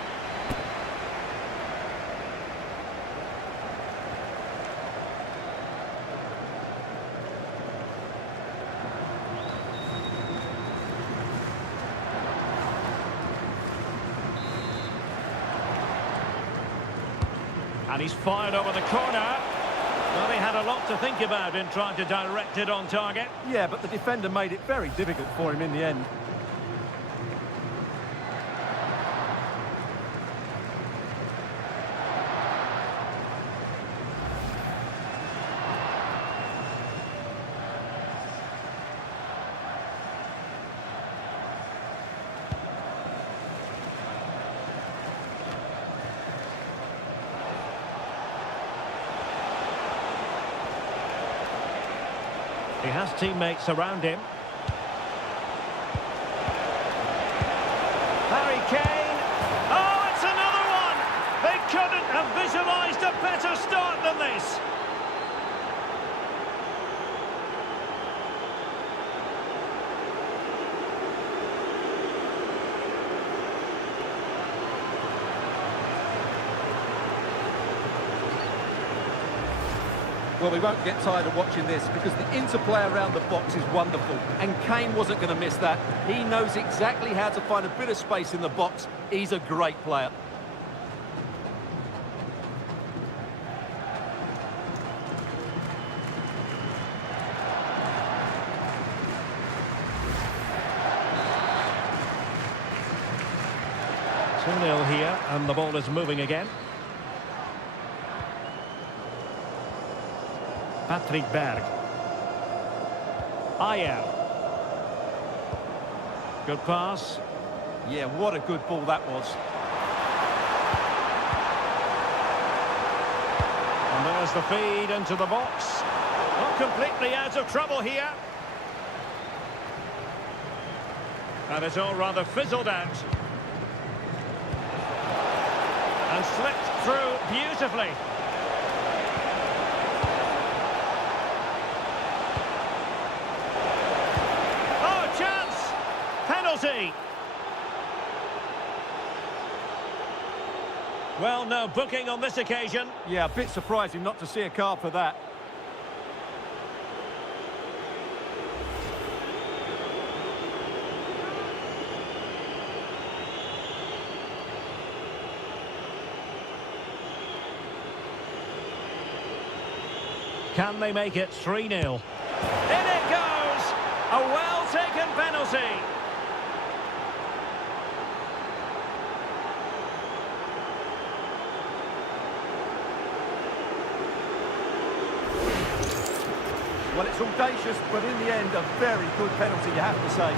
And he's fired over the corner. Well, he had a lot to think about in trying to direct it on target. Yeah, but the defender made it very difficult for him in the end. He has teammates around him. Harry Kane. Oh, it's another one! They couldn't have visualised a better start than this. Well, we won't get tired of watching this because the interplay around the box is wonderful. And Kane wasn't going to miss that. He knows exactly how to find a bit of space in the box. He's a great player. Two 0 here, and the ball is moving again. Patrick Berg. Ayer. Good pass. Yeah, what a good ball that was. And there's the feed into the box. Not completely out of trouble here. And it's all rather fizzled out. And slipped through beautifully. Penalty. Well, no booking on this occasion. Yeah, a bit surprising not to see a card for that. Can they make it 3-0? In it goes! A well-taken penalty. Well, it's audacious, but in the end, a very good penalty, you have to say.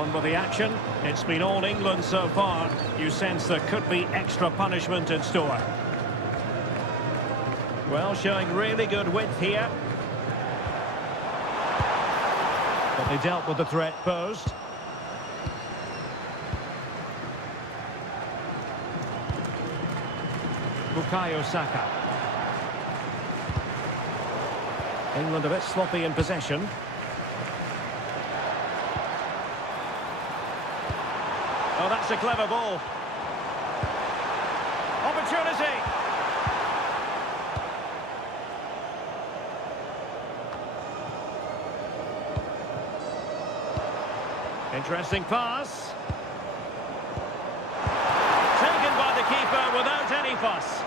On with the action. It's been all England so far. You sense there could be extra punishment in store. Well, showing really good width here. But they dealt with the threat posed. Bukayo Saka. England a bit sloppy in possession. Oh, that's a clever ball. Opportunity. Interesting pass. Taken by the keeper without any fuss.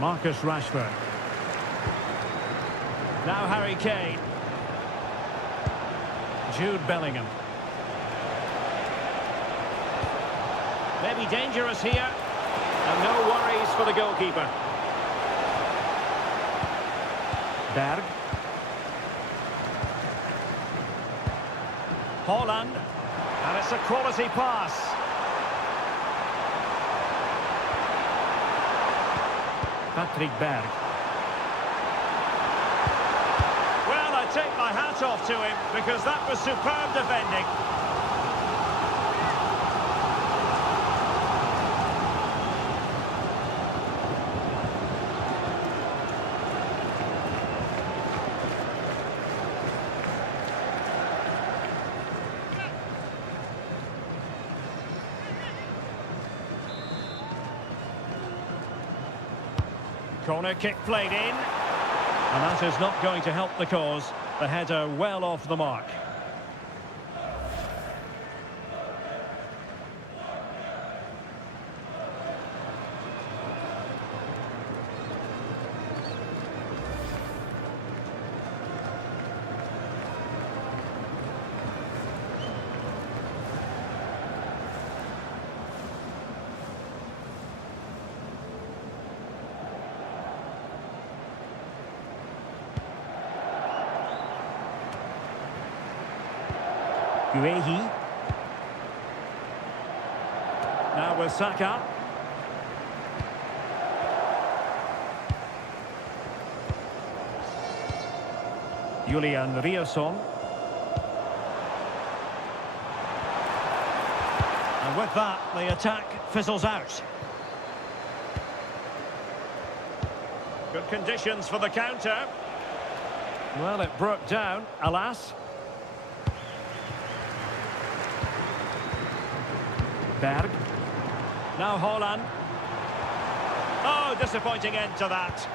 Marcus Rashford. Now Harry Kane. Jude Bellingham. Maybe dangerous here. And no worries for the goalkeeper. Berg. Haaland. And it's a quality pass. Patrick Berg. Well, I take my hat off to him because that was superb defending. Corner kick played in. And that is not going to help the cause. The header well off the mark. Guehi. Now with Saka. Julian Riasson. And with that, the attack fizzles out. Good conditions for the counter. Well, it broke down, alas. Berg. Now Haaland. Oh, disappointing end to that.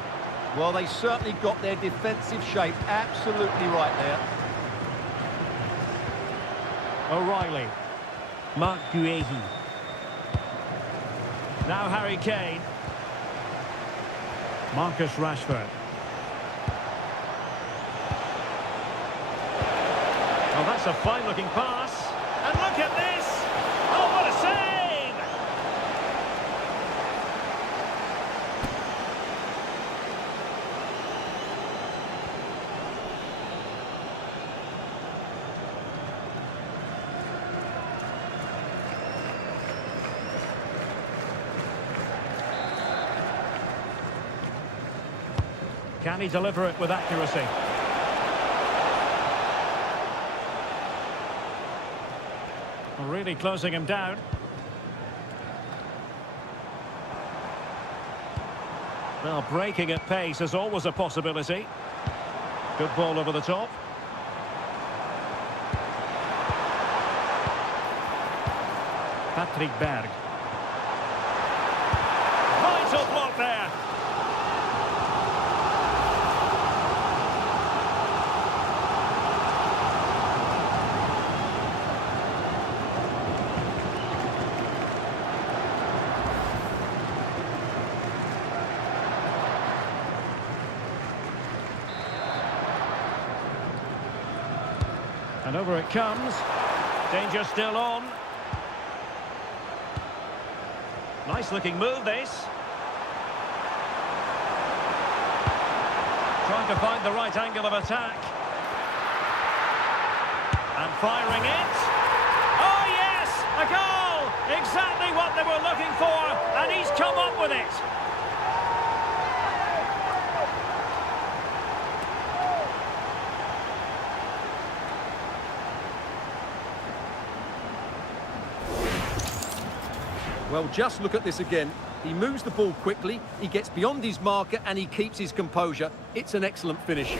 Well, they certainly got their defensive shape absolutely right there. O'Reilly. Mark Guehi. Now Harry Kane. Marcus Rashford. Oh, that's a fine-looking pass. And look at this! Oh, what a save! Can he deliver it with accuracy? Really closing him down. Well, breaking at pace is always a possibility. Good ball over the top. Patrick Berg. Vital block there. And over it comes. Danger still on. Nice looking move, this. Trying to find the right angle of attack. And firing it. Oh, yes! A goal! Exactly what they were looking for, and he's come up with it. Well, just look at this again. He moves the ball quickly, he gets beyond his marker, and he keeps his composure. It's an excellent finish.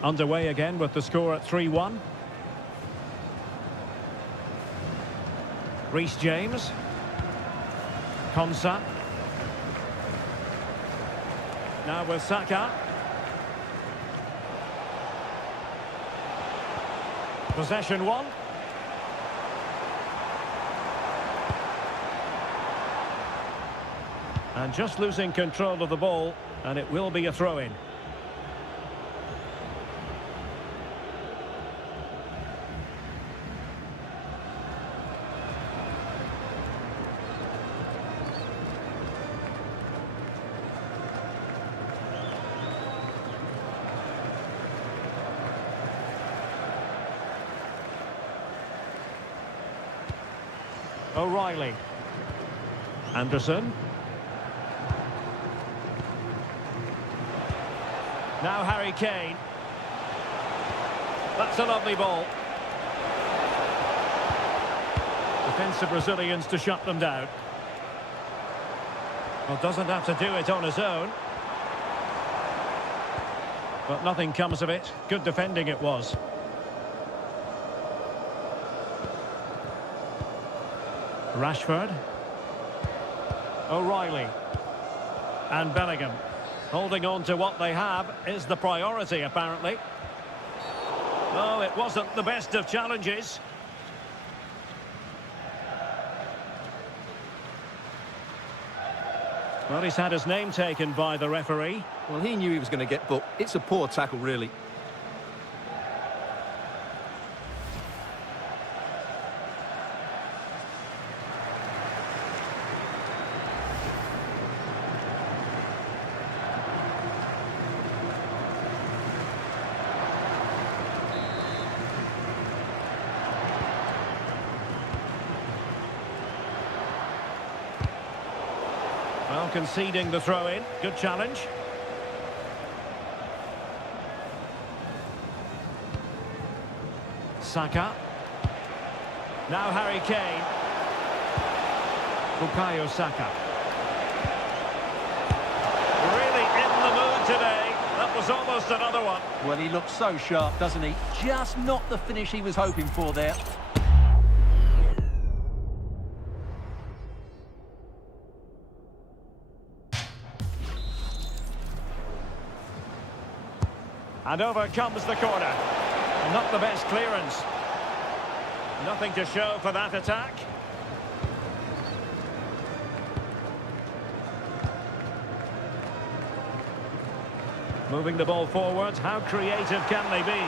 Underway again with the score at 3-1. Reece James. Konsa. Now with Saka. Possession one. And just losing control of the ball, and it will be a throw-in. O'Reilly. Anderson. Now Harry Kane. That's a lovely ball. Defensive Brazilians to shut them down. Well, doesn't have to do it on his own. But nothing comes of it. Good defending it was. Rashford. O'Reilly. And Bellingham. Holding on to what they have is the priority, apparently. Oh, it wasn't the best of challenges. Well, he's had his name taken by the referee. Well, he knew he was going to get booked. It's a poor tackle, really. Well, conceding the throw-in. Good challenge. Saka. Now Harry Kane. Bukayo Saka. Really in the mood today. That was almost another one. Well, he looks so sharp, doesn't he? Just not the finish he was hoping for there. And over comes the corner. Not the best clearance. Nothing to show for that attack. Moving the ball forward. How creative can they be?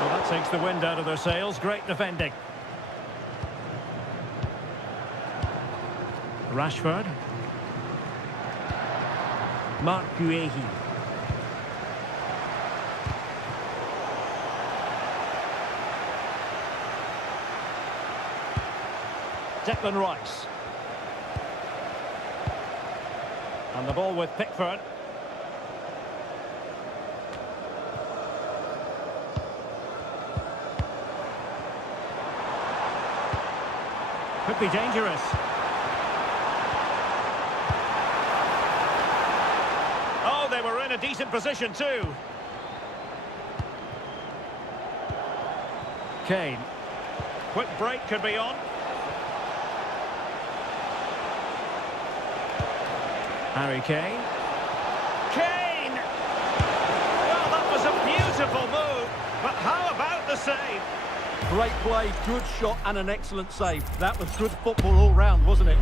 Well, that takes the wind out of their sails. Great defending. Rashford. Mark Guehi. Declan Rice. And the ball with Pickford. Could be dangerous. Oh, they were in a decent position too. Kane. Quick break could be on. Harry Kane. Kane! Well, that was a beautiful move, but how about the save? Great play, good shot and an excellent save. That was good football all round, wasn't it?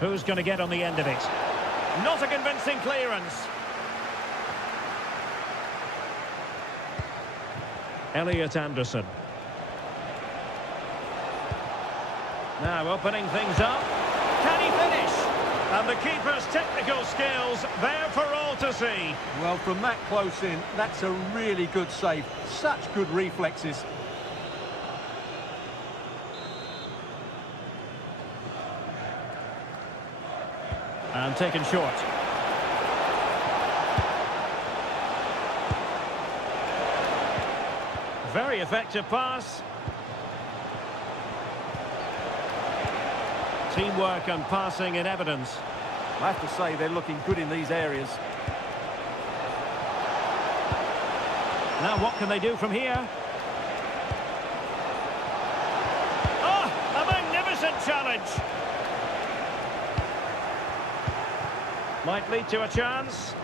Who's going to get on the end of it? Not a convincing clearance. Elliot Anderson. Now opening things up. Can he finish? And the keeper's technical skills there for all to see. Well, from that close in, that's a really good save. Such good reflexes. And taken short. Very effective pass. Teamwork and passing in evidence. I have to say they're looking good in these areas. Now what can they do from here? Oh, a magnificent challenge. Might lead to a chance.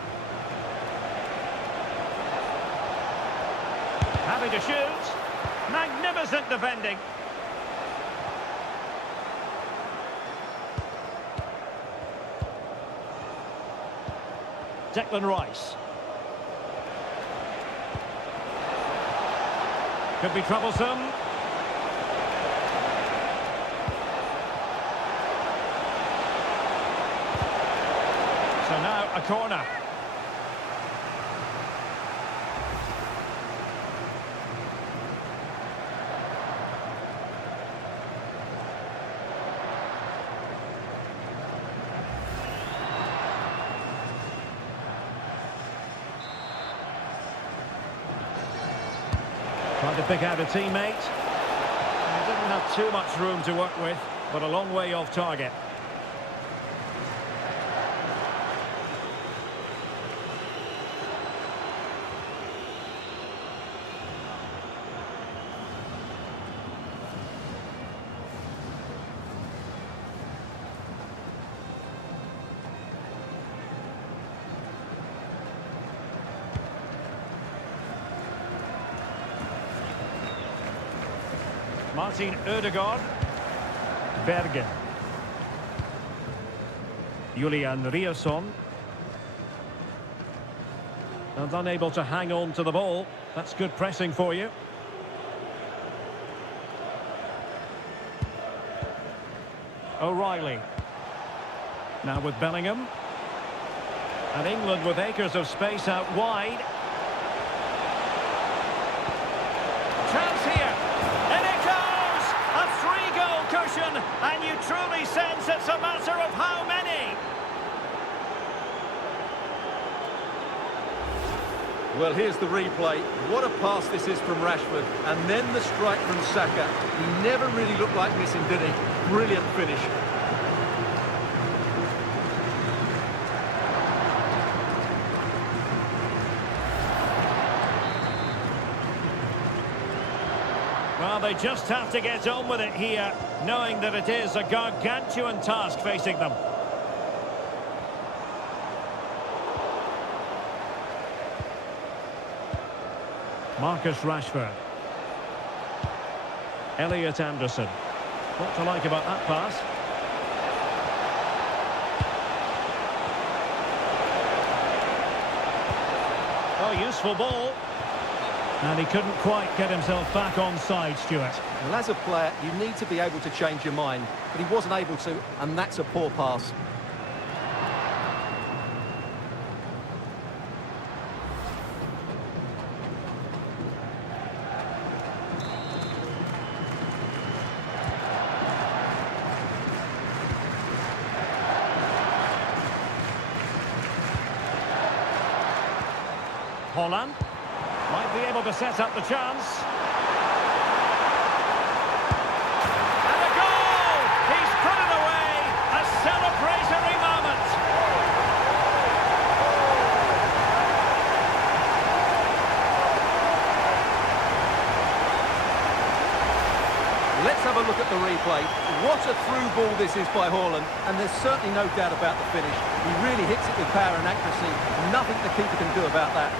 Happy to shoot. Magnificent defending. Declan Rice. Could be troublesome. So now a corner. Trying to pick out a teammate. He didn't have too much room to work with, but a long way off target. Martin Ødegaard. Bergen. Julian Riasson. And unable to hang on to the ball. That's good pressing for you. O'Reilly. Now with Bellingham. And England with acres of space out wide. Chance here. And it goes! A 3-goal cushion. And you truly sense it's a matter of how many. Well, here's the replay. What a pass this is from Rashford. And then the strike from Saka. He never really looked like missing, did he? Brilliant finish. Well, they just have to get on with it here, knowing that it is a gargantuan task facing them. Marcus Rashford. Elliot Anderson. What to like about that pass? Oh, useful ball. And he couldn't quite get himself back on side, Stuart. Well, as a player, you need to be able to change your mind, but he wasn't able to, and that's a poor pass. Holland might be able to set up the chance. And a goal! He's put it away! A celebratory moment! Let's have a look at the replay. What a through ball this is by Haaland, and there's certainly no doubt about the finish. He really hits it with power and accuracy. Nothing the keeper can do about that.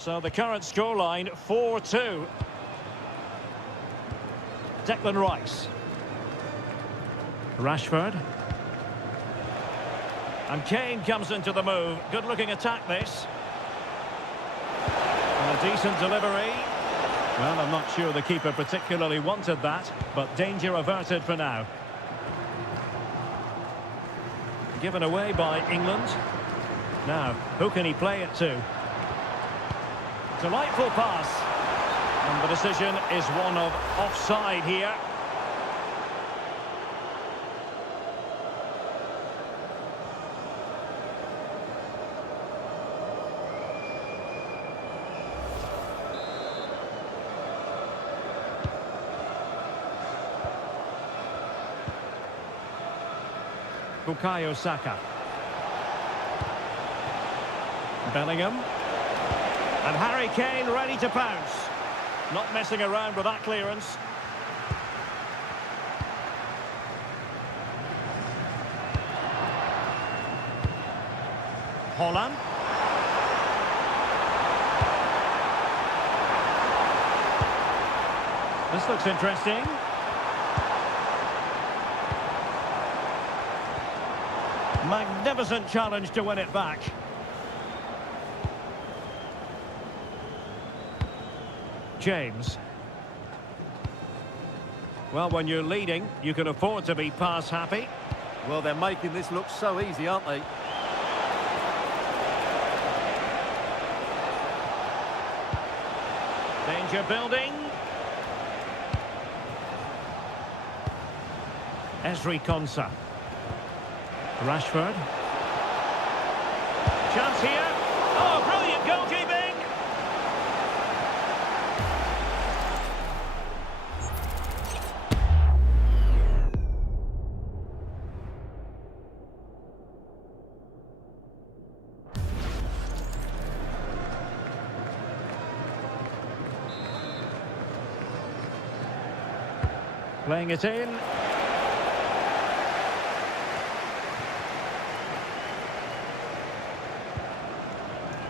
So the current scoreline, 4-2. Declan Rice. Rashford. And Kane comes into the move. Good-looking attack, this. And a decent delivery. Well, I'm not sure the keeper particularly wanted that, but danger averted for now. Given away by England. Now, who can he play it to? Delightful pass. And the decision is one of offside here. Bukayo Saka. Bellingham. And Harry Kane ready to pounce. Not messing around with that clearance. Holland. This looks interesting. Magnificent challenge to win it back. James. Well, when you're leading, you can afford to be pass happy. Well, they're making this look so easy, aren't they? Danger building. Ezri Konsa. Rashford. Chance here. Oh, brilliant goalkeeping. Playing it in.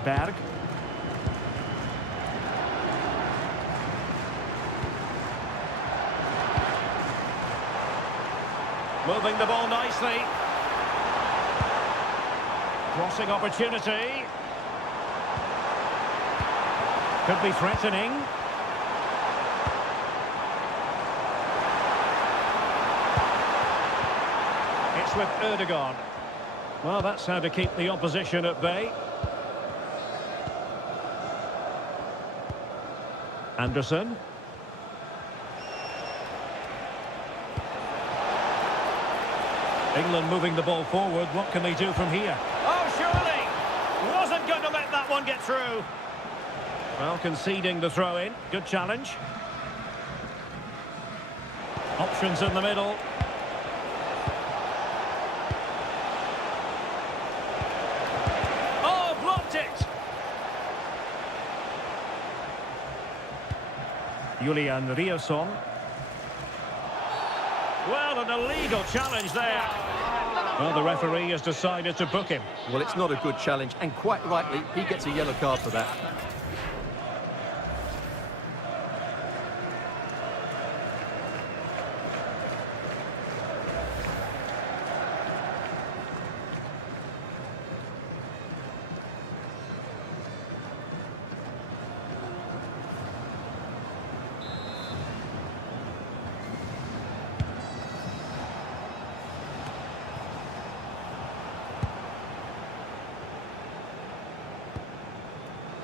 Berg. Moving the ball nicely. Crossing opportunity. Could be threatening. It's with Ødegaard. Well, that's how to keep the opposition at bay. Anderson. England moving the ball forward. What can they do from here? Oh, surely! Wasn't going to let that one get through. Well, conceding the throw-in. Good challenge. Options in the middle. Oh, blocked it! Julian Riosson. Well, an illegal challenge there. Well, the referee has decided to book him. Well, it's not a good challenge, and quite rightly, he gets a yellow card for that.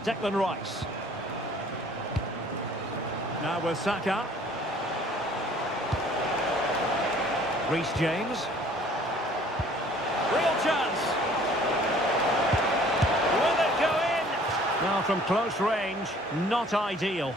Declan Rice. Now with Saka. Reece James. Real chance. Will it go in? Now from close range, not ideal.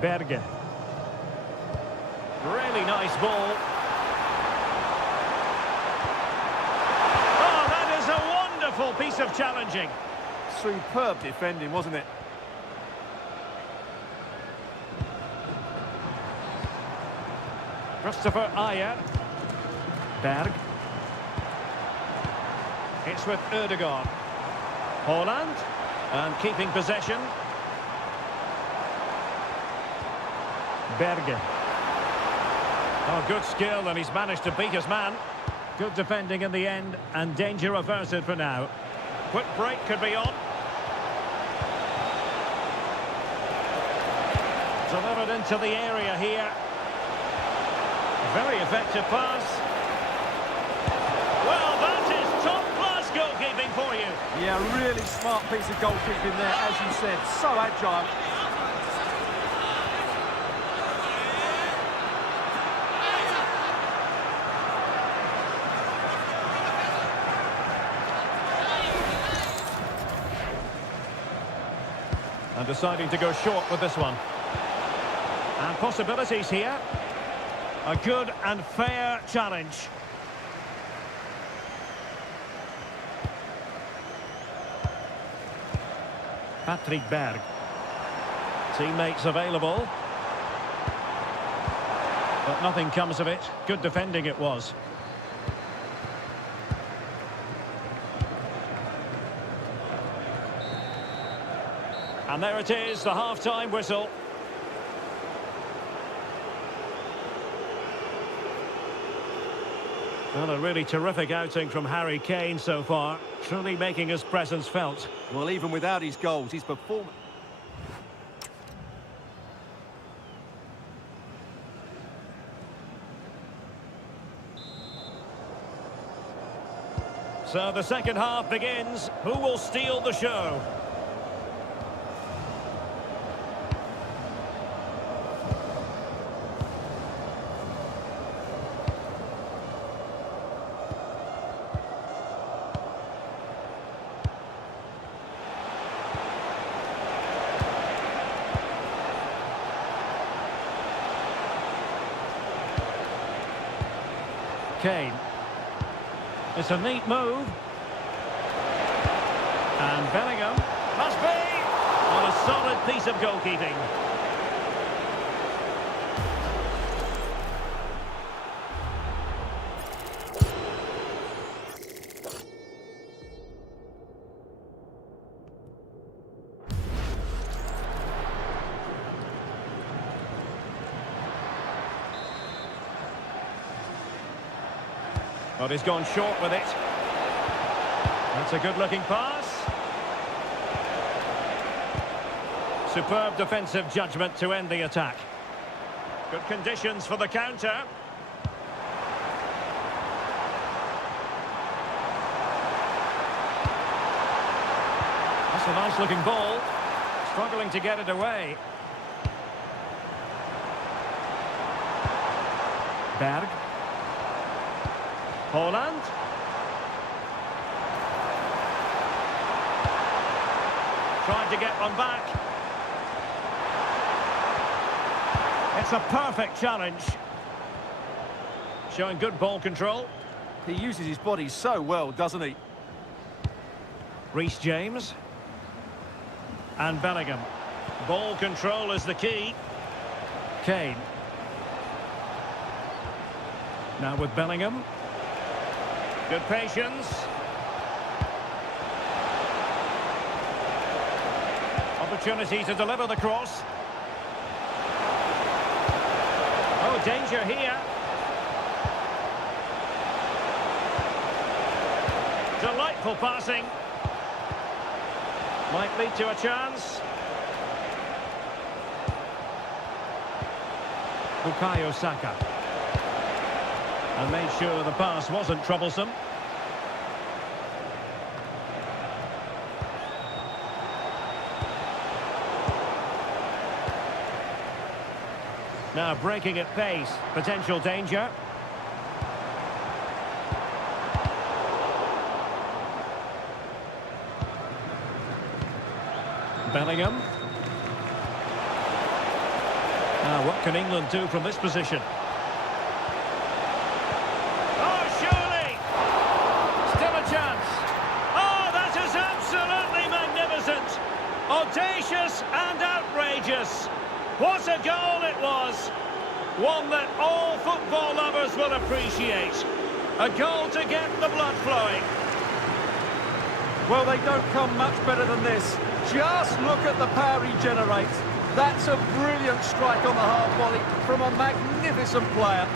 Berge. Really nice ball. Oh, that is a wonderful piece of challenging. Superb defending, wasn't it? Christopher Ayer. Berg. It's with Erdogan. Holland. And keeping possession. Berge. Oh, good skill, and he's managed to beat his man. Good defending in the end, and danger averted for now. Quick break could be on. Delivered into the area here. Very effective pass. Well, that is top-class goalkeeping for you. Yeah, really smart piece of goalkeeping there, as you said. So agile. And deciding to go short with this one. And possibilities here. A good and fair challenge. Patrick Berg. Teammates available. But nothing comes of it. Good defending it was. And there it is, the half-time whistle. Well, a really terrific outing from Harry Kane so far, truly making his presence felt. Well, even without his goals, his performance... So the second half begins. Who will steal the show? Kane. It's a neat move. And Bellingham. Must be! What a solid piece of goalkeeping. But he's gone short with it. That's a good-looking pass. Superb defensive judgment to end the attack. Good conditions for the counter. That's a nice-looking ball. Struggling to get it away. Berg. Holland. Trying to get one back. It's a perfect challenge. Showing good ball control. He uses his body so well, doesn't he? Reece James. And Bellingham. Ball control is the key. Kane. Now with Bellingham. Good patience. Opportunity to deliver the cross. Oh, danger here. Delightful passing. Might lead to a chance. Bukayo Saka. And made sure the pass wasn't troublesome. Now breaking at pace, potential danger. Bellingham. Now what can England do from this position? One that all football lovers will appreciate. A goal to get the blood flowing. Well, they don't come much better than this. Just look at the power he generates. That's a brilliant strike on the hard volley from a magnificent player.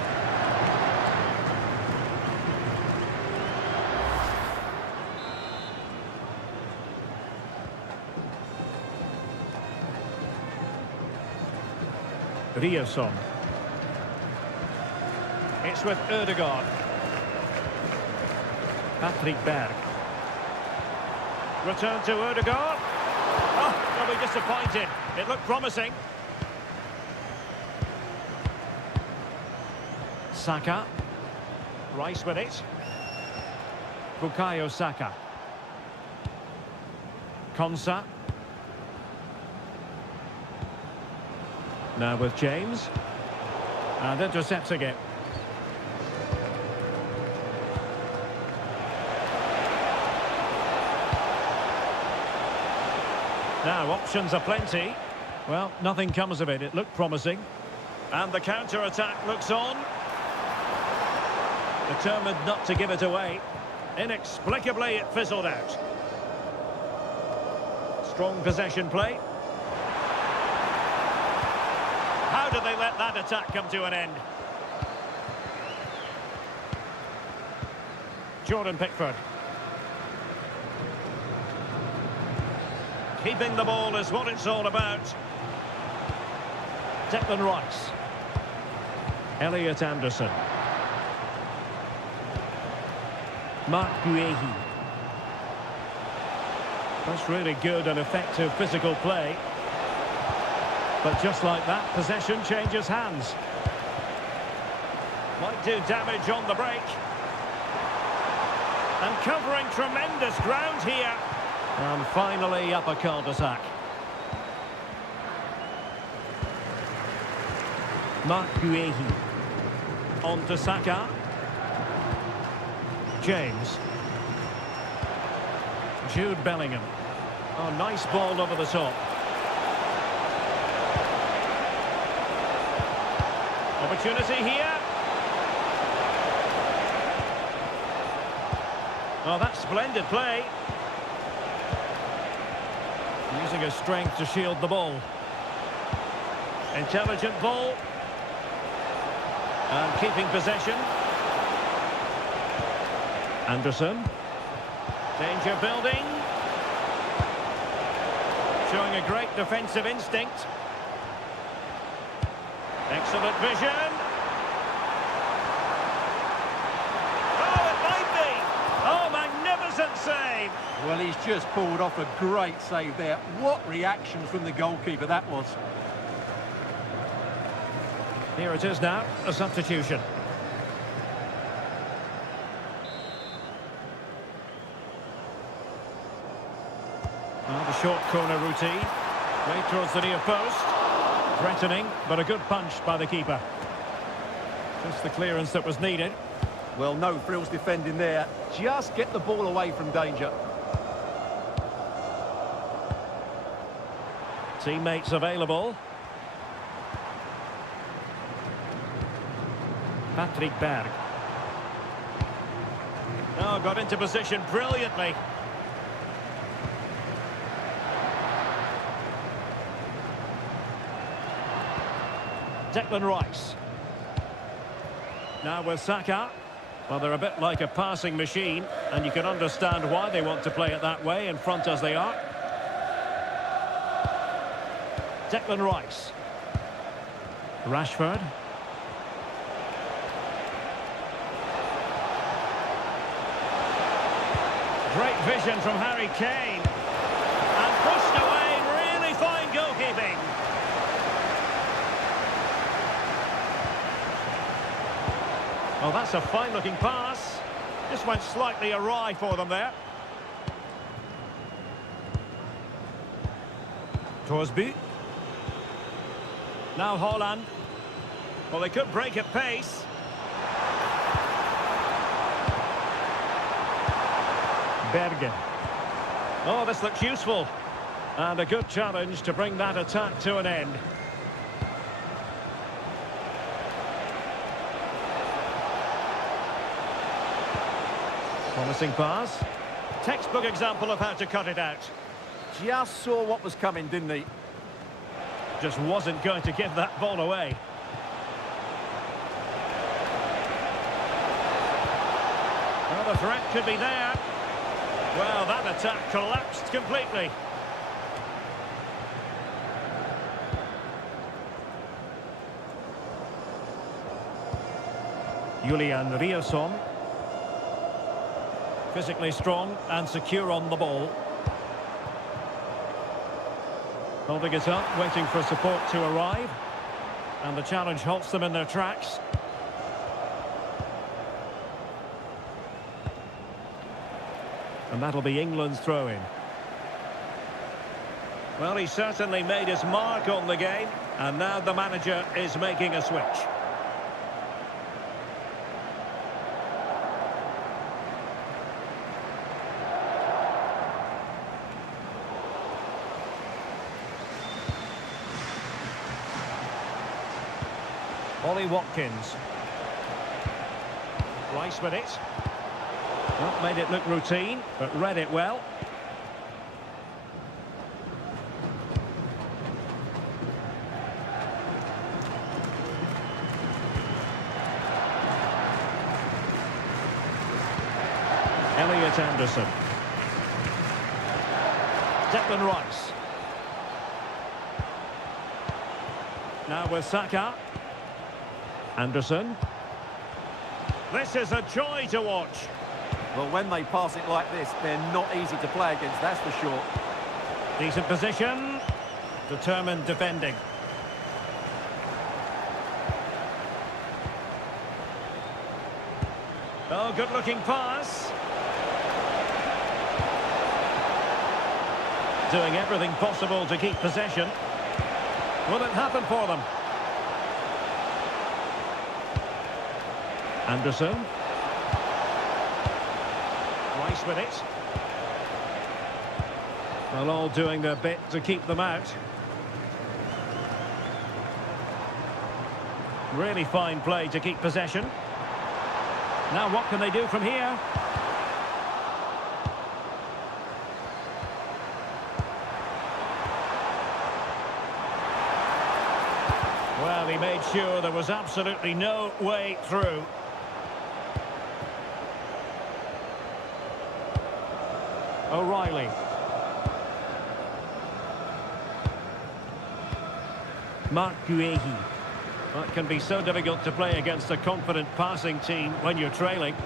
Riasson. It's with Ødegaard. Patrick Berg. Return to Ødegaard. Oh, they'll be disappointed. It looked promising. Saka. Rice with it. Bukayo Saka. Konsa. Now with James. And intercepting it. Now, options are plenty. Well, nothing comes of it. It looked promising. And the counter-attack looks on. Determined not to give it away. Inexplicably, it fizzled out. Strong possession play. How did they let that attack come to an end? Jordan Pickford. Keeping the ball is what it's all about. Declan Rice. Elliot Anderson. Mark Guehi. That's really good and effective physical play. But just like that, possession changes hands. Might do damage on the break. And covering tremendous ground here. And finally, up a cul-de-sac. Mark Guehi. On to Saka. James. Jude Bellingham. Oh, nice ball over the top. Opportunity here. Oh, that's splendid play. Using his strength to shield the ball. Intelligent ball. And keeping possession. Anderson. Danger building. Showing a great defensive instinct. Excellent vision. Oh, it might be. Oh, magnificent save. Well, he's just pulled off a great save there. What reaction from the goalkeeper that was. Here it is now, a substitution. Well, the short corner routine. Right towards the near post. Threatening, but a good punch by the keeper. Just the clearance that was needed. Well, no frills defending there. Just get the ball away from danger. Teammates available. Patrick Berg. Oh, got into position brilliantly. Declan Rice. Now with Saka. Well, they're a bit like a passing machine, and you can understand why they want to play it that way, in front as they are. Declan Rice. Rashford. Great vision from Harry Kane. And pushed away, really fine goalkeeping. Oh, that's a fine-looking pass. Just went slightly awry for them there. Torsby. Now Haaland. Well, they could break at pace. Bergen. Oh, this looks useful. And a good challenge to bring that attack to an end. Promising pass. Textbook example of how to cut it out. Just saw what was coming, didn't he? Just wasn't going to give that ball away. Well, the threat could be there. Well, that attack collapsed completely. Julian Riosson. Physically strong and secure on the ball. Holding it up, waiting for support to arrive. And the challenge halts them in their tracks. And that'll be England's throw-in. Well, he certainly made his mark on the game. And now the manager is making a switch. Ollie Watkins. Rice with it. Not made it look routine, but read it well. Elliot Anderson. Declan Rice. Now with Saka. Anderson. This is a joy to watch. Well, when they pass it like this, they're not easy to play against, that's for sure. Decent position. Determined defending. Oh, good-looking pass. Doing everything possible to keep possession. Will it happen for them? Anderson. Rice with it. Well, all doing their bit to keep them out. Really fine play to keep possession. Now what can they do from here? Well, he made sure there was absolutely no way through. O'Reilly. Mark Guehi. That can be so difficult to play against a confident passing team when you're trailing.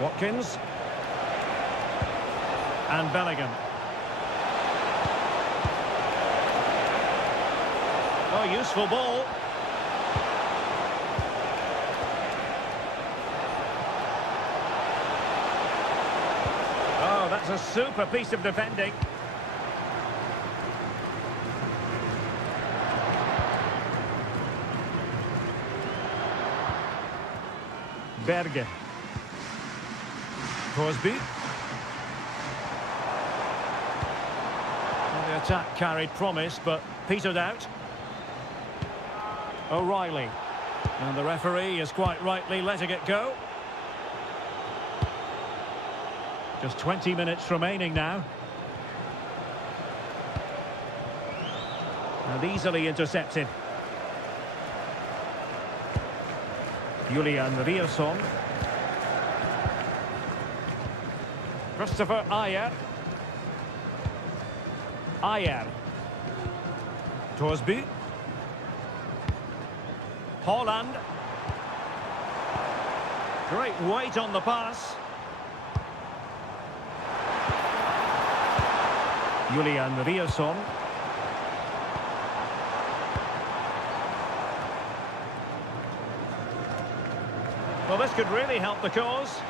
Watkins. And Bellingham. Oh, useful ball. Oh, that's a super piece of defending. Berge. Crosby. Well, the attack carried promise, but petered out. O'Reilly. And the referee is quite rightly letting it go. Just 20 minutes remaining now. And easily intercepted. Julian Riosson. Christopher Ayer. Ayer. Torsby. Holland. Great weight on the pass. Julian Riosson. Well, this could really help the cause.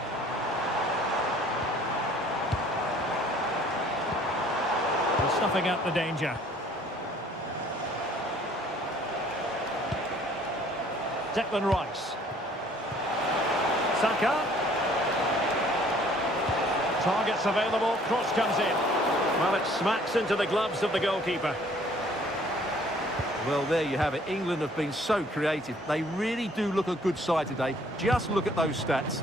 We're snuffing out the danger. Declan Rice. Saka. Targets available, cross comes in. Well, it smacks into the gloves of the goalkeeper. Well, there you have it. England have been so creative. They really do look a good side today. Just look at those stats.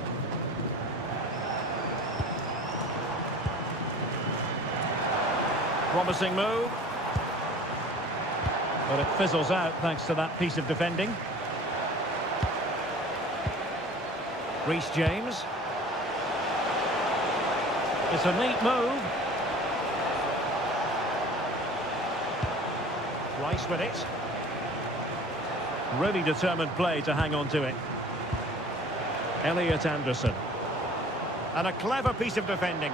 Promising move. But it fizzles out thanks to that piece of defending. Reece James. It's a neat move. Rice with it. Really determined play to hang on to it. Elliot Anderson. And a clever piece of defending.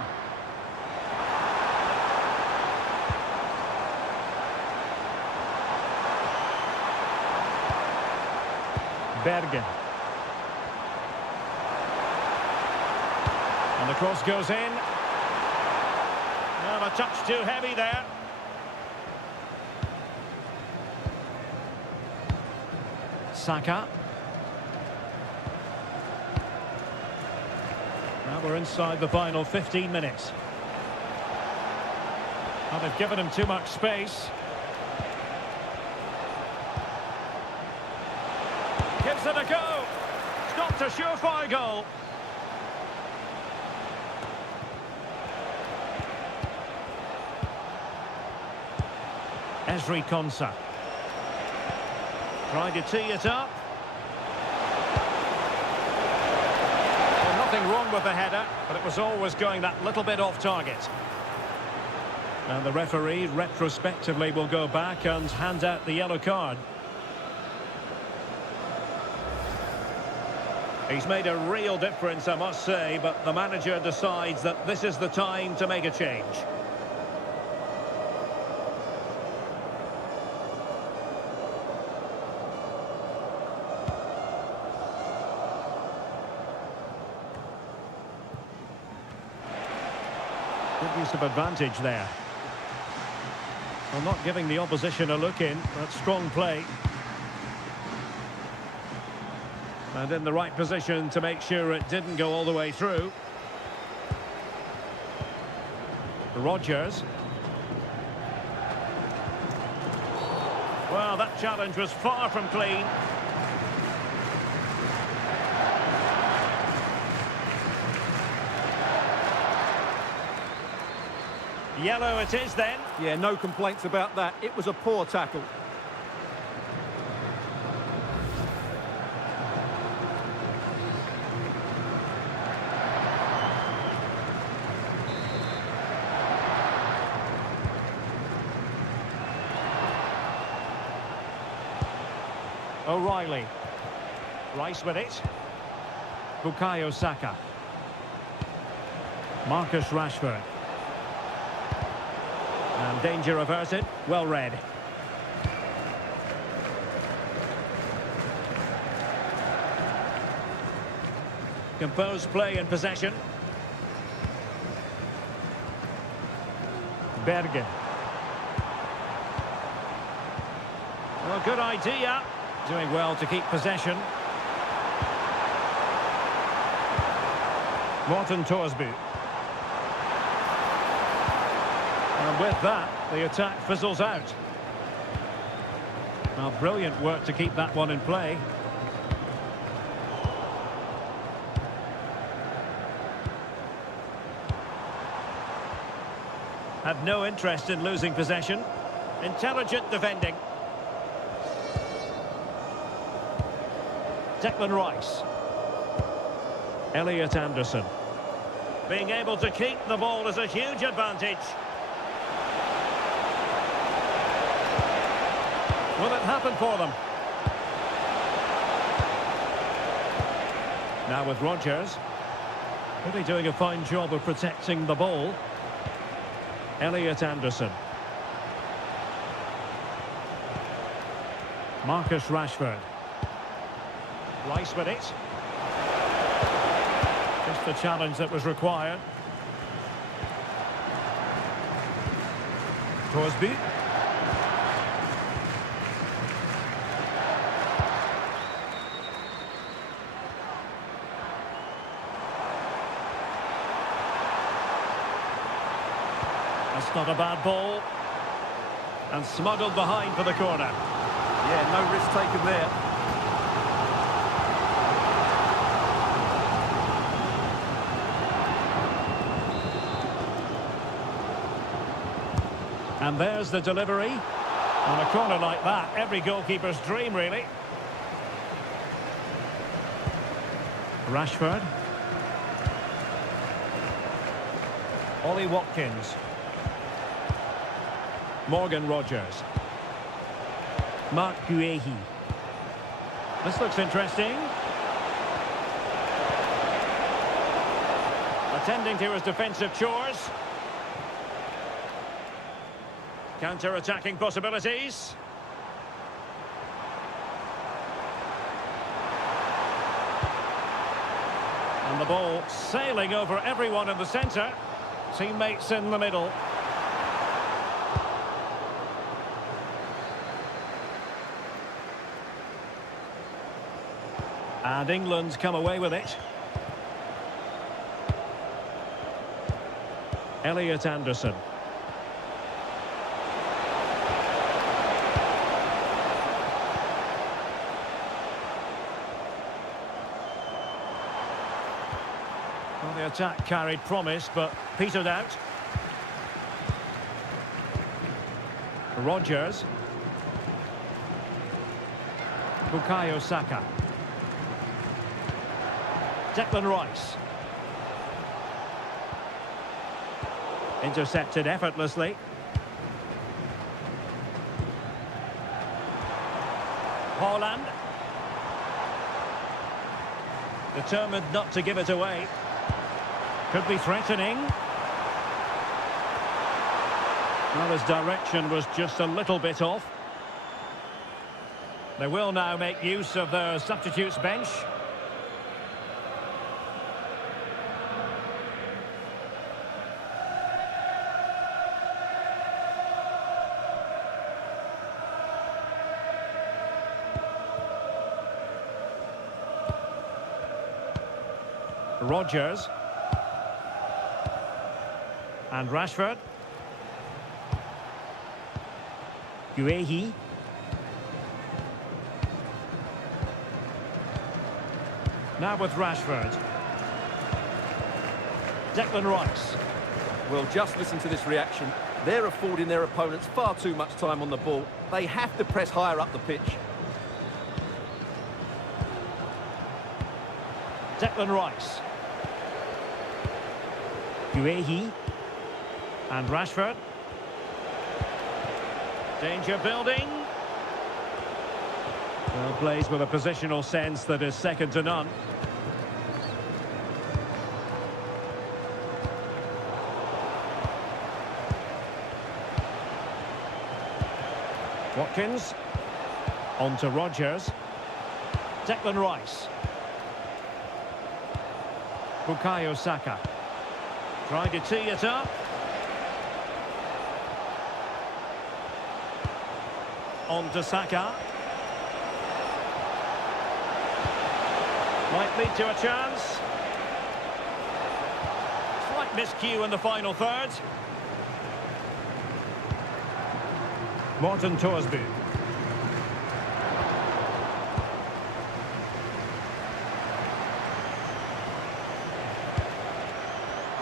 Bergen. And the cross goes in. Well, a touch too heavy there. Saka. Now we're inside the final 15 minutes. Well, they've given him too much space. Gives it a go. Stopped a surefire goal. Ezri Konsa. Trying to tee it up. Well, nothing wrong with the header, but it was always going that little bit off target. And the referee retrospectively will go back and hand out the yellow card. He's made a real difference, I must say, but the manager decides that this is the time to make a change. Good use of advantage there. Well, not giving the opposition a look in, but strong play. And in the right position to make sure it didn't go all the way through. Rodgers. Well, that challenge was far from clean. Yellow it is then. Yeah, no complaints about that. It was a poor tackle. O'Reilly. Rice with it. Bukayo Saka. Marcus Rashford. And danger averted. Well read. Composed play in possession. Bergen. Well, good idea. Doing well to keep possession. Morten Thorsby. And with that, the attack fizzles out. Well, brilliant work to keep that one in play. Had no interest in losing possession. Intelligent defending. Declan Rice. Elliot Anderson. Being able to keep the ball is a huge advantage. Will it happen for them? Now with Rodgers. Really doing a fine job of protecting the ball. Elliot Anderson. Marcus Rashford. Rice with it. Just the challenge that was required. Thorsby. That's not a bad ball. And smuggled behind for the corner. Yeah, no risk taken there. And there's the delivery. On a corner like that, every goalkeeper's dream, really. Rashford. Ollie Watkins. Morgan Rogers. Mark Guehi. This looks interesting. Attending to his defensive chores. Counter-attacking possibilities. And the ball sailing over everyone in the centre. Teammates in the middle. And England's come away with it. Elliot Anderson. Well, the attack carried promise, but petered out. Rogers. Bukayo Saka. Declan Rice. Intercepted effortlessly. Haaland. Determined not to give it away. Could be threatening. Well, his direction was just a little bit off. They will now make use of their substitutes bench. Rogers. And Rashford. Guehi. Now with Rashford. Declan Rice. Well, just listen to this reaction. They're affording their opponents far too much time on the ball. They have to press higher up the pitch. Declan Rice. Guehi. And Rashford. Danger building. Well, plays with a positional sense that is second to none. Watkins. On to Rogers. Declan Rice. Bukayo Saka. Trying to tee it up. On to Saka. Might lead to a chance. Slight miscue in the final third. Morten Torsby.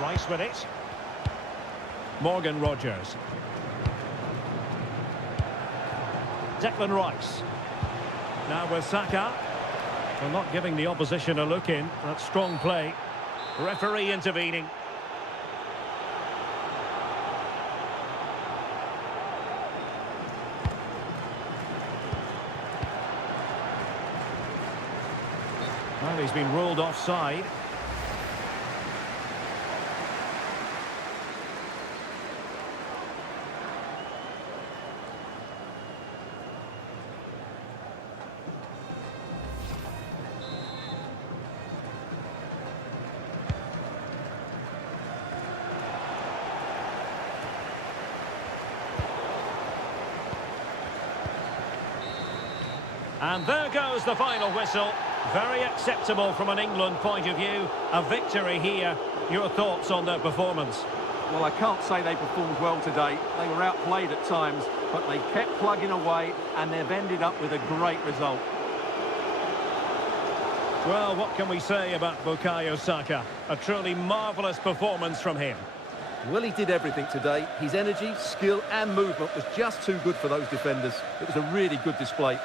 Rice with it. Morgan Rogers. Declan Rice. Now with Saka. Well, not giving the opposition a look in. That's strong play. Referee intervening. Well, he's been ruled offside. And there goes the final whistle. Very acceptable from an England point of view. A victory here. Your thoughts on their performance? Well, I can't say they performed well today. They were outplayed at times, but they kept plugging away and they've ended up with a great result. Well, what can we say about Bukayo Saka? A truly marvellous performance from him. Well, he did everything today. His energy, skill and movement was just too good for those defenders. It was a really good display.